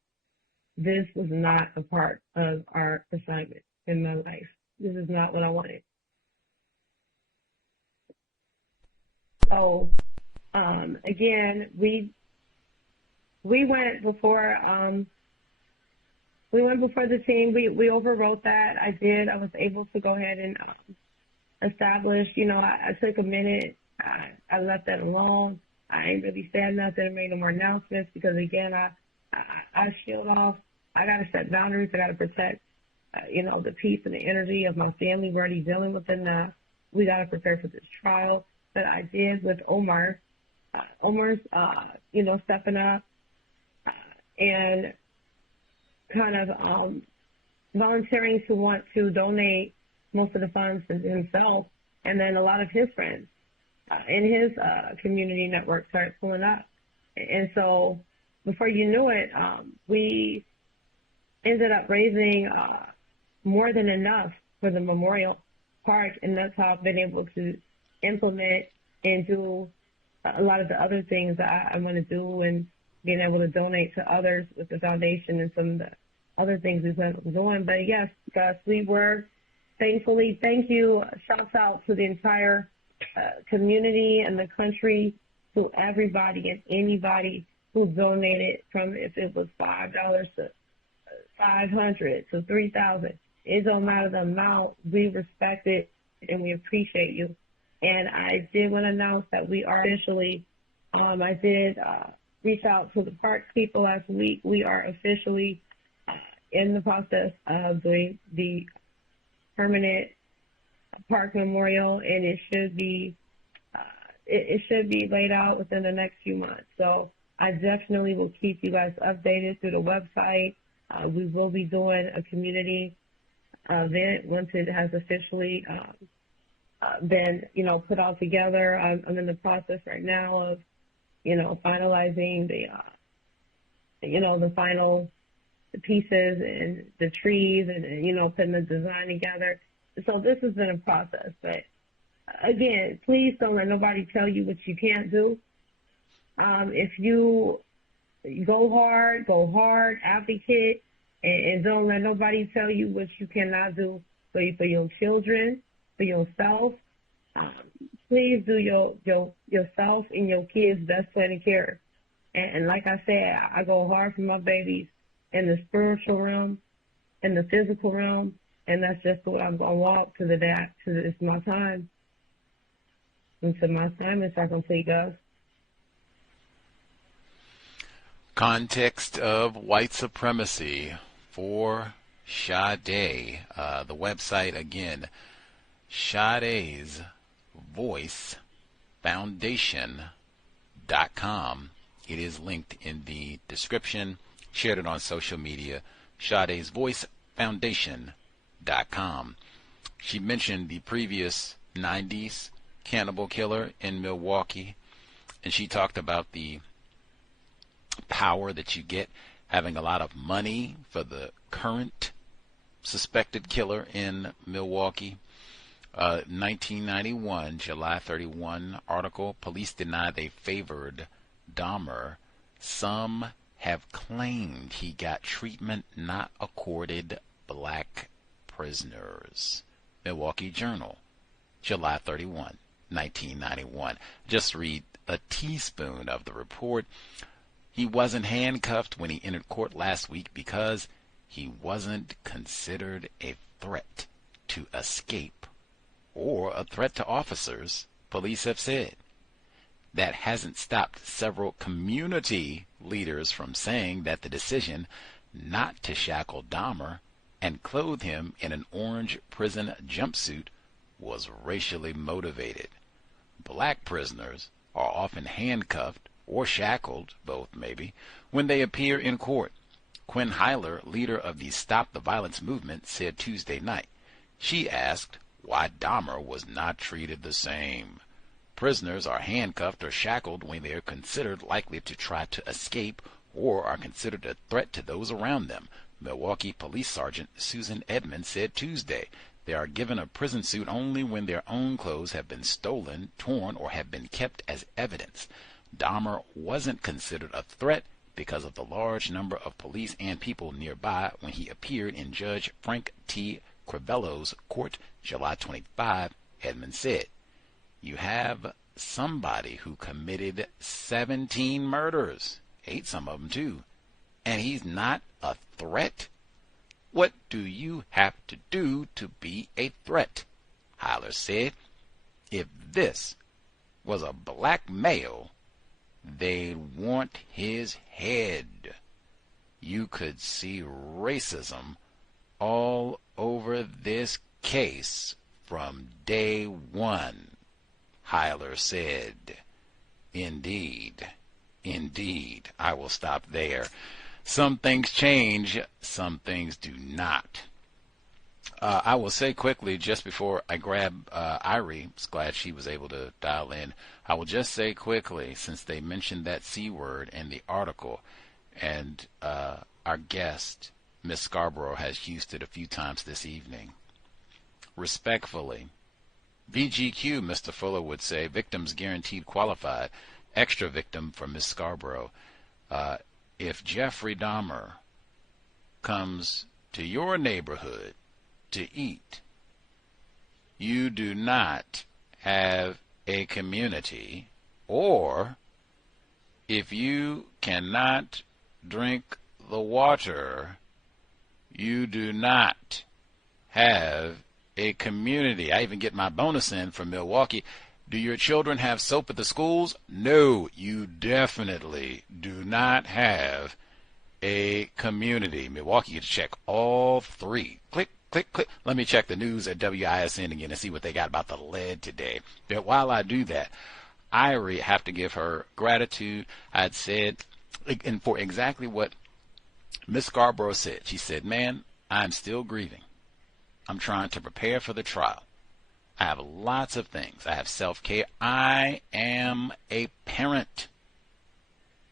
This was not a part of our assignment in my life. This is not what I wanted. So, again, we went before the team. We overwrote that. I was able to go ahead and establish. I took a minute. I left that alone. I ain't really said nothing and made no more announcements because, again, I shield off. I got to set boundaries. I got to protect, the peace and the energy of my family. We're already dealing with enough. We got to prepare for this trial. But I did with Omar. Omar's, stepping up and kind of volunteering to want to donate most of the funds to himself, and then a lot of his friends in his community network started pulling up. And so before you knew it, we ended up raising more than enough for the memorial park, and that's how I've been able to implement and do a lot of the other things that I want to do, and being able to donate to others with the foundation and some of the other things we've been doing. But yes, Gus, we were thankfully, thank you, shouts out to the entire community and the country, to everybody and anybody who donated, from if it was $5 to $500 to $3,000. It don't matter the amount. We respect it and we appreciate you. And I did want to announce that we are officially, I did reach out to the park people last week. We are officially in the process of doing the permanent park memorial, and it should be laid out within the next few months. So I definitely will keep you guys updated through the website. We will be doing a community event once it has officially been, put all together. I'm in the process right now of, finalizing the final pieces and the trees and, putting the design together. So this has been a process, but again, please don't let nobody tell you what you can't do. If you go hard, advocate, and don't let nobody tell you what you cannot do for your children, for yourself. Please do yourself and your kids' best plan of care. And like I said, I go hard for my babies in the spiritual realm, in the physical realm, and that's just what I'm going to walk to it's my time. Until my time is complete, guys. Context of white supremacy for Sade. The website again, Sade's Voice Foundation.com. It is linked in the description. Shared it on social media. Sade's Voice Foundation.com. She mentioned the previous 90s cannibal killer in Milwaukee, and she talked about the power that you get having a lot of money for the current suspected killer in Milwaukee. 1991, July 31 article, police deny they favored Dahmer. Some have claimed he got treatment not accorded black prisoners. Milwaukee Journal, July 31, 1991. Just read a teaspoon of the report. He wasn't handcuffed when he entered court last week because he wasn't considered a threat to escape or a threat to officers, police have said. That hasn't stopped several community leaders from saying that the decision not to shackle Dahmer and clothe him in an orange prison jumpsuit was racially motivated. Black prisoners are often handcuffed or shackled, both maybe, when they appear in court. Quinn Hyler, leader of the Stop the Violence movement, said Tuesday night. She asked why Dahmer was not treated the same. Prisoners are handcuffed or shackled when they are considered likely to try to escape or are considered a threat to those around them, Milwaukee Police Sergeant Susan Edmonds said Tuesday. They are given a prison suit only when their own clothes have been stolen, torn, or have been kept as evidence. Dahmer wasn't considered a threat because of the large number of police and people nearby when he appeared in Judge Frank T. Crivello's court July 25, Edmonds said. You have somebody who committed 17 murders, 8 some of them too, and he's not a threat? What do you have to do to be a threat? Hyler said. If this was a black male, they'd want his head. You could see racism all over this case from day one, Hyler said. Indeed, I will stop there. Some things change, some things do not. I will say quickly, just before I grab Irie, I'm glad she was able to dial in. I will just say quickly, since they mentioned that C word in the article, and our guest, Miss Scarbrough, has used it a few times this evening. Respectfully, VGQ, Mr. Fuller would say, victims guaranteed qualified, extra victim for Miss Scarbrough. If Jeffrey Dahmer comes to your neighborhood to eat, you do not have a community, or if you cannot drink the water, you do not have a community. I even get my bonus in from Milwaukee. Do your children have soap at the schools? No, you definitely do not have a community. Milwaukee, you check all three. Click, click, click. Let me check the news at WISN again and see what they got about the lead today. But while I do that, I have to give her gratitude. I'd said, and for exactly what Miss Scarbrough said. She said, man, I'm still grieving. I'm trying to prepare for the trial. I have lots of things. I have self-care. I am a parent.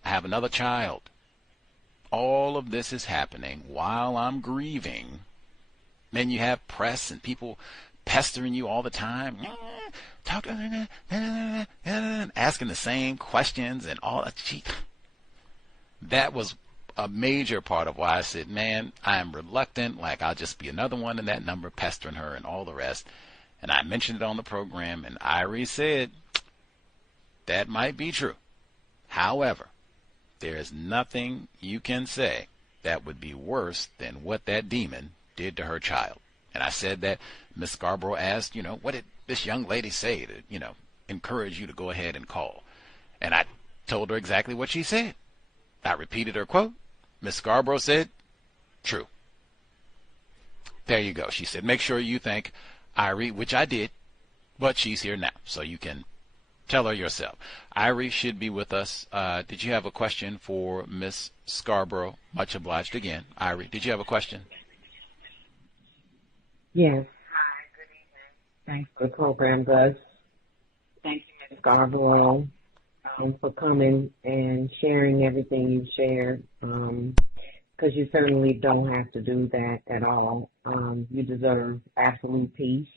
I have another child. All of this is happening while I'm grieving. Then you have press and people pestering you all the time. Talk to asking the same questions and all that. That was a major part of why I said, man, I am reluctant. Like, I'll just be another one in that number pestering her and all the rest. And I mentioned it on the program, and Irie said that might be true. However, there is nothing you can say that would be worse than what that demon did to her child. And I said that Miss Scarbrough asked, what did this young lady say to, encourage you to go ahead and call? And I told her exactly what she said. I repeated her quote. Miss Scarbrough said, true. There you go. She said, make sure you thank Irie, which I did, but she's here now, so you can tell her yourself. Irie should be with us. Did you have a question for Miss Scarbrough? Much obliged again. Irie, did you have a question? Yes. Hi, good evening. Thanks for the program, Gus. Thank you, Ms. Scarbrough, for coming and sharing everything you've shared, because you certainly don't have to do that at all. You deserve absolute peace,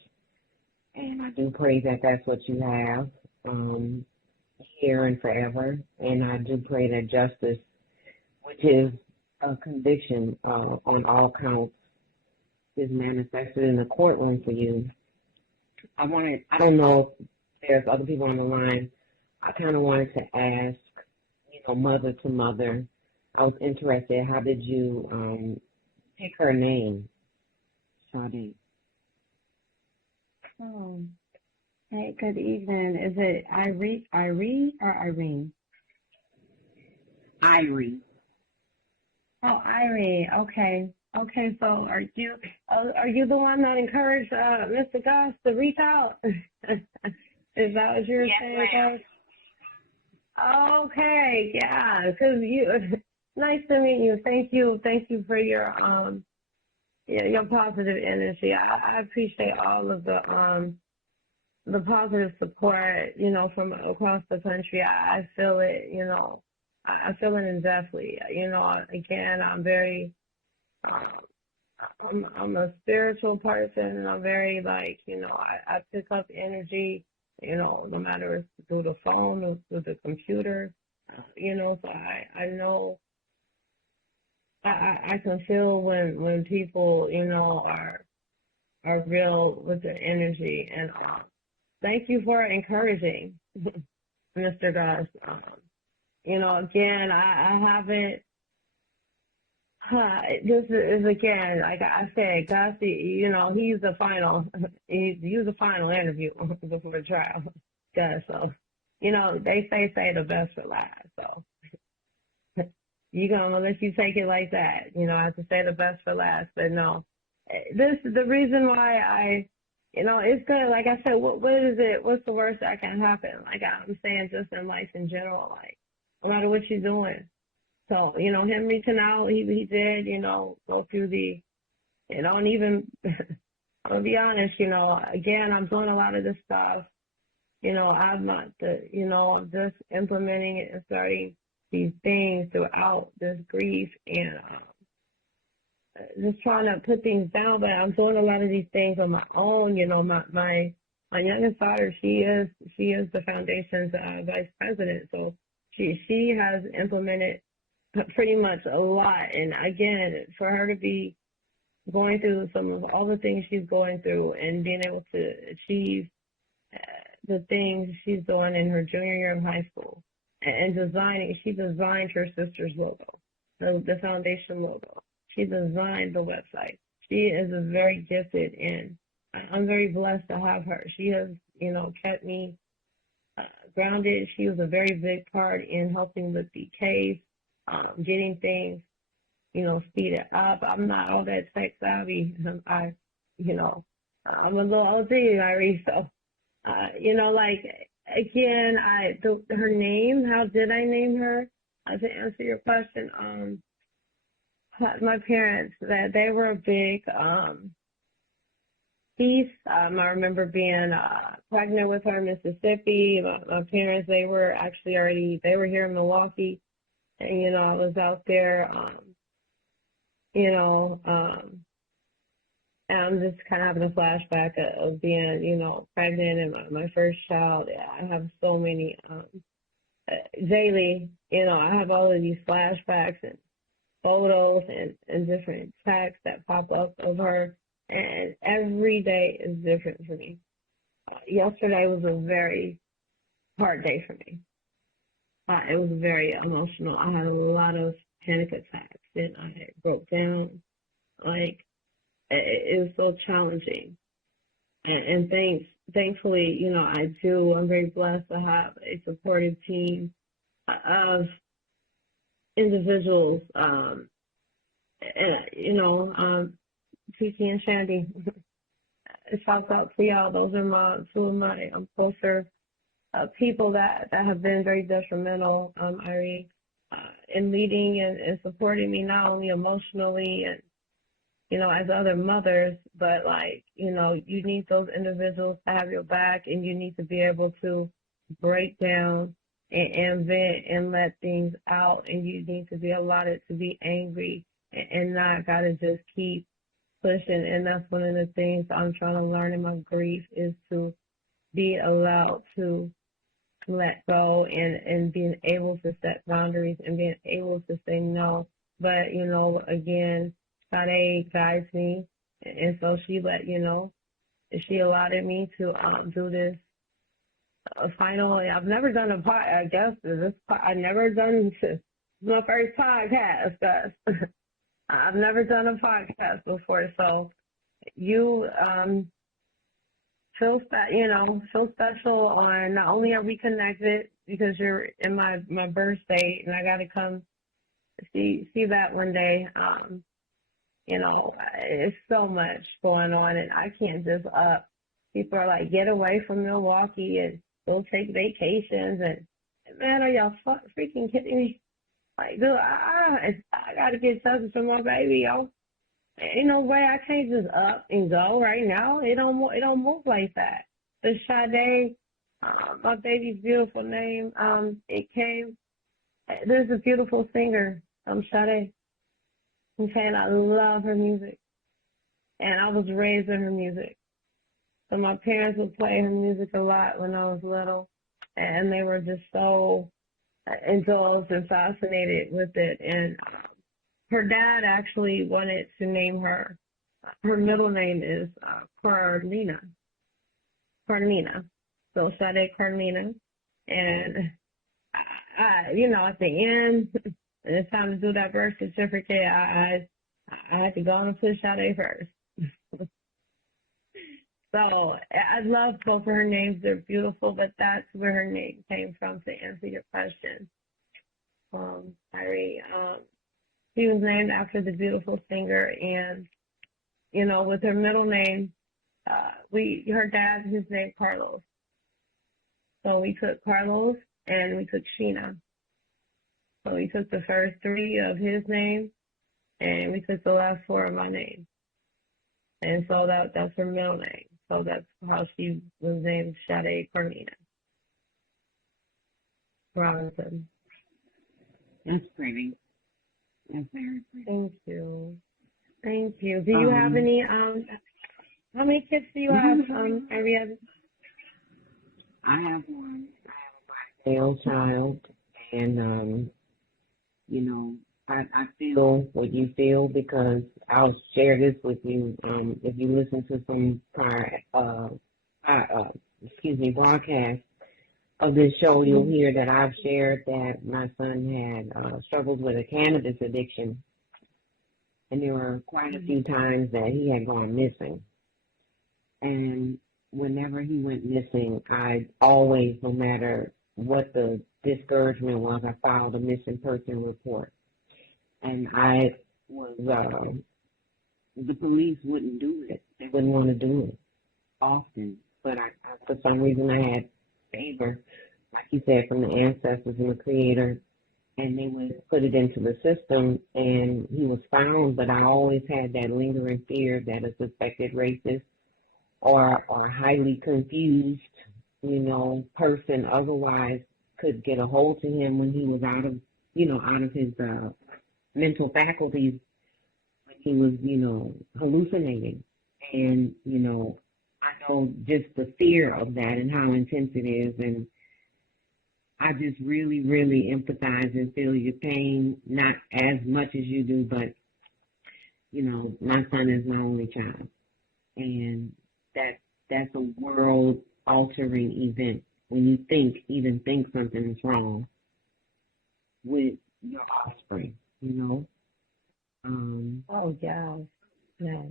and I do pray that that's what you have here and forever. And I do pray that justice, which is a conviction on all counts, is manifested in the courtroom for you. I don't know if there's other people on the line. I kind of wanted to ask, mother to mother. I was interested. How did you pick her name, Sade? Oh, hey, good evening. Is it Irene or Irene? Irie. Oh, Irene. Okay. Okay. So are you the one that encouraged Mr. Goss to reach out? Is that what you're saying, Goss? Okay. Yeah. Because nice to meet you. Thank you. Thank you for your your positive energy. I appreciate all of the positive support, from across the country. I feel it, I feel it deeply. Again, I'm very, I'm a spiritual person, and I'm very I pick up energy, no matter if it's through the phone or through the computer, so I know. I can feel when people, are real with their energy, and thank you for encouraging, Mr. Goss. Again, I haven't. This is again, like I said, Goss. He's the final. He's the final interview before the trial. Goss. So, they say the best for last. So. You're going to let you take it like that. I have to say the best for last. But no, this is the reason why it's good. Like I said, what is it? What's the worst that can happen? Like I'm saying, just in life in general, like no matter what you're doing. So, him reaching out, he did, go through and even, I'll be honest, again, I'm doing a lot of this stuff. I'm not just implementing it and starting these things throughout this grief, and just trying to put things down. But I'm doing a lot of these things on my own. My youngest daughter, she is the foundation's vice president, so she has implemented pretty much a lot. And again, for her to be going through some of all the things she's going through and being able to achieve the things she's doing in her junior year of high school. And she designed her sister's logo, the foundation logo. She designed the website. She is a very gifted, and I'm very blessed to have her. She has, kept me grounded. She was a very big part in helping with the case, getting things, speeded up. I'm not all that tech savvy. I'm a little OG, Irie, so, again, her name, how did I name her? To answer your question, my parents, they were a big piece. I remember being pregnant with her in Mississippi. My parents, they were actually they were here in Milwaukee, and I was out there, and I'm just kind of having a flashback of being, pregnant and my first child. I have so many, daily, I have all of these flashbacks and photos and different texts that pop up of her. And every day is different for me. Yesterday was a very hard day for me. It was very emotional. I had a lot of panic attacks, and I broke down. It was so challenging. And thankfully, I'm very blessed to have a supportive team of individuals, Kiki and Shandy. Shout out to y'all. Those are two of my closer people that have been very detrimental, Irie, in leading and supporting me, not only emotionally and as other mothers, but you need those individuals to have your back, and you need to be able to break down and vent and let things out, and you need to be allotted to be angry and not gotta just keep pushing. And that's one of the things I'm trying to learn in my grief, is to be allowed to let go and being able to set boundaries and being able to say no. But, again, Sade guides me, and so she let she allotted me to do this final. I've never done a pod. I guess I've never done this. Is my first podcast, guys. I've never done a podcast before, so you feel special. On not only are we connected because you're in my birth state, and I got to come see that one day. It's so much going on, and I can't just up. People are like, get away from Milwaukee and go take vacations, and man, are y'all freaking kidding me? Like, dude, I gotta get touches from my baby, yo. Ain't no way I can't just up and go right now. It don't move like that. The Sade, my baby's beautiful name. It came. There's a beautiful singer, Sade. Okay, and I love her music, and I was raised in her music. So my parents would play her music a lot when I was little, and they were just so indulged and fascinated with it. And her dad actually wanted to name her. Her middle name is Carlina. So Sade Carlina. And at the end, when it's time to do that birth certificate, I had to go on and put Sade first. So I'd love both of her names. They're beautiful, but that's where her name came from, to answer your question. Kyrie, she was named after the beautiful singer, and, with her middle name, her dad, his name Carlos. So we took Carlos and we took Sheena. So we took the first three of his name and we took the last four of my name. And so that's her middle name. So that's how she was named Sade Carlina Robinson. That's pretty. That's very pretty. Thank you. Thank you. Do you have any, how many kids do you have, Arietta? I have one. I have a male child, and, I feel what you feel, because I'll share this with you. If you listen to some prior, broadcast of this show, you'll hear that I've shared that my son had struggles with a cannabis addiction, and there were quite a few times that he had gone missing. And whenever he went missing, I always, no matter what the discouragement was, I filed a missing person report. And I was, the police wouldn't do it. They wouldn't want to do it often. But I for some reason, I had favor, like you said, from the ancestors and the Creator, and they would put it into the system, and he was found. But I always had that lingering fear that a suspected racist or highly confused, person otherwise could get a hold to him when he was out of his mental faculties. He was, hallucinating. And, I know just the fear of that and how intense it is. And I just really, really empathize and feel your pain, not as much as you do, but, my son is my only child. And that's a world-altering event when you even think something is wrong with your offspring, Oh, yeah. Yeah.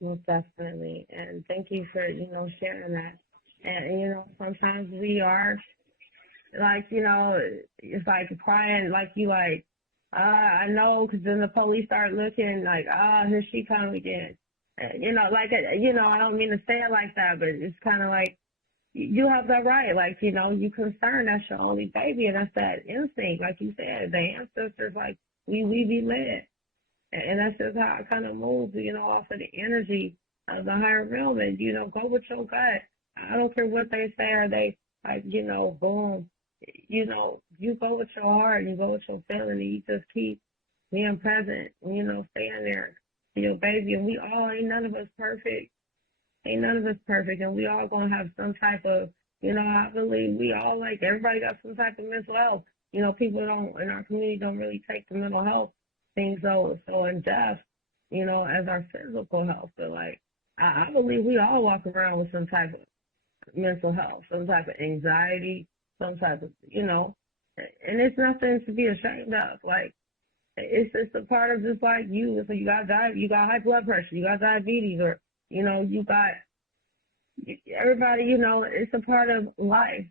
Most definitely. And thank you for, sharing that. And, sometimes we are, like, it's like crying, like you like, I know, because then the police start looking like, here she comes again. I don't mean to say it like that, but it's kind of like, you have that right. Like, you concerned, that's your only baby, and that's that instinct. Like you said, the ancestors, like, we be led. And that's just how I kind of move, off of the energy of the higher realm. And, go with your gut. I don't care what they say, or they, like, boom. You go with your heart, you go with your feeling, and you just keep being present, staying there for your baby. And ain't none of us perfect. Ain't none of us perfect. And we all going to have some type of, I believe we all, like, everybody got some type of mental health. People in our community don't really take the mental health things so in depth, as our physical health. But, like, I believe we all walk around with some type of mental health, some type of anxiety, some type of, and it's nothing to be ashamed of. Like, it's just a part of just like you. So you got high blood pressure, you got diabetes, or, you got everybody, it's a part of life,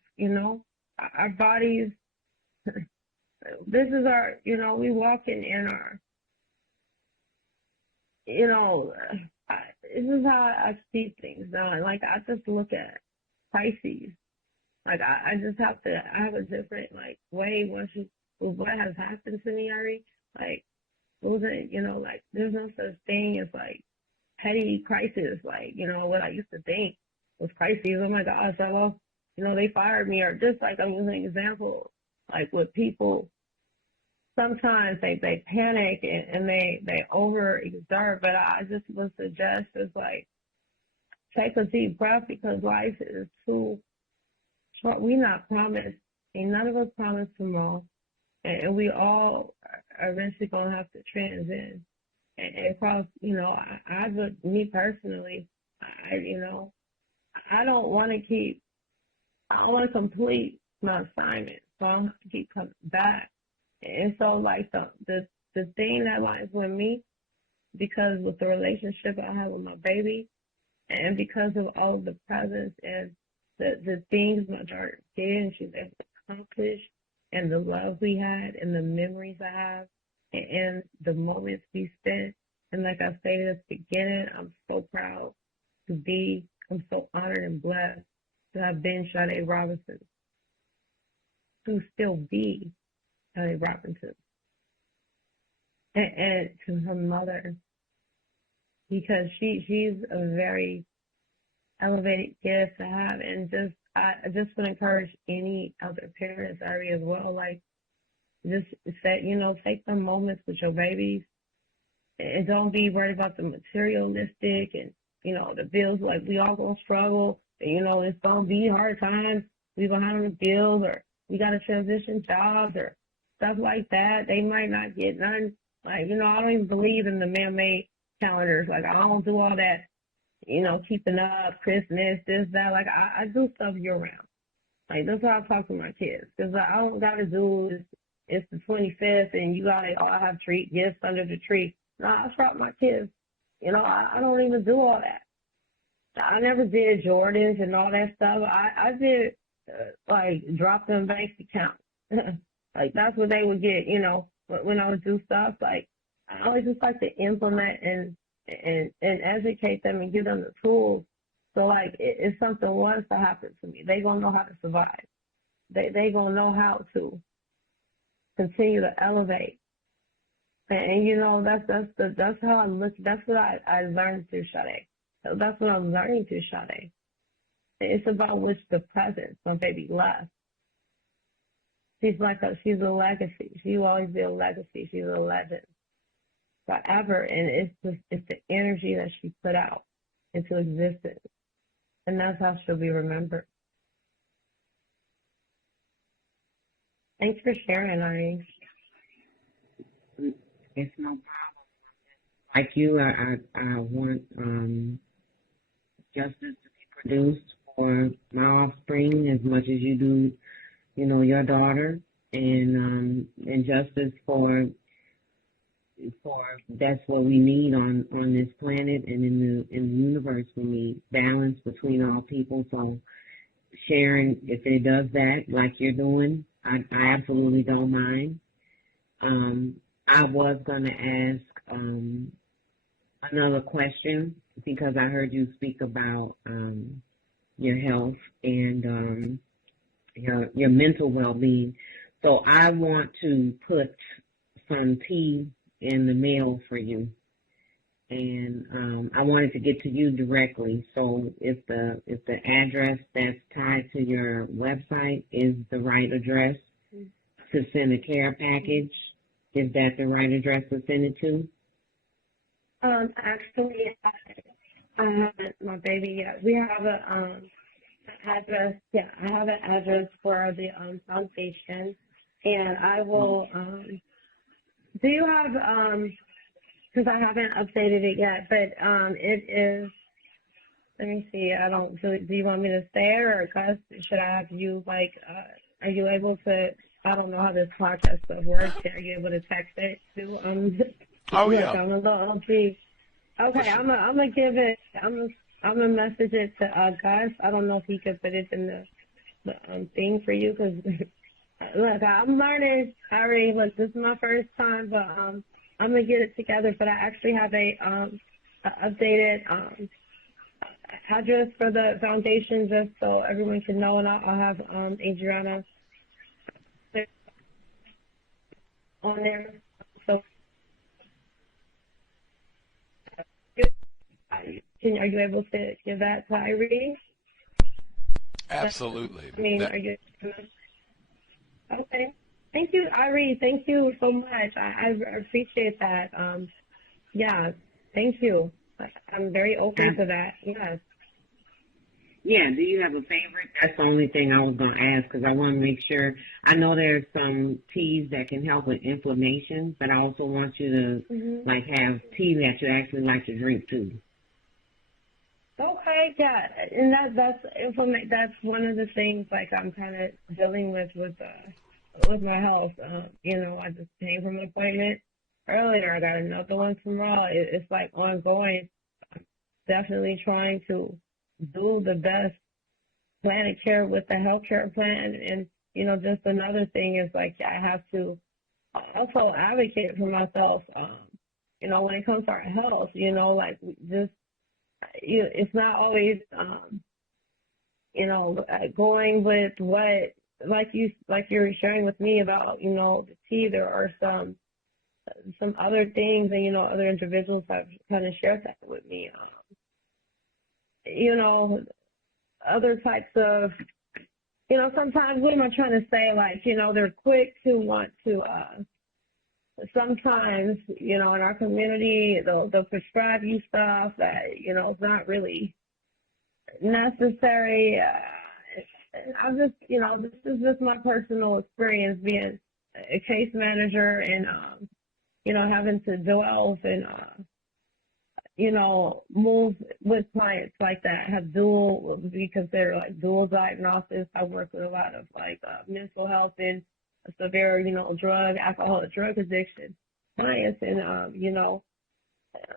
our bodies. This is our, we walking in our, this is how I see things now. Like, I just look at Pisces. Like, I just have to, I have a different, like, way with what has happened to me, Ari. Like, it wasn't, like, there's no such thing as, like, petty crisis. Like, what I used to think was crises. Oh my gosh, they fired me. Or just like, I'm using an example, like with people, sometimes they panic and they overexert, but I just would suggest is like, take a deep breath, because life is too short. We not promised, and none of us promised tomorrow, and we all are eventually gonna have to transcend. And across, me personally, I don't want to complete my assignment, so I don't have to keep coming back. And so, like, the thing that lies with me, because with the relationship I have with my baby, and because of all of the presence and the things my daughter did and she was able to accomplish, and the love we had, and the memories I have, and the moments we spent. And like I stated at the beginning, I'm so proud I'm so honored and blessed to have been Sade Robinson, to still be Sade Robinson, and to her mother, because she's a very elevated gift to have. And I just would encourage any other parents, Ari, as well, like, just take some moments with your babies, and don't be worried about the materialistic and, the bills. Like, we all gonna struggle, and, it's gonna be hard times. We behind on the bills, or we gotta transition jobs or stuff like that. They might not get none. Like, I don't even believe in the man-made calendars. Like, I don't do all that, keeping up, Christmas, this, that. Like, I do stuff year-round. Like, that's how I talk to my kids, because I don't gotta do it's the 25th and you gotta all have gifts under the tree. No, I brought my kids. I don't even do all that. I never did Jordans and all that stuff. I did like drop them bank account. Like, that's what they would get. When I would do stuff. Like, I always just like to implement and educate them and give them the tools. So, like, if something was to happen to me, they gonna know how to survive. They gonna know how to continue to elevate. And that's how I look. That's what I learned through Sade. So that's what I'm learning through Sade. It's about the presence. My baby left. She's a legacy. She will always be a legacy. She's a legend forever. And it's the energy that she put out into existence. And that's how she'll be remembered. Thanks for sharing, Ari. It's no problem. Like you, I want justice to be produced for my offspring as much as you do, your daughter, and justice for that's what we need on this planet and in the universe. We need balance between all people. So sharing, if it does that like you're doing, I absolutely don't mind. I was going to ask another question, because I heard you speak about your health and your mental well-being. So I want to put some tea in the mail for you, and I wanted to get to you directly. So if the address that's tied to your website is the right address to send a care package, is that the right address to send it to? Actually, I haven't, my baby, yet. We have a address. Yeah, I have an address for the foundation, and I will. Do you have? Because I haven't updated it yet, but it is Let me see. I don't. Do you want me to stay or Gus? Should I have you like? Are you able to? I don't know how this podcast stuff works. Are you able to text it to? Oh, Look, yeah. I'm a little OG. Okay, Sure. I'm gonna give it. I'm gonna message it to Gus. I don't know if he could put it in the thing for you because look, I'm learning. Already, look, this is my first time, but I'm gonna get it together. But I actually have a updated address for the foundation just so everyone can know, and I'll have Adriana on there. So, are you able to give that to Irene? Absolutely. I mean, are you? Okay. Thank you, Irene. Thank you so much. I appreciate that. Yeah. Thank you. I'm very open to that. Yes. Yeah, do you have a favorite? That's the only thing I was going to ask because I want to make sure. I know there's some teas that can help with inflammation, but I also want you to like have tea that you actually like to drink too. Okay, yeah, and that's one of the things like I'm kind of dealing with my health. I just came from an appointment earlier. I got another one tomorrow. It's like ongoing. Definitely trying to do the best plan of care with the healthcare plan, and just another thing is like I have to also advocate for myself. When it comes to our health, like just. It's not always, going with what, like you're sharing with me about, the tea. There are some other things, and other individuals have kind of shared that with me. Other types of, sometimes what am I trying to say? Like, they're quick to want to. Sometimes, in our community, they'll prescribe you stuff that, is not really necessary. I'm just, this is just my personal experience being a case manager and, having to delve and, move with clients like that, have be considered like dual diagnosis. I work with a lot of like mental health and severe, alcoholic drug addiction clients. And,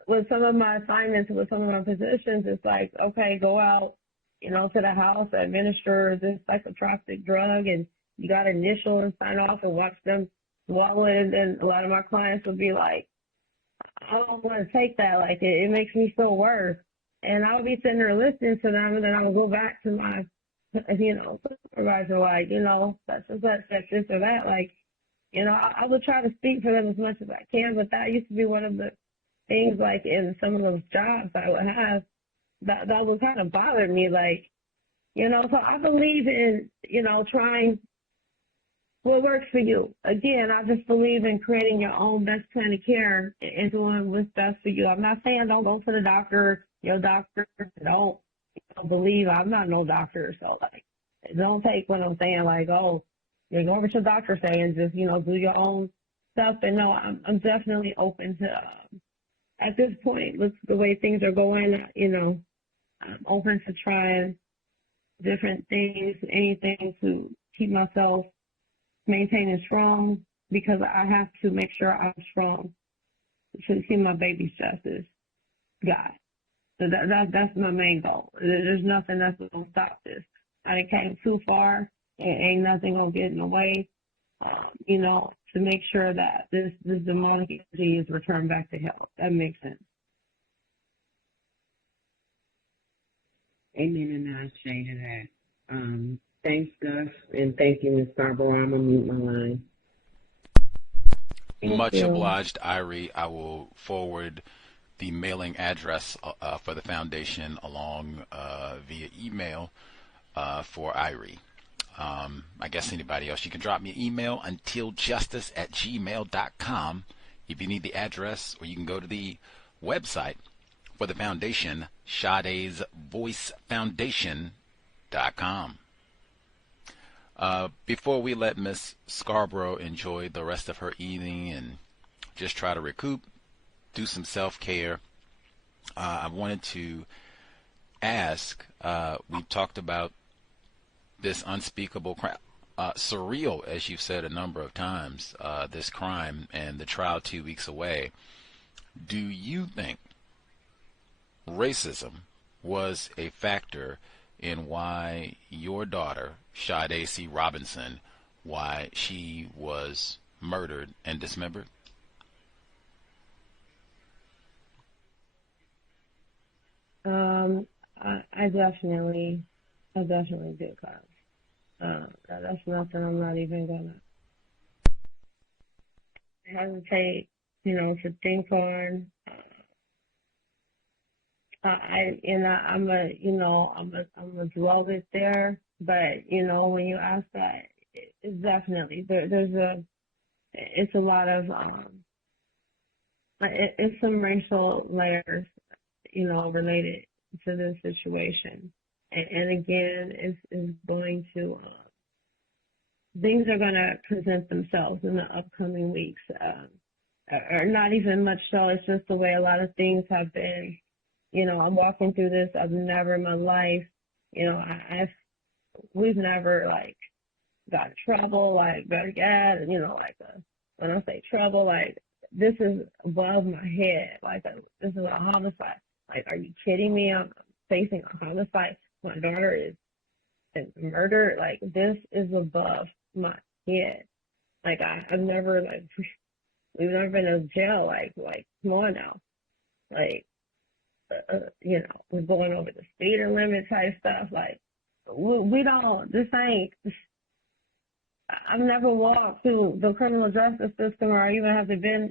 with some of my assignments, with some of my positions, it's like, okay, go out, to the house, administer this psychotropic drug, and you got to initial and sign off and watch them swallow it. And then a lot of my clients would be like, I don't want to take that. Like, it makes me feel worse. And I'll be sitting there listening to them, and then I'll go back to my supervisor, like, that's this or that. Like, I would try to speak for them as much as I can, but that used to be one of the things, like, in some of those jobs I would have that would kind of bother me. Like, so I believe in, trying what works for you. Again, I just believe in creating your own best plan of care and doing what's best for you. I'm not saying don't go to the doctor, your doctor, don't believe. I'm not no doctor, so like, don't take what I'm saying like, oh, you're going with your doctor saying, just do your own stuff. And no, I'm definitely open to at this point, with the way things are going, I'm open to trying different things, anything to keep myself maintaining strong, because I have to make sure I'm strong to see my baby's justice. God. So that's my main goal. There's nothing that's going to stop this. I done came too far, and ain't nothing going to get in the way, to make sure that this demonic energy is returned back to health. That makes sense. Amen, and I say to that. Thanks, Gus, and thank you, Ms. Scarbrough. I'm going to mute my line. Much obliged, Irie. I will forward the mailing address for the foundation along via email for Irie. I guess anybody else, you can drop me an email, untiljustice@gmail.com, if you need the address, or you can go to the website for the foundation, Sade'sVoiceFoundation.com. Before we let Miss Scarbrough enjoy the rest of her evening and just try to recoup, do some self-care, I wanted to ask, we talked about this unspeakable crime, surreal, as you've said a number of times, this crime and the trial 2 weeks away. Do you think racism was a factor in why your daughter, Sade C. Robinson, why she was murdered and dismembered? I definitely do, cause that's nothing I'm not even gonna hesitate, to think on. I'm a dwell it there, but when you ask that, it's definitely it's a lot of it's some racial layers, related to this situation, and again, it's going to things are going to present themselves in the upcoming weeks, or not even much so. It's just the way a lot of things have been. I'm walking through this. I've never in my life, we've never got in trouble, when I say trouble, this is above my head, this is a homicide. Are you kidding me? I'm facing a homicide. My daughter is murdered. This is above my head. I've never, we've never been in jail. Come on now. We're going over the speed limit type stuff. We don't, I've never walked through the criminal justice system or even have to been,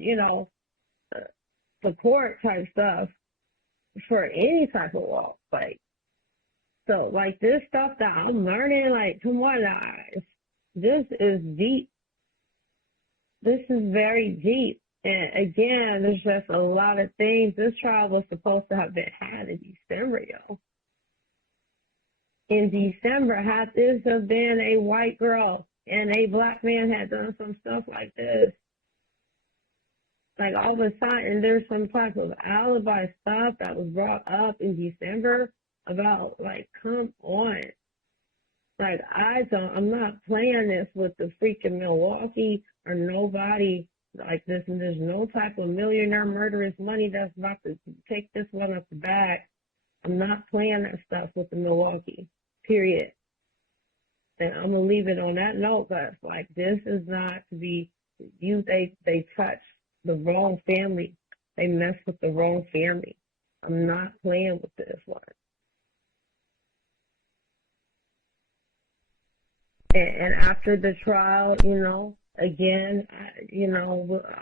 the court type stuff for any type of walk. So this stuff that I'm learning, come on now, this is deep. This is very deep. And again, there's just a lot of things. This trial was supposed to have been had in December, yo. In December, had this have been a white girl and a black man had done some stuff like this, all of a sudden there's some type of alibi stuff that was brought up in December about, come on. I'm not playing this with the freaking Milwaukee or nobody this, and there's no type of millionaire murderous money that's about to take this one up the back. I'm not playing that stuff with the Milwaukee, period. And I'm gonna leave it on that note, but this is not to be used. They touch the wrong family. They mess with the wrong family. I'm not playing with this one. And after the trial, again,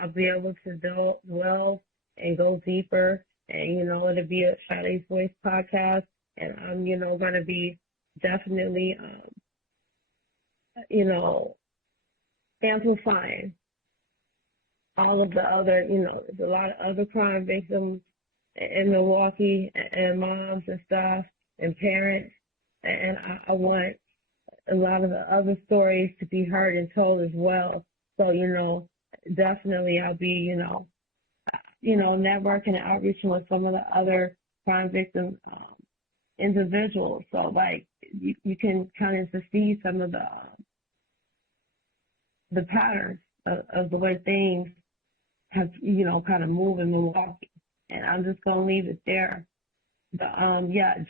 I'll be able to dwell and go deeper, and it'll be a Sade's Voice podcast, and I'm going to be definitely amplifying all of the other, there's a lot of other crime victims in Milwaukee and moms and stuff and parents, and I want a lot of the other stories to be heard and told as well. So, definitely I'll be, networking and outreaching with some of the other crime victim individuals. So, you can kind of see some of the patterns of the way things have, kind of moved in Milwaukee. And I'm just going to leave it there. But,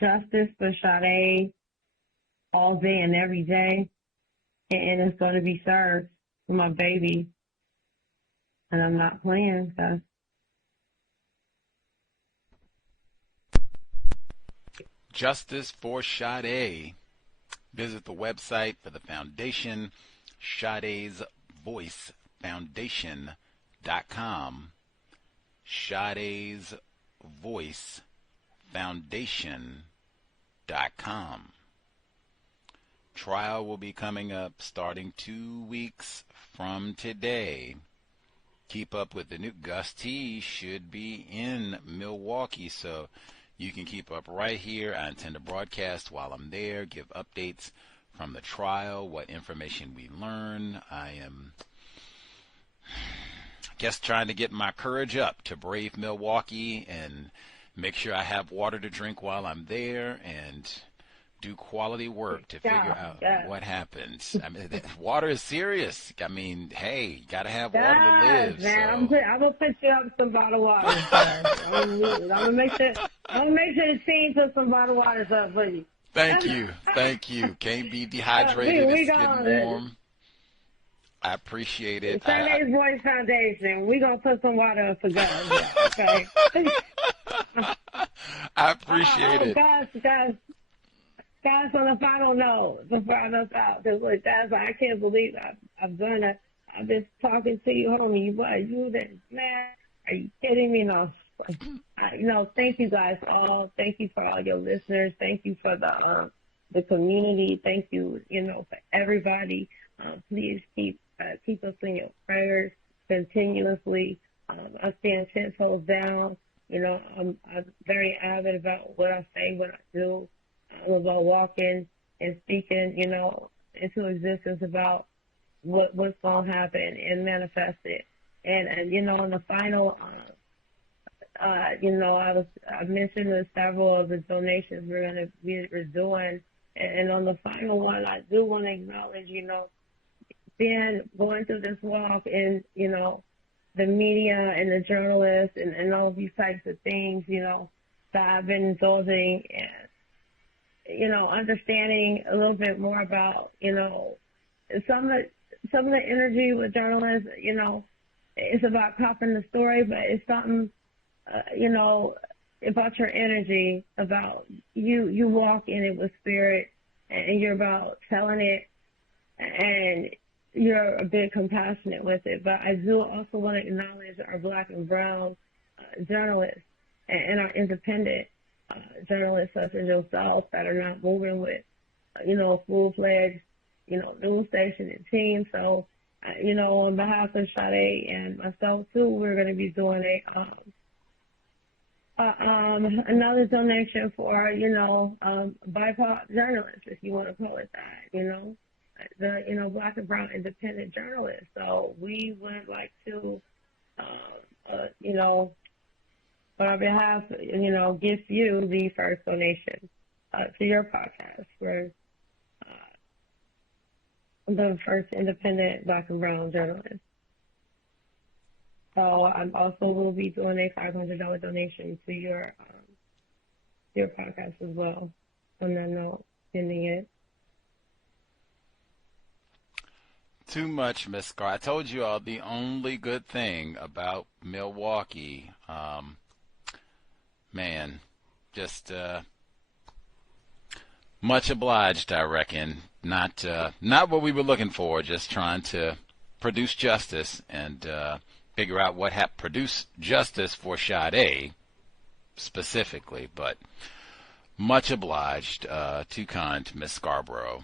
justice for Sade all day and every day, and it's going to be served for my baby, and I'm not playing, so. Justice for Sade. Visit the website for the foundation, Sade's Voice Foundation.com. Sade's Voice Foundation.com. Trial will be coming up starting 2 weeks from today. Keep up with the new Gus T should be in Milwaukee, so you can keep up right here. I intend to broadcast while I'm there, give updates from the trial, what information we learn. I am trying to get my courage up to brave Milwaukee and make sure I have water to drink while I'm there, and do quality work to figure out what happens. I mean, water is serious. I mean, hey, you gotta have water to live. Man, So. I'm gonna put you up some bottled water, sir. I'm gonna make sure the team put some bottled waters up for you. Thank you. Can't be dehydrated. It's getting warm. I appreciate it. Sade's Voice Foundation. We're gonna put some water up for guys. Okay. I appreciate it. Guys, on the final note, before I know out, because look, guys, I can't believe I've been talking to you, homie. What, you this, man? Are you kidding me? No, thank you guys all. Thank you for all your listeners. Thank you for the community. Thank you, for everybody. Please keep us in your prayers continuously. I stand 10 toes down. I'm very avid about what I say, what I do. I'm about walking and speaking, into existence about what's going to happen and manifest it. And on the final, I mentioned that several of the donations we're doing. And on the final one, I do want to acknowledge, being going through this walk and, the media and the journalists and all of these types of things, that I've been indulging in. Understanding a little bit more about, some of the energy with journalists, it's about copying the story, but it's something, about your energy, about you walk in it with spirit, and you're about telling it, and you're a bit compassionate with it. But I do also want to acknowledge our Black and brown journalists and our independent journalists such as yourself that are not moving with, full-fledged, news station and team. So, on behalf of Sade and myself too, we're going to be doing another donation for, BIPOC journalists, if you want to call it that, the, Black and brown independent journalists. So we would like to, on our behalf, give you the first donation to your podcast for the first independent Black and brown journalist. So I also will be doing a $500 donation to your podcast as well. On that note, sending it. Too much, Miss Scar. I told you all the only good thing about Milwaukee. Man, just much obliged, I reckon. Not what we were looking for, just trying to produce justice and figure out what produce justice for Sade specifically. But much obliged, too kind to Miss Scarbrough.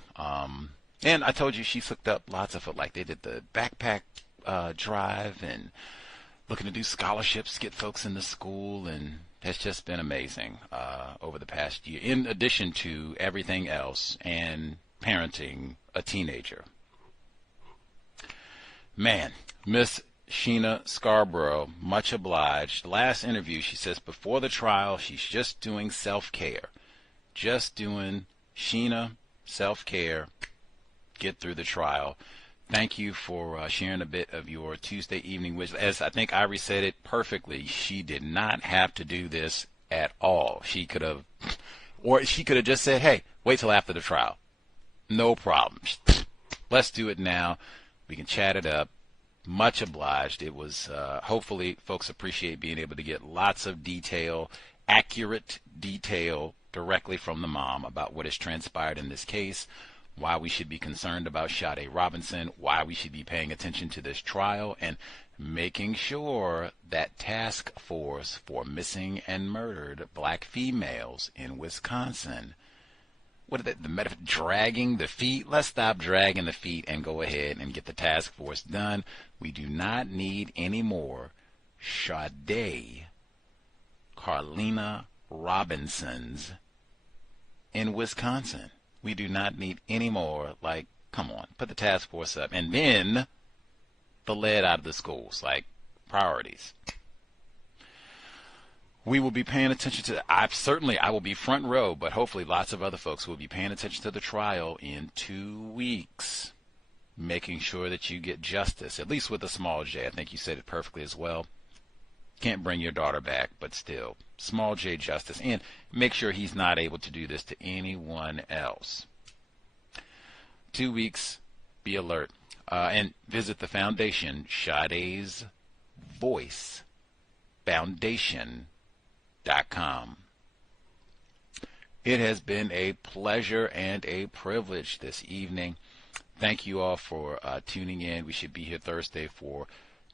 And I told you she's hooked up lots of it, like they did the backpack drive and looking to do scholarships, get folks into school, and has just been amazing over the past year, in addition to everything else and parenting a teenager. Man, Miss Sheena Scarbrough, much obliged. Last interview, she says before the trial, she's just doing self-care. Just doing Sheena self-care, get through the trial. Thank you for sharing a bit of your Tuesday evening wisdom. As I think Irie said it perfectly, she did not have to do this at all. She could have, or she could have just said, hey, wait till after the trial. No problem. Let's do it now. We can chat it up. Much obliged. It was, hopefully folks appreciate being able to get lots of detail, accurate detail directly from the mom about what has transpired in this case, why we should be concerned about Sade Robinson, why we should be paying attention to this trial, and making sure that task force for missing and murdered black females in Wisconsin, what is that, the metaphor, dragging the feet? Let's stop dragging the feet and go ahead and get the task force done. We do not need any more Sade Carlina Robinsons in Wisconsin. We do not need any more. Like, come on, put the task force up. And then the lead out of the schools, like priorities. We will be paying attention to, I will be front row, but hopefully lots of other folks will be paying attention to the trial in 2 weeks, making sure that you get justice, at least with a small J. I think you said it perfectly as well. Can't bring your daughter back, but still, small J justice, and make sure he's not able to do this to anyone else. 2 weeks, be alert, and visit the foundation, Sade's Voice Foundation.com. It has been a pleasure and a privilege this evening. Thank you all for tuning in. We should be here Thursday for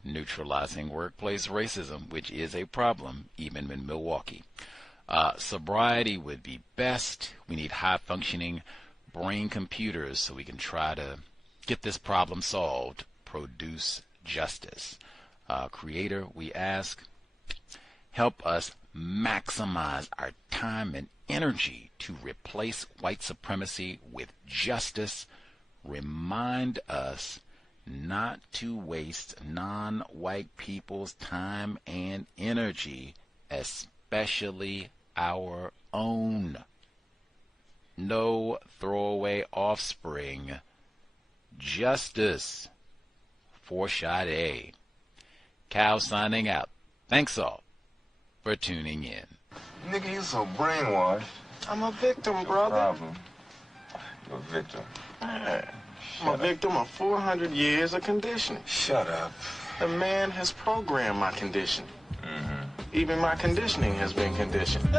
Neutralizing Workplace Racism, which is a problem even in Milwaukee. Sobriety would be best. We need high-functioning brain computers so we can try to get this problem solved, produce justice. Creator, we ask, help us maximize our time and energy to replace white supremacy with justice. Remind us not to waste non-white people's time and energy, especially our own. No throwaway offspring. Justice for Sade. Cal signing out. Thanks all for tuning in. Nigga, you so brainwashed. I'm a victim, brother. Problem. You're a victim. Man, I'm a victim of 400 years of conditioning. Shut up. The man has programmed my conditioning. Even my conditioning has been conditioned.